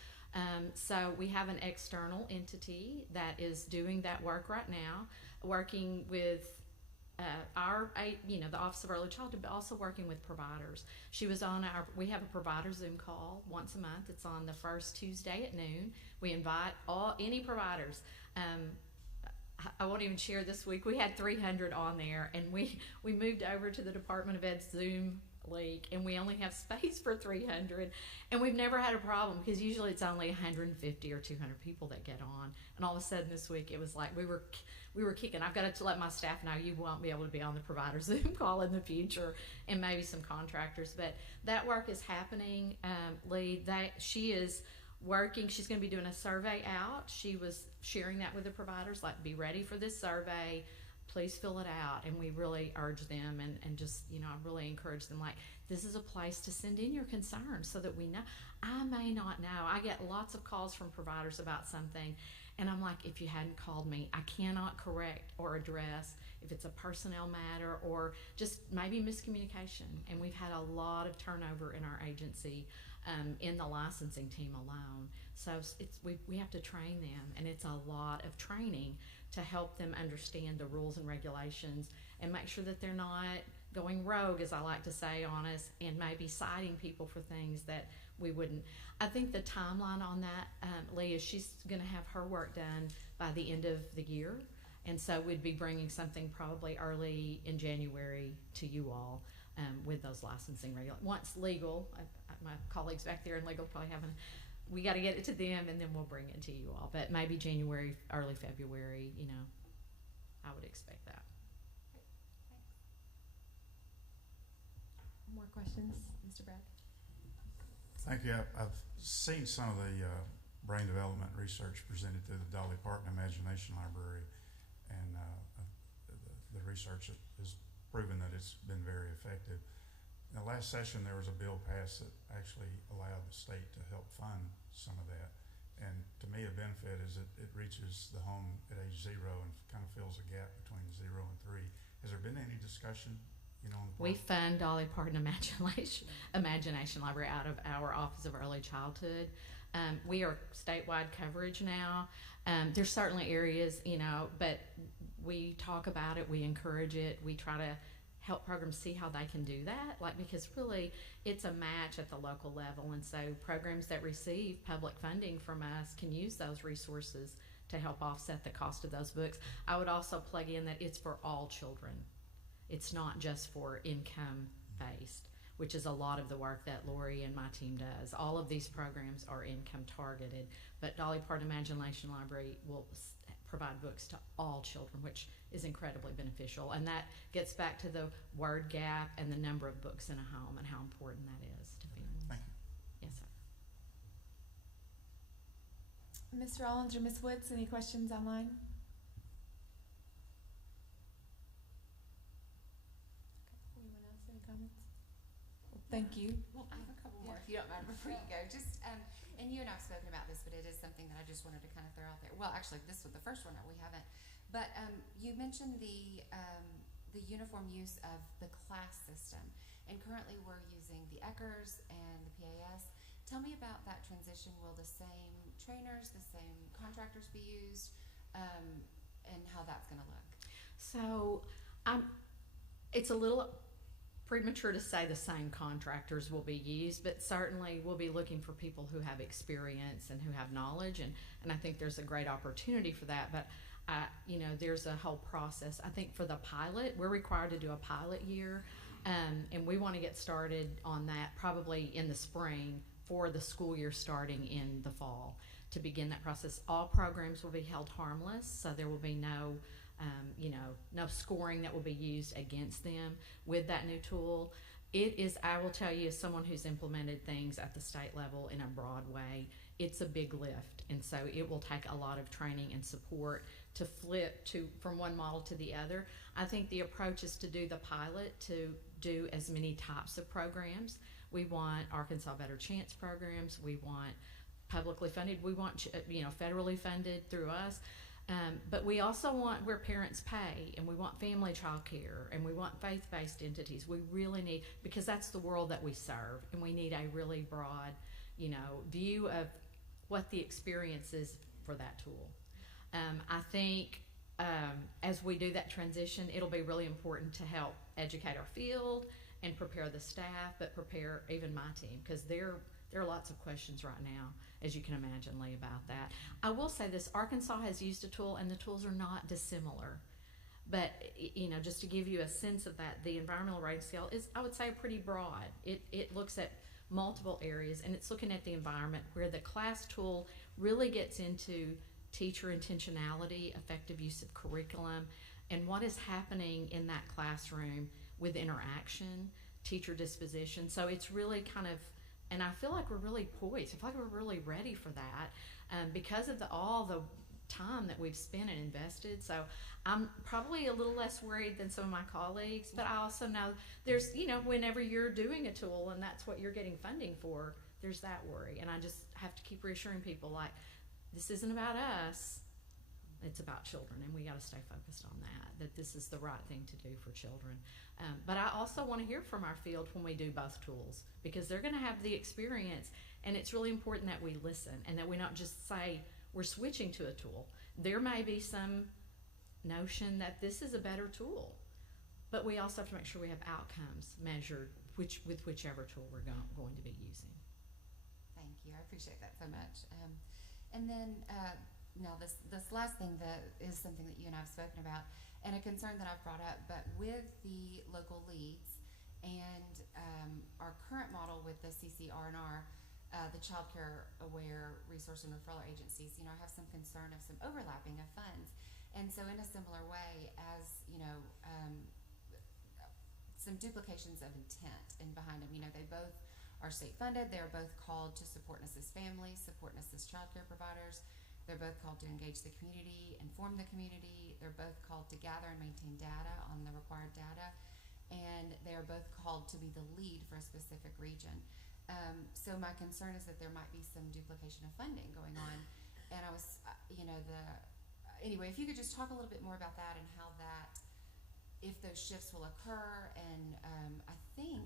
So we have an external entity that is doing that work right now, working with the Office of Early Childhood, but also working with providers. She was on we have a provider Zoom call once a month. It's on the first Tuesday at noon. We invite any providers. I won't even share this week. We had 300 on there, and we moved over to the Department of Ed's Zoom link, and we only have space for 300, and we've never had a problem because usually it's only 150 or 200 people that get on, and all of a sudden this week it was like we were kicking. I've got to let my staff know you won't be able to be on the provider Zoom call in the future, and maybe some contractors, but that work is happening. She is working. She's going to be doing a survey out. She was sharing that with the providers, like, be ready for this survey. please fill it out. And we really urge them and just, you know, I really encourage them, like, this is a place to send in your concerns so that we know. I may not know. I get lots of calls from providers about something, and I'm like, if you hadn't called me, I cannot correct or address if it's a personnel matter or just maybe miscommunication. And we've had a lot of turnover in our agency in the licensing team alone. So we have to train them, and it's a lot of training to help them understand the rules and regulations and make sure that they're not going rogue, as I like to say, on us, and maybe citing people for things that we wouldn't. I think the timeline on that, Lee, is she's going to have her work done by the end of the year. And so we'd be bringing something probably early in January to you all with those licensing regulations. Once legal, my colleagues back there in legal probably haven't, we got to get it to them and then we'll bring it to you all. But maybe January, early February, you know, I would expect that. More questions, Mr. Bragg? Thank you. I've seen some of the brain development research presented through the Dolly Parton Imagination Library, and the research has proven that it's been very effective. In the last session, there was a bill passed that actually allowed the state to help fund some of that. And to me, a benefit is it reaches the home at age 0 and kind of fills a gap between 0 and 3. Has there been any discussion? You know, we fund Dolly Parton Imagination Library out of our Office of Early Childhood. We are statewide coverage now. There's certainly areas, you know, but we talk about it, we encourage it, we try to help programs see how they can do that, like, because really it's a match at the local level, and so programs that receive public funding from us can use those resources to help offset the cost of those books. I would also plug in that it's for all children. It's not just for income based, which is a lot of the work that Lori and my team does. All of these programs are income targeted, but Dolly Parton Imagination Library will provide books to all children, which is incredibly beneficial. And that gets back to the word gap and the number of books in a home and how important that is to families. Thank you. Yes, sir. Ms. Rollins or Ms. Woods, any questions online? Anyone else, any comments? Well, thank you. Well, I have a couple more, if you don't mind, before you go. Just, and you and I have spoken about this, but it is something that I just wanted to kind of throw out there. Well, actually, this was the first one that we haven't. But you mentioned the uniform use of the class system, and currently we're using the ECHRS and the PAS. Tell me about that transition. Will the same trainers, the same contractors be used, and how that's going to look? So, it's a little premature to say the same contractors will be used, but certainly we'll be looking for people who have experience and who have knowledge, and I think there's a great opportunity for that. But you know, there's a whole process. I think for the pilot, we're required to do a pilot year, and we want to get started on that probably in the spring for the school year starting in the fall to begin that process. All programs will be held harmless, so there will be no no scoring that will be used against them with that new tool. It is, I will tell you, as someone who's implemented things at the state level in a broad way, it's a big lift, and so it will take a lot of training and support to flip from one model to the other. I think the approach is to do the pilot, to do as many types of programs. We want Arkansas Better Chance programs, we want publicly funded, we want federally funded through us. But we also want where parents pay, and we want family child care, and we want faith-based entities. We really need, because that's the world that we serve, and we need a really broad, view of what the experience is for that tool. I think as we do that transition, it'll be really important to help educate our field and prepare the staff, but prepare even my team, because there are lots of questions right now, as you can imagine, Lee, about that. I will say this, Arkansas has used a tool, and the tools are not dissimilar. But, just to give you a sense of that, the environmental rating scale is, I would say, pretty broad. It looks at multiple areas, and it's looking at the environment, where the class tool really gets into teacher intentionality, effective use of curriculum, and what is happening in that classroom with interaction, teacher disposition. So it's really kind of, and I feel like we're really poised. I feel like we're really ready for that because of all the time that we've spent and invested. So I'm probably a little less worried than some of my colleagues, but I also know there's, whenever you're doing a tool and that's what you're getting funding for, there's that worry. And I just have to keep reassuring people, like, this isn't about us, it's about children, and we got to stay focused on that this is the right thing to do for children. But I also want to hear from our field when we do both tools, because they're going to have the experience, and it's really important that we listen and that we not just say we're switching to a tool. There may be some notion that this is a better tool, but we also have to make sure we have outcomes measured with whichever tool we're going to be using. Thank you. I appreciate that so much. And then now this last thing that is something that you and I have spoken about, and a concern that I've brought up, but with the local leads and our current model with the CCR&R, the Child Care Aware Resource and Referral Agencies, I have some concern of some overlapping of funds. And so in a similar way as, some duplications of intent and behind them, they both are state funded. They're both called to support and assist families, support and assist child care providers. They're both called to engage the community, inform the community. They're both called to gather and maintain data on the required data. And they're both called to be the lead for a specific region. So my concern is that there might be some duplication of funding going on. And I was, anyway, if you could just talk a little bit more about that and how that, if those shifts will occur. And I think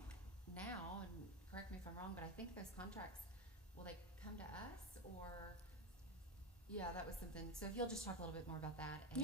now, and correct me if I'm wrong, but I think those contracts, will they come to us or? Yeah, that was something. So if you'll just talk a little bit more about that and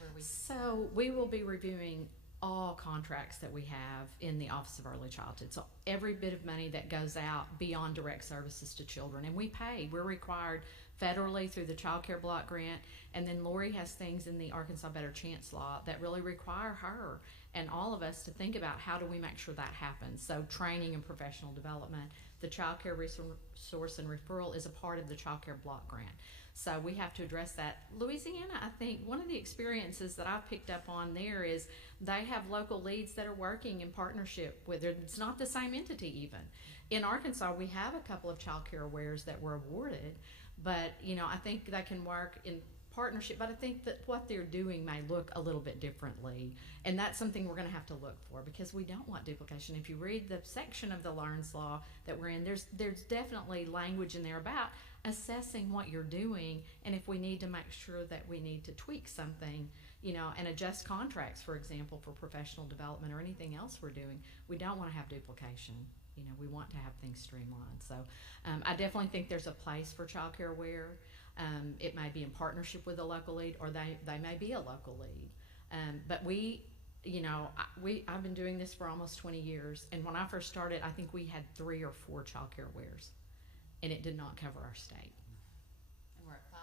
where we. So we will be reviewing all contracts that we have in the Office of Early Childhood. So every bit of money that goes out beyond direct services to children, and we pay. We're required federally through the Child Care Block Grant, and then Lori has things in the Arkansas Better Chance Law that really require her and all of us to think about how do we make sure that happens. So training and professional development. The Child Care Resource and Referral is a part of the Child Care Block Grant. So we have to address that. Louisiana, I think one of the experiences that I've picked up on there is they have local leads that are working in partnership with it. It's not the same entity even. In Arkansas, we have a couple of child care awares that were awarded, but I think they can work in partnership, but I think that what they're doing may look a little bit differently, and that's something we're going to have to look for because we don't want duplication. If you read the section of the LEARNS law that we're in, there's definitely language in there about assessing what you're doing, and if we need to make sure that we need to tweak something, and adjust contracts, for example, for professional development or anything else we're doing. We don't want to have duplication. We want to have things streamlined. So I definitely think there's a place for Child Care Aware. It may be in partnership with a local lead, or they may be a local lead. But I've been doing this for almost 20 years, and when I first started, I think we had 3 or 4 Child Care Awares, and it did not cover our state. And we're at 5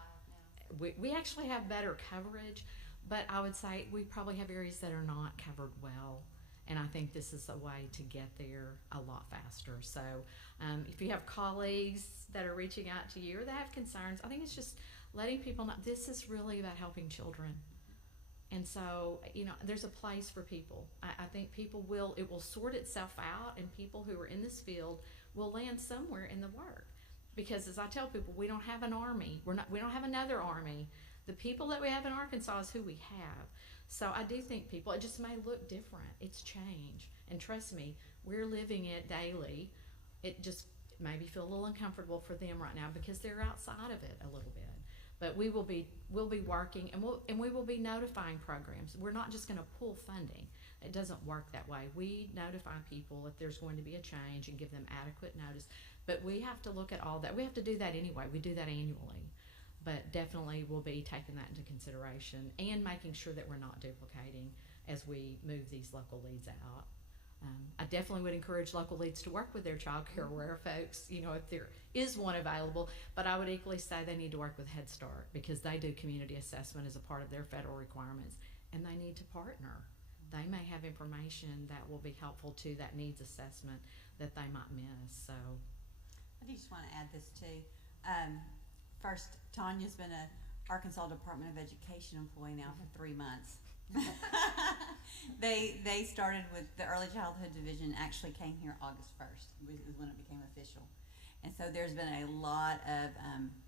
now. We actually have better coverage, but I would say we probably have areas that are not covered well. And I think this is a way to get there a lot faster. So if you have colleagues that are reaching out to you or that have concerns, I think it's just letting people know this is really about helping children. And so, there's a place for people. I think it will sort itself out, and people who are in this field will land somewhere in the work. Because as I tell people, we don't have an army. We don't have another army. The people that we have in Arkansas is who we have. So I do think it just may look different. It's change. And trust me, we're living it daily. It just maybe feel a little uncomfortable for them right now because they're outside of it a little bit. But we'll be working, and we will be notifying programs. We're not just going to pull funding. It doesn't work that way. We notify people if there's going to be a change and give them adequate notice. But we have to look at all that. We have to do that anyway. We do that annually. But definitely we'll be taking that into consideration and making sure that we're not duplicating as we move these local leads out. I definitely would encourage local leads to work with their Child Care Aware folks, if there is one available, but I would equally say they need to work with Head Start because they do community assessment as a part of their federal requirements, and they need to partner. They may have information that will be helpful to that needs assessment that they might miss. So I do just want to add this too. First, Tanya's been a Arkansas Department of Education employee now for 3 months. They started with the Early Childhood Division, actually came here August 1st is when it became official. And so there's been a lot of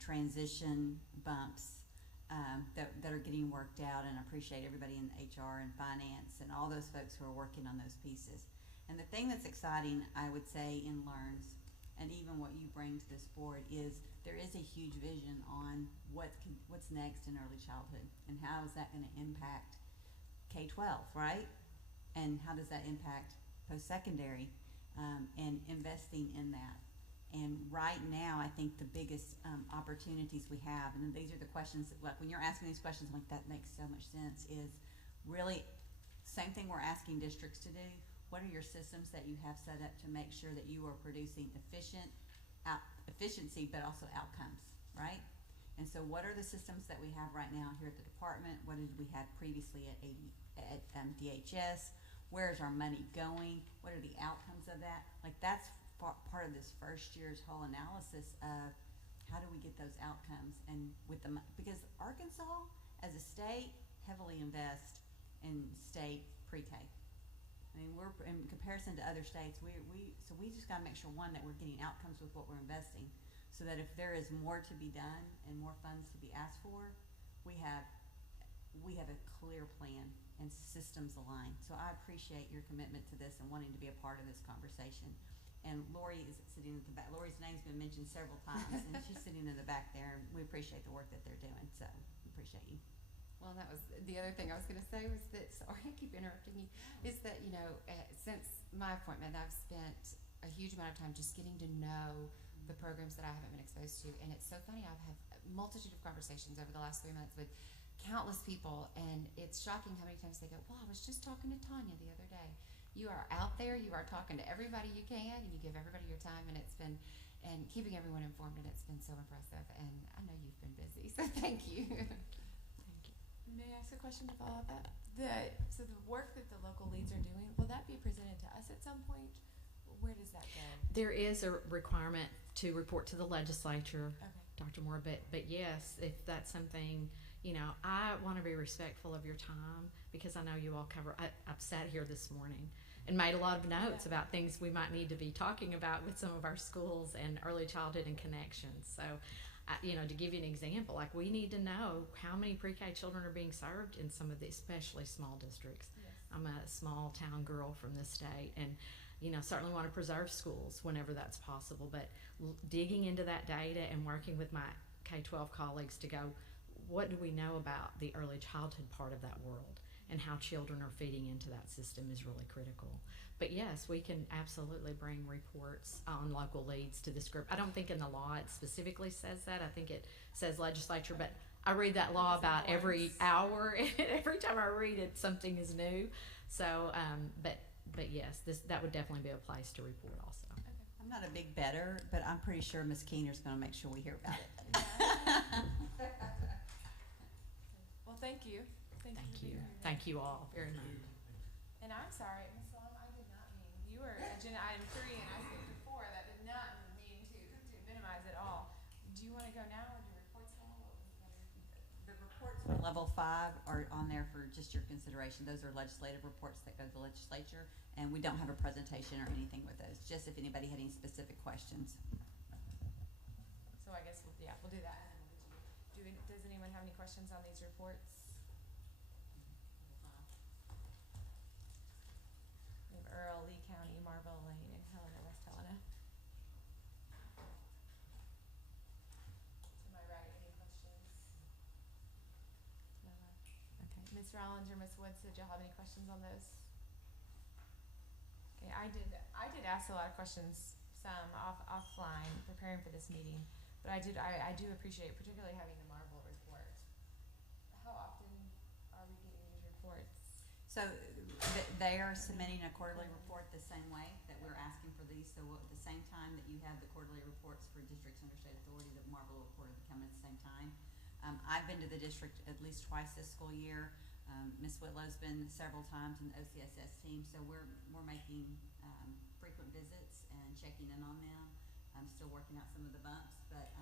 transition bumps that are getting worked out, and I appreciate everybody in HR and finance and all those folks who are working on those pieces. And the thing that's exciting, I would say, in LEARNS, and even what you bring to this board, is there is a huge vision on what's next in early childhood, and how is that going to impact K-12, right? And how does that impact post-secondary, and investing in that. And right now, I think the biggest opportunities we have, and these are the questions that, like, when you're asking these questions, like, that makes so much sense, is really same thing we're asking districts to do. What are your systems that you have set up to make sure that you are producing efficiency, but also outcomes, right? And so what are the systems that we have right now here at the department? What did we have previously at DHS? Where is our money going? What are the outcomes of that? Like, that's part of this first year's whole analysis of how do we get those outcomes, and with the, because Arkansas as a state heavily invests in state pre-K. I mean, we're, in comparison to other states, we just got to make sure, one, that we're getting outcomes with what we're investing, so that if there is more to be done and more funds to be asked for, we have a clear plan and systems aligned. So I appreciate your commitment to this and wanting to be a part of this conversation. And Lori is sitting at the back. Lori's name's been mentioned several times, and she's sitting in the back there, and we appreciate the work that they're doing. So we appreciate you. Well, that was the other thing I was going to say, was that, sorry, I keep interrupting you, is that, you know, since my appointment, I've spent a huge amount of time just getting to know the programs that I haven't been exposed to. And it's so funny, I've had a multitude of conversations over the last 3 months with countless people, and it's shocking how many times they go, well, I was just talking to Tanya the other day. You are out there, you are talking to everybody you can, and you give everybody your time, and it's been, and keeping everyone informed, and it's been so impressive. And I know you've been busy, so thank you. Thank you. May I ask a question to follow up that? So the work that the local leads are doing, will that be presented to us at some point? Where does that go? There is a requirement to report to the legislature, Okay. Dr. Moore, but yes, if that's something, you know, I want to be respectful of your time, because I know you all cover, I've sat here this morning and made a lot of notes about things we might need to be talking about with some of our schools and early childhood and connections. So, you know, to give you an example, like, we need to know how many pre-K children are being served in some of the especially small districts. Yes. I'm a small town girl from this state, and, you know, certainly want to preserve schools whenever that's possible, but digging into that data and working with my K-12 colleagues to go, what do we know about the early childhood part of that world, and how children are feeding into that system is really critical. But yes, we can absolutely bring reports on local leads to this group. I don't think in the law it specifically says that. I think it says legislature, but I read that law about every hour, and every time I read it, something is new. So, but yes, that would definitely be a place to report also. Okay. I'm not a big better, but I'm pretty sure Ms. Keener's going to make sure we hear about it. Well, thank you. Thank for you. being here. Thank you all very much. And I'm sorry, Ms. Lum, I did not mean, you were agenda item 3, and I said before, that did not mean to minimize at all. Do you want to go now, or do reports now? What was the other? The reports for level 5 are on there for just your consideration. Those are legislative reports that go to the legislature, and we don't have a presentation or anything with those, just if anybody had any specific questions. So I guess, we'll do that, and then we'll does anyone have any questions on these reports? We have Earl, Lee County, Marvell, Lane, and Helena, West Helena. Am I right? Any questions? No. Okay. Ms. Rollins or Ms. Woods, did y'all have any questions on those? Okay, I did ask a lot of questions, some offline, preparing for this meeting, but I do appreciate particularly having the Marvel report. How often are we getting these reports? So they are submitting a quarterly report the same way that we're asking for these. So at the same time that you have the quarterly reports for districts under state authority, the Marvel report will be coming at the same time. I've been to the district at least twice this school year. Ms. Whitlow's been several times in the OCSS team, so we're making frequent visits and checking in on them. I'm still working out some of the bumps, but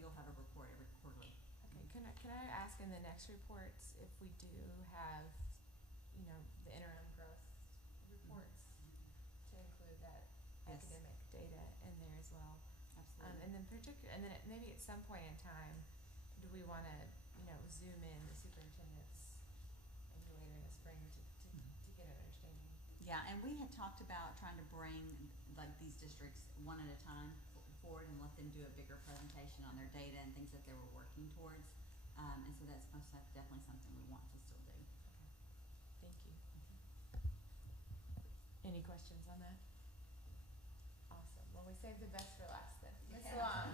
you'll have a report every quarterly. Okay, can I ask in the next reports if we do have, you know, the interim growth reports to include that Yes. academic data in there as well? Absolutely. And then maybe at some point in time, do do we want to, Zoom in the superintendents maybe later in the spring to get an understanding? Yeah, and we had talked about trying to bring like these districts one at a time forward and let them do a bigger presentation on their data and things that they were working towards. And so that's definitely something we want to still do. Thank you. Any questions on that? Awesome. Well, we saved the best for last then. Ms. Long.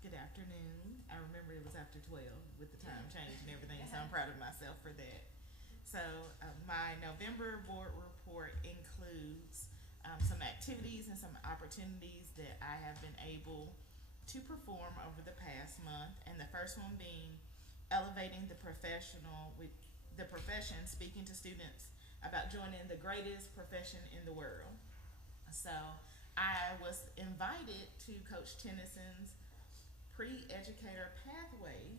Good afternoon. I remember it was after 12 with the time change and everything, so I'm proud of myself for that. So my November board report includes some activities and some opportunities that I have been able to perform over the past month, and the first one being elevating the profession, speaking to students about joining the greatest profession in the world. So I was invited to Coach Tennyson's pre-educator pathway.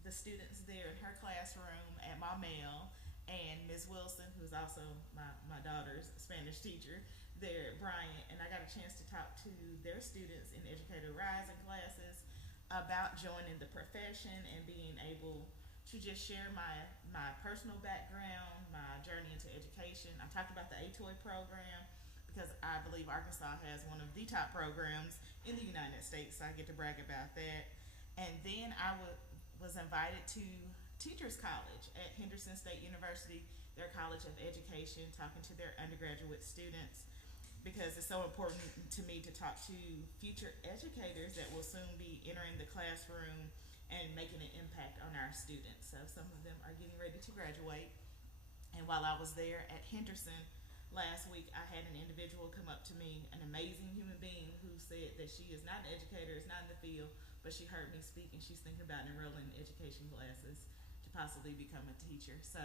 The students there in her classroom at Maumelle, and Ms. Wilson, who's also my daughter's Spanish teacher there at Bryant, and I got a chance to talk to their students in Educator Rising classes about joining the profession and being able to just share my personal background, my journey into education. I talked about the ATOY program because I believe Arkansas has one of the top programs in the United States, so I get to brag about that. And then I was invited to Teachers College at Henderson State University, their College of Education, talking to their undergraduate students, because it's so important to me to talk to future educators that will soon be entering the classroom and making an impact on our students. So some of them are getting ready to graduate. And while I was there at Henderson last week, I had an individual come up to me, an amazing human being, who said that she is not an educator, is not in the field, but she heard me speak and she's thinking about enrolling in education classes to possibly become a teacher. So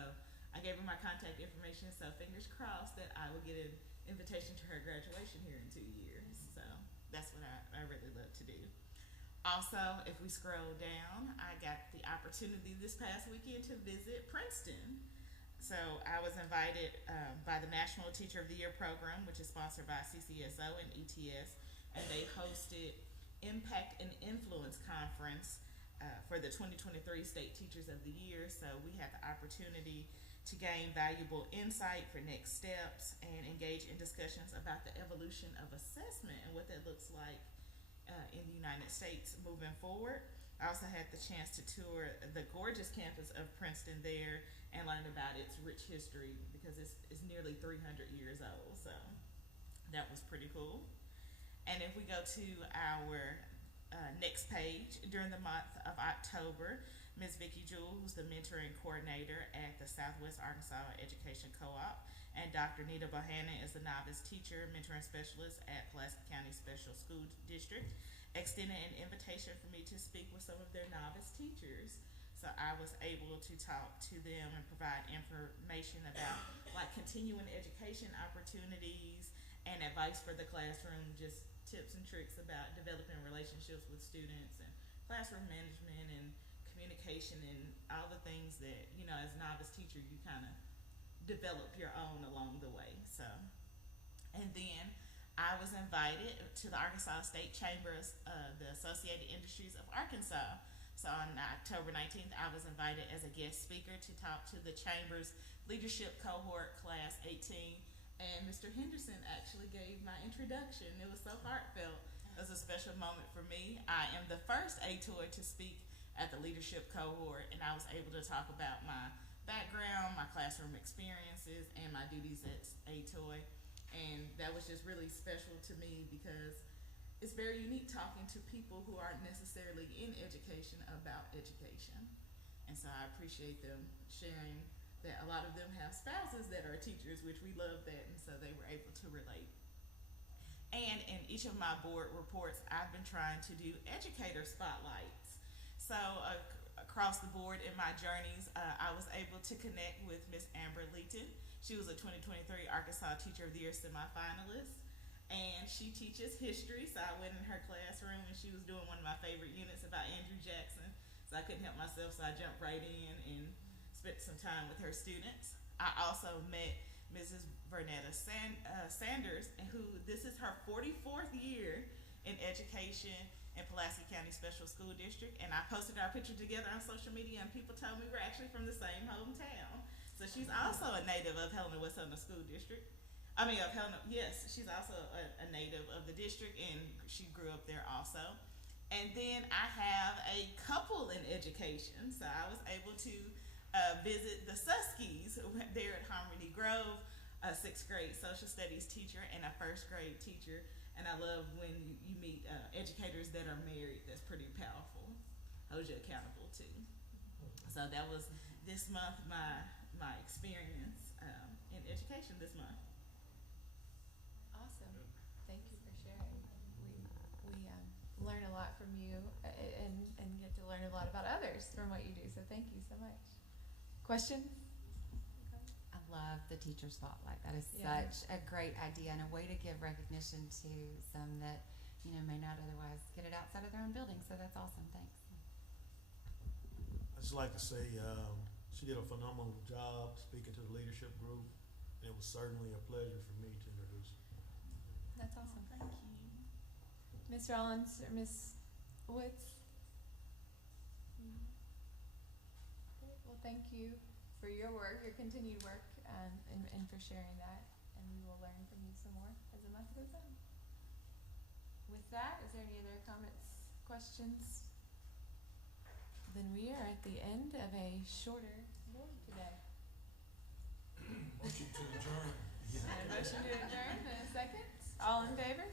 I gave her my contact information, so fingers crossed that I will get an invitation to her graduation here in 2 years. So that's what I really love to do. Also, if we scroll down, I got the opportunity this past weekend to visit Princeton. So I was invited by the National Teacher of the Year program, which is sponsored by CCSO and ETS, and they hosted Impact and Influence Conference for the 2023 State Teachers of the Year. So we had the opportunity to gain valuable insight for next steps and engage in discussions about the evolution of assessment and what that looks like in the United States moving forward. I also had the chance to tour the gorgeous campus of Princeton there and learn about its rich history, because it's nearly 300 years old. So that was pretty cool. And if we go to our next page, during the month of October, Ms. Vicki Jewell, who's the mentoring coordinator at the Southwest Arkansas Education Co-op, and Dr. Nita Bohannon is the novice teacher mentoring specialist at Pulaski County Special School District, extended an invitation for me to speak with some of their novice teachers. So I was able to talk to them and provide information about like continuing education opportunities and advice for the classroom, just tips and tricks about developing relationships with students and classroom management and communication and all the things that, as a novice teacher, you kind of develop your own along the way. So, and then I was invited to the Arkansas State Chambers, the Associated Industries of Arkansas. So on October 19th, I was invited as a guest speaker to talk to the Chambers Leadership Cohort Class 18. And Mr. Henderson actually gave my introduction. It was so heartfelt. It was a special moment for me. I am the first ATOY to speak at the leadership cohort, and I was able to talk about my background, my classroom experiences, and my duties at ATOY. And that was just really special to me because it's very unique talking to people who aren't necessarily in education about education. And so I appreciate them sharing that a lot of them have spouses that are teachers, which we love that, and so they were able to relate. And in each of my board reports, I've been trying to do educator spotlights. So across the board in my journeys, I was able to connect with Miss Amber Leeton. She was a 2023 Arkansas Teacher of the Year semifinalist, and she teaches history. So I went in her classroom, and she was doing one of my favorite units about Andrew Jackson. So I couldn't help myself, so I jumped right in and spent some time with her students. I also met Mrs. Vernetta Sanders, and who this is her 44th year in education in Pulaski County Special School District. And I posted our picture together on social media, and people told me we're actually from the same hometown. So she's also a native of Helena West Helena School District. I mean, of Helena, yes, she's also a native of the district, and she grew up there also. And then I have a couple in education, so I was able to visit the Suskies there at Harmony Grove, a 6th grade social studies teacher and a 1st grade teacher. And I love when you meet educators that are married. That's pretty powerful. Holds you accountable too. So that was this month my experience in education this month. Awesome. Thank you for sharing. We learn a lot from you and get to learn a lot about others from what you do. So thank you so much. Questions? I love the teacher spotlight. That is Yeah. such a great idea and a way to give recognition to some that, may not otherwise get it outside of their own building. So that's awesome. Thanks. I'd just like to say, she did a phenomenal job speaking to the leadership group. And it was certainly a pleasure for me to introduce her. That's awesome. Thank you. Ms. Rollins or Ms. Woods? Great. Well, thank you for your work, your continued work, and for sharing that. And we will learn from you some more as the month goes on. With that, is there any other comments, questions? Then we are at the end of a shorter board today. Motion to adjourn. And a motion to adjourn in a second. All in favor?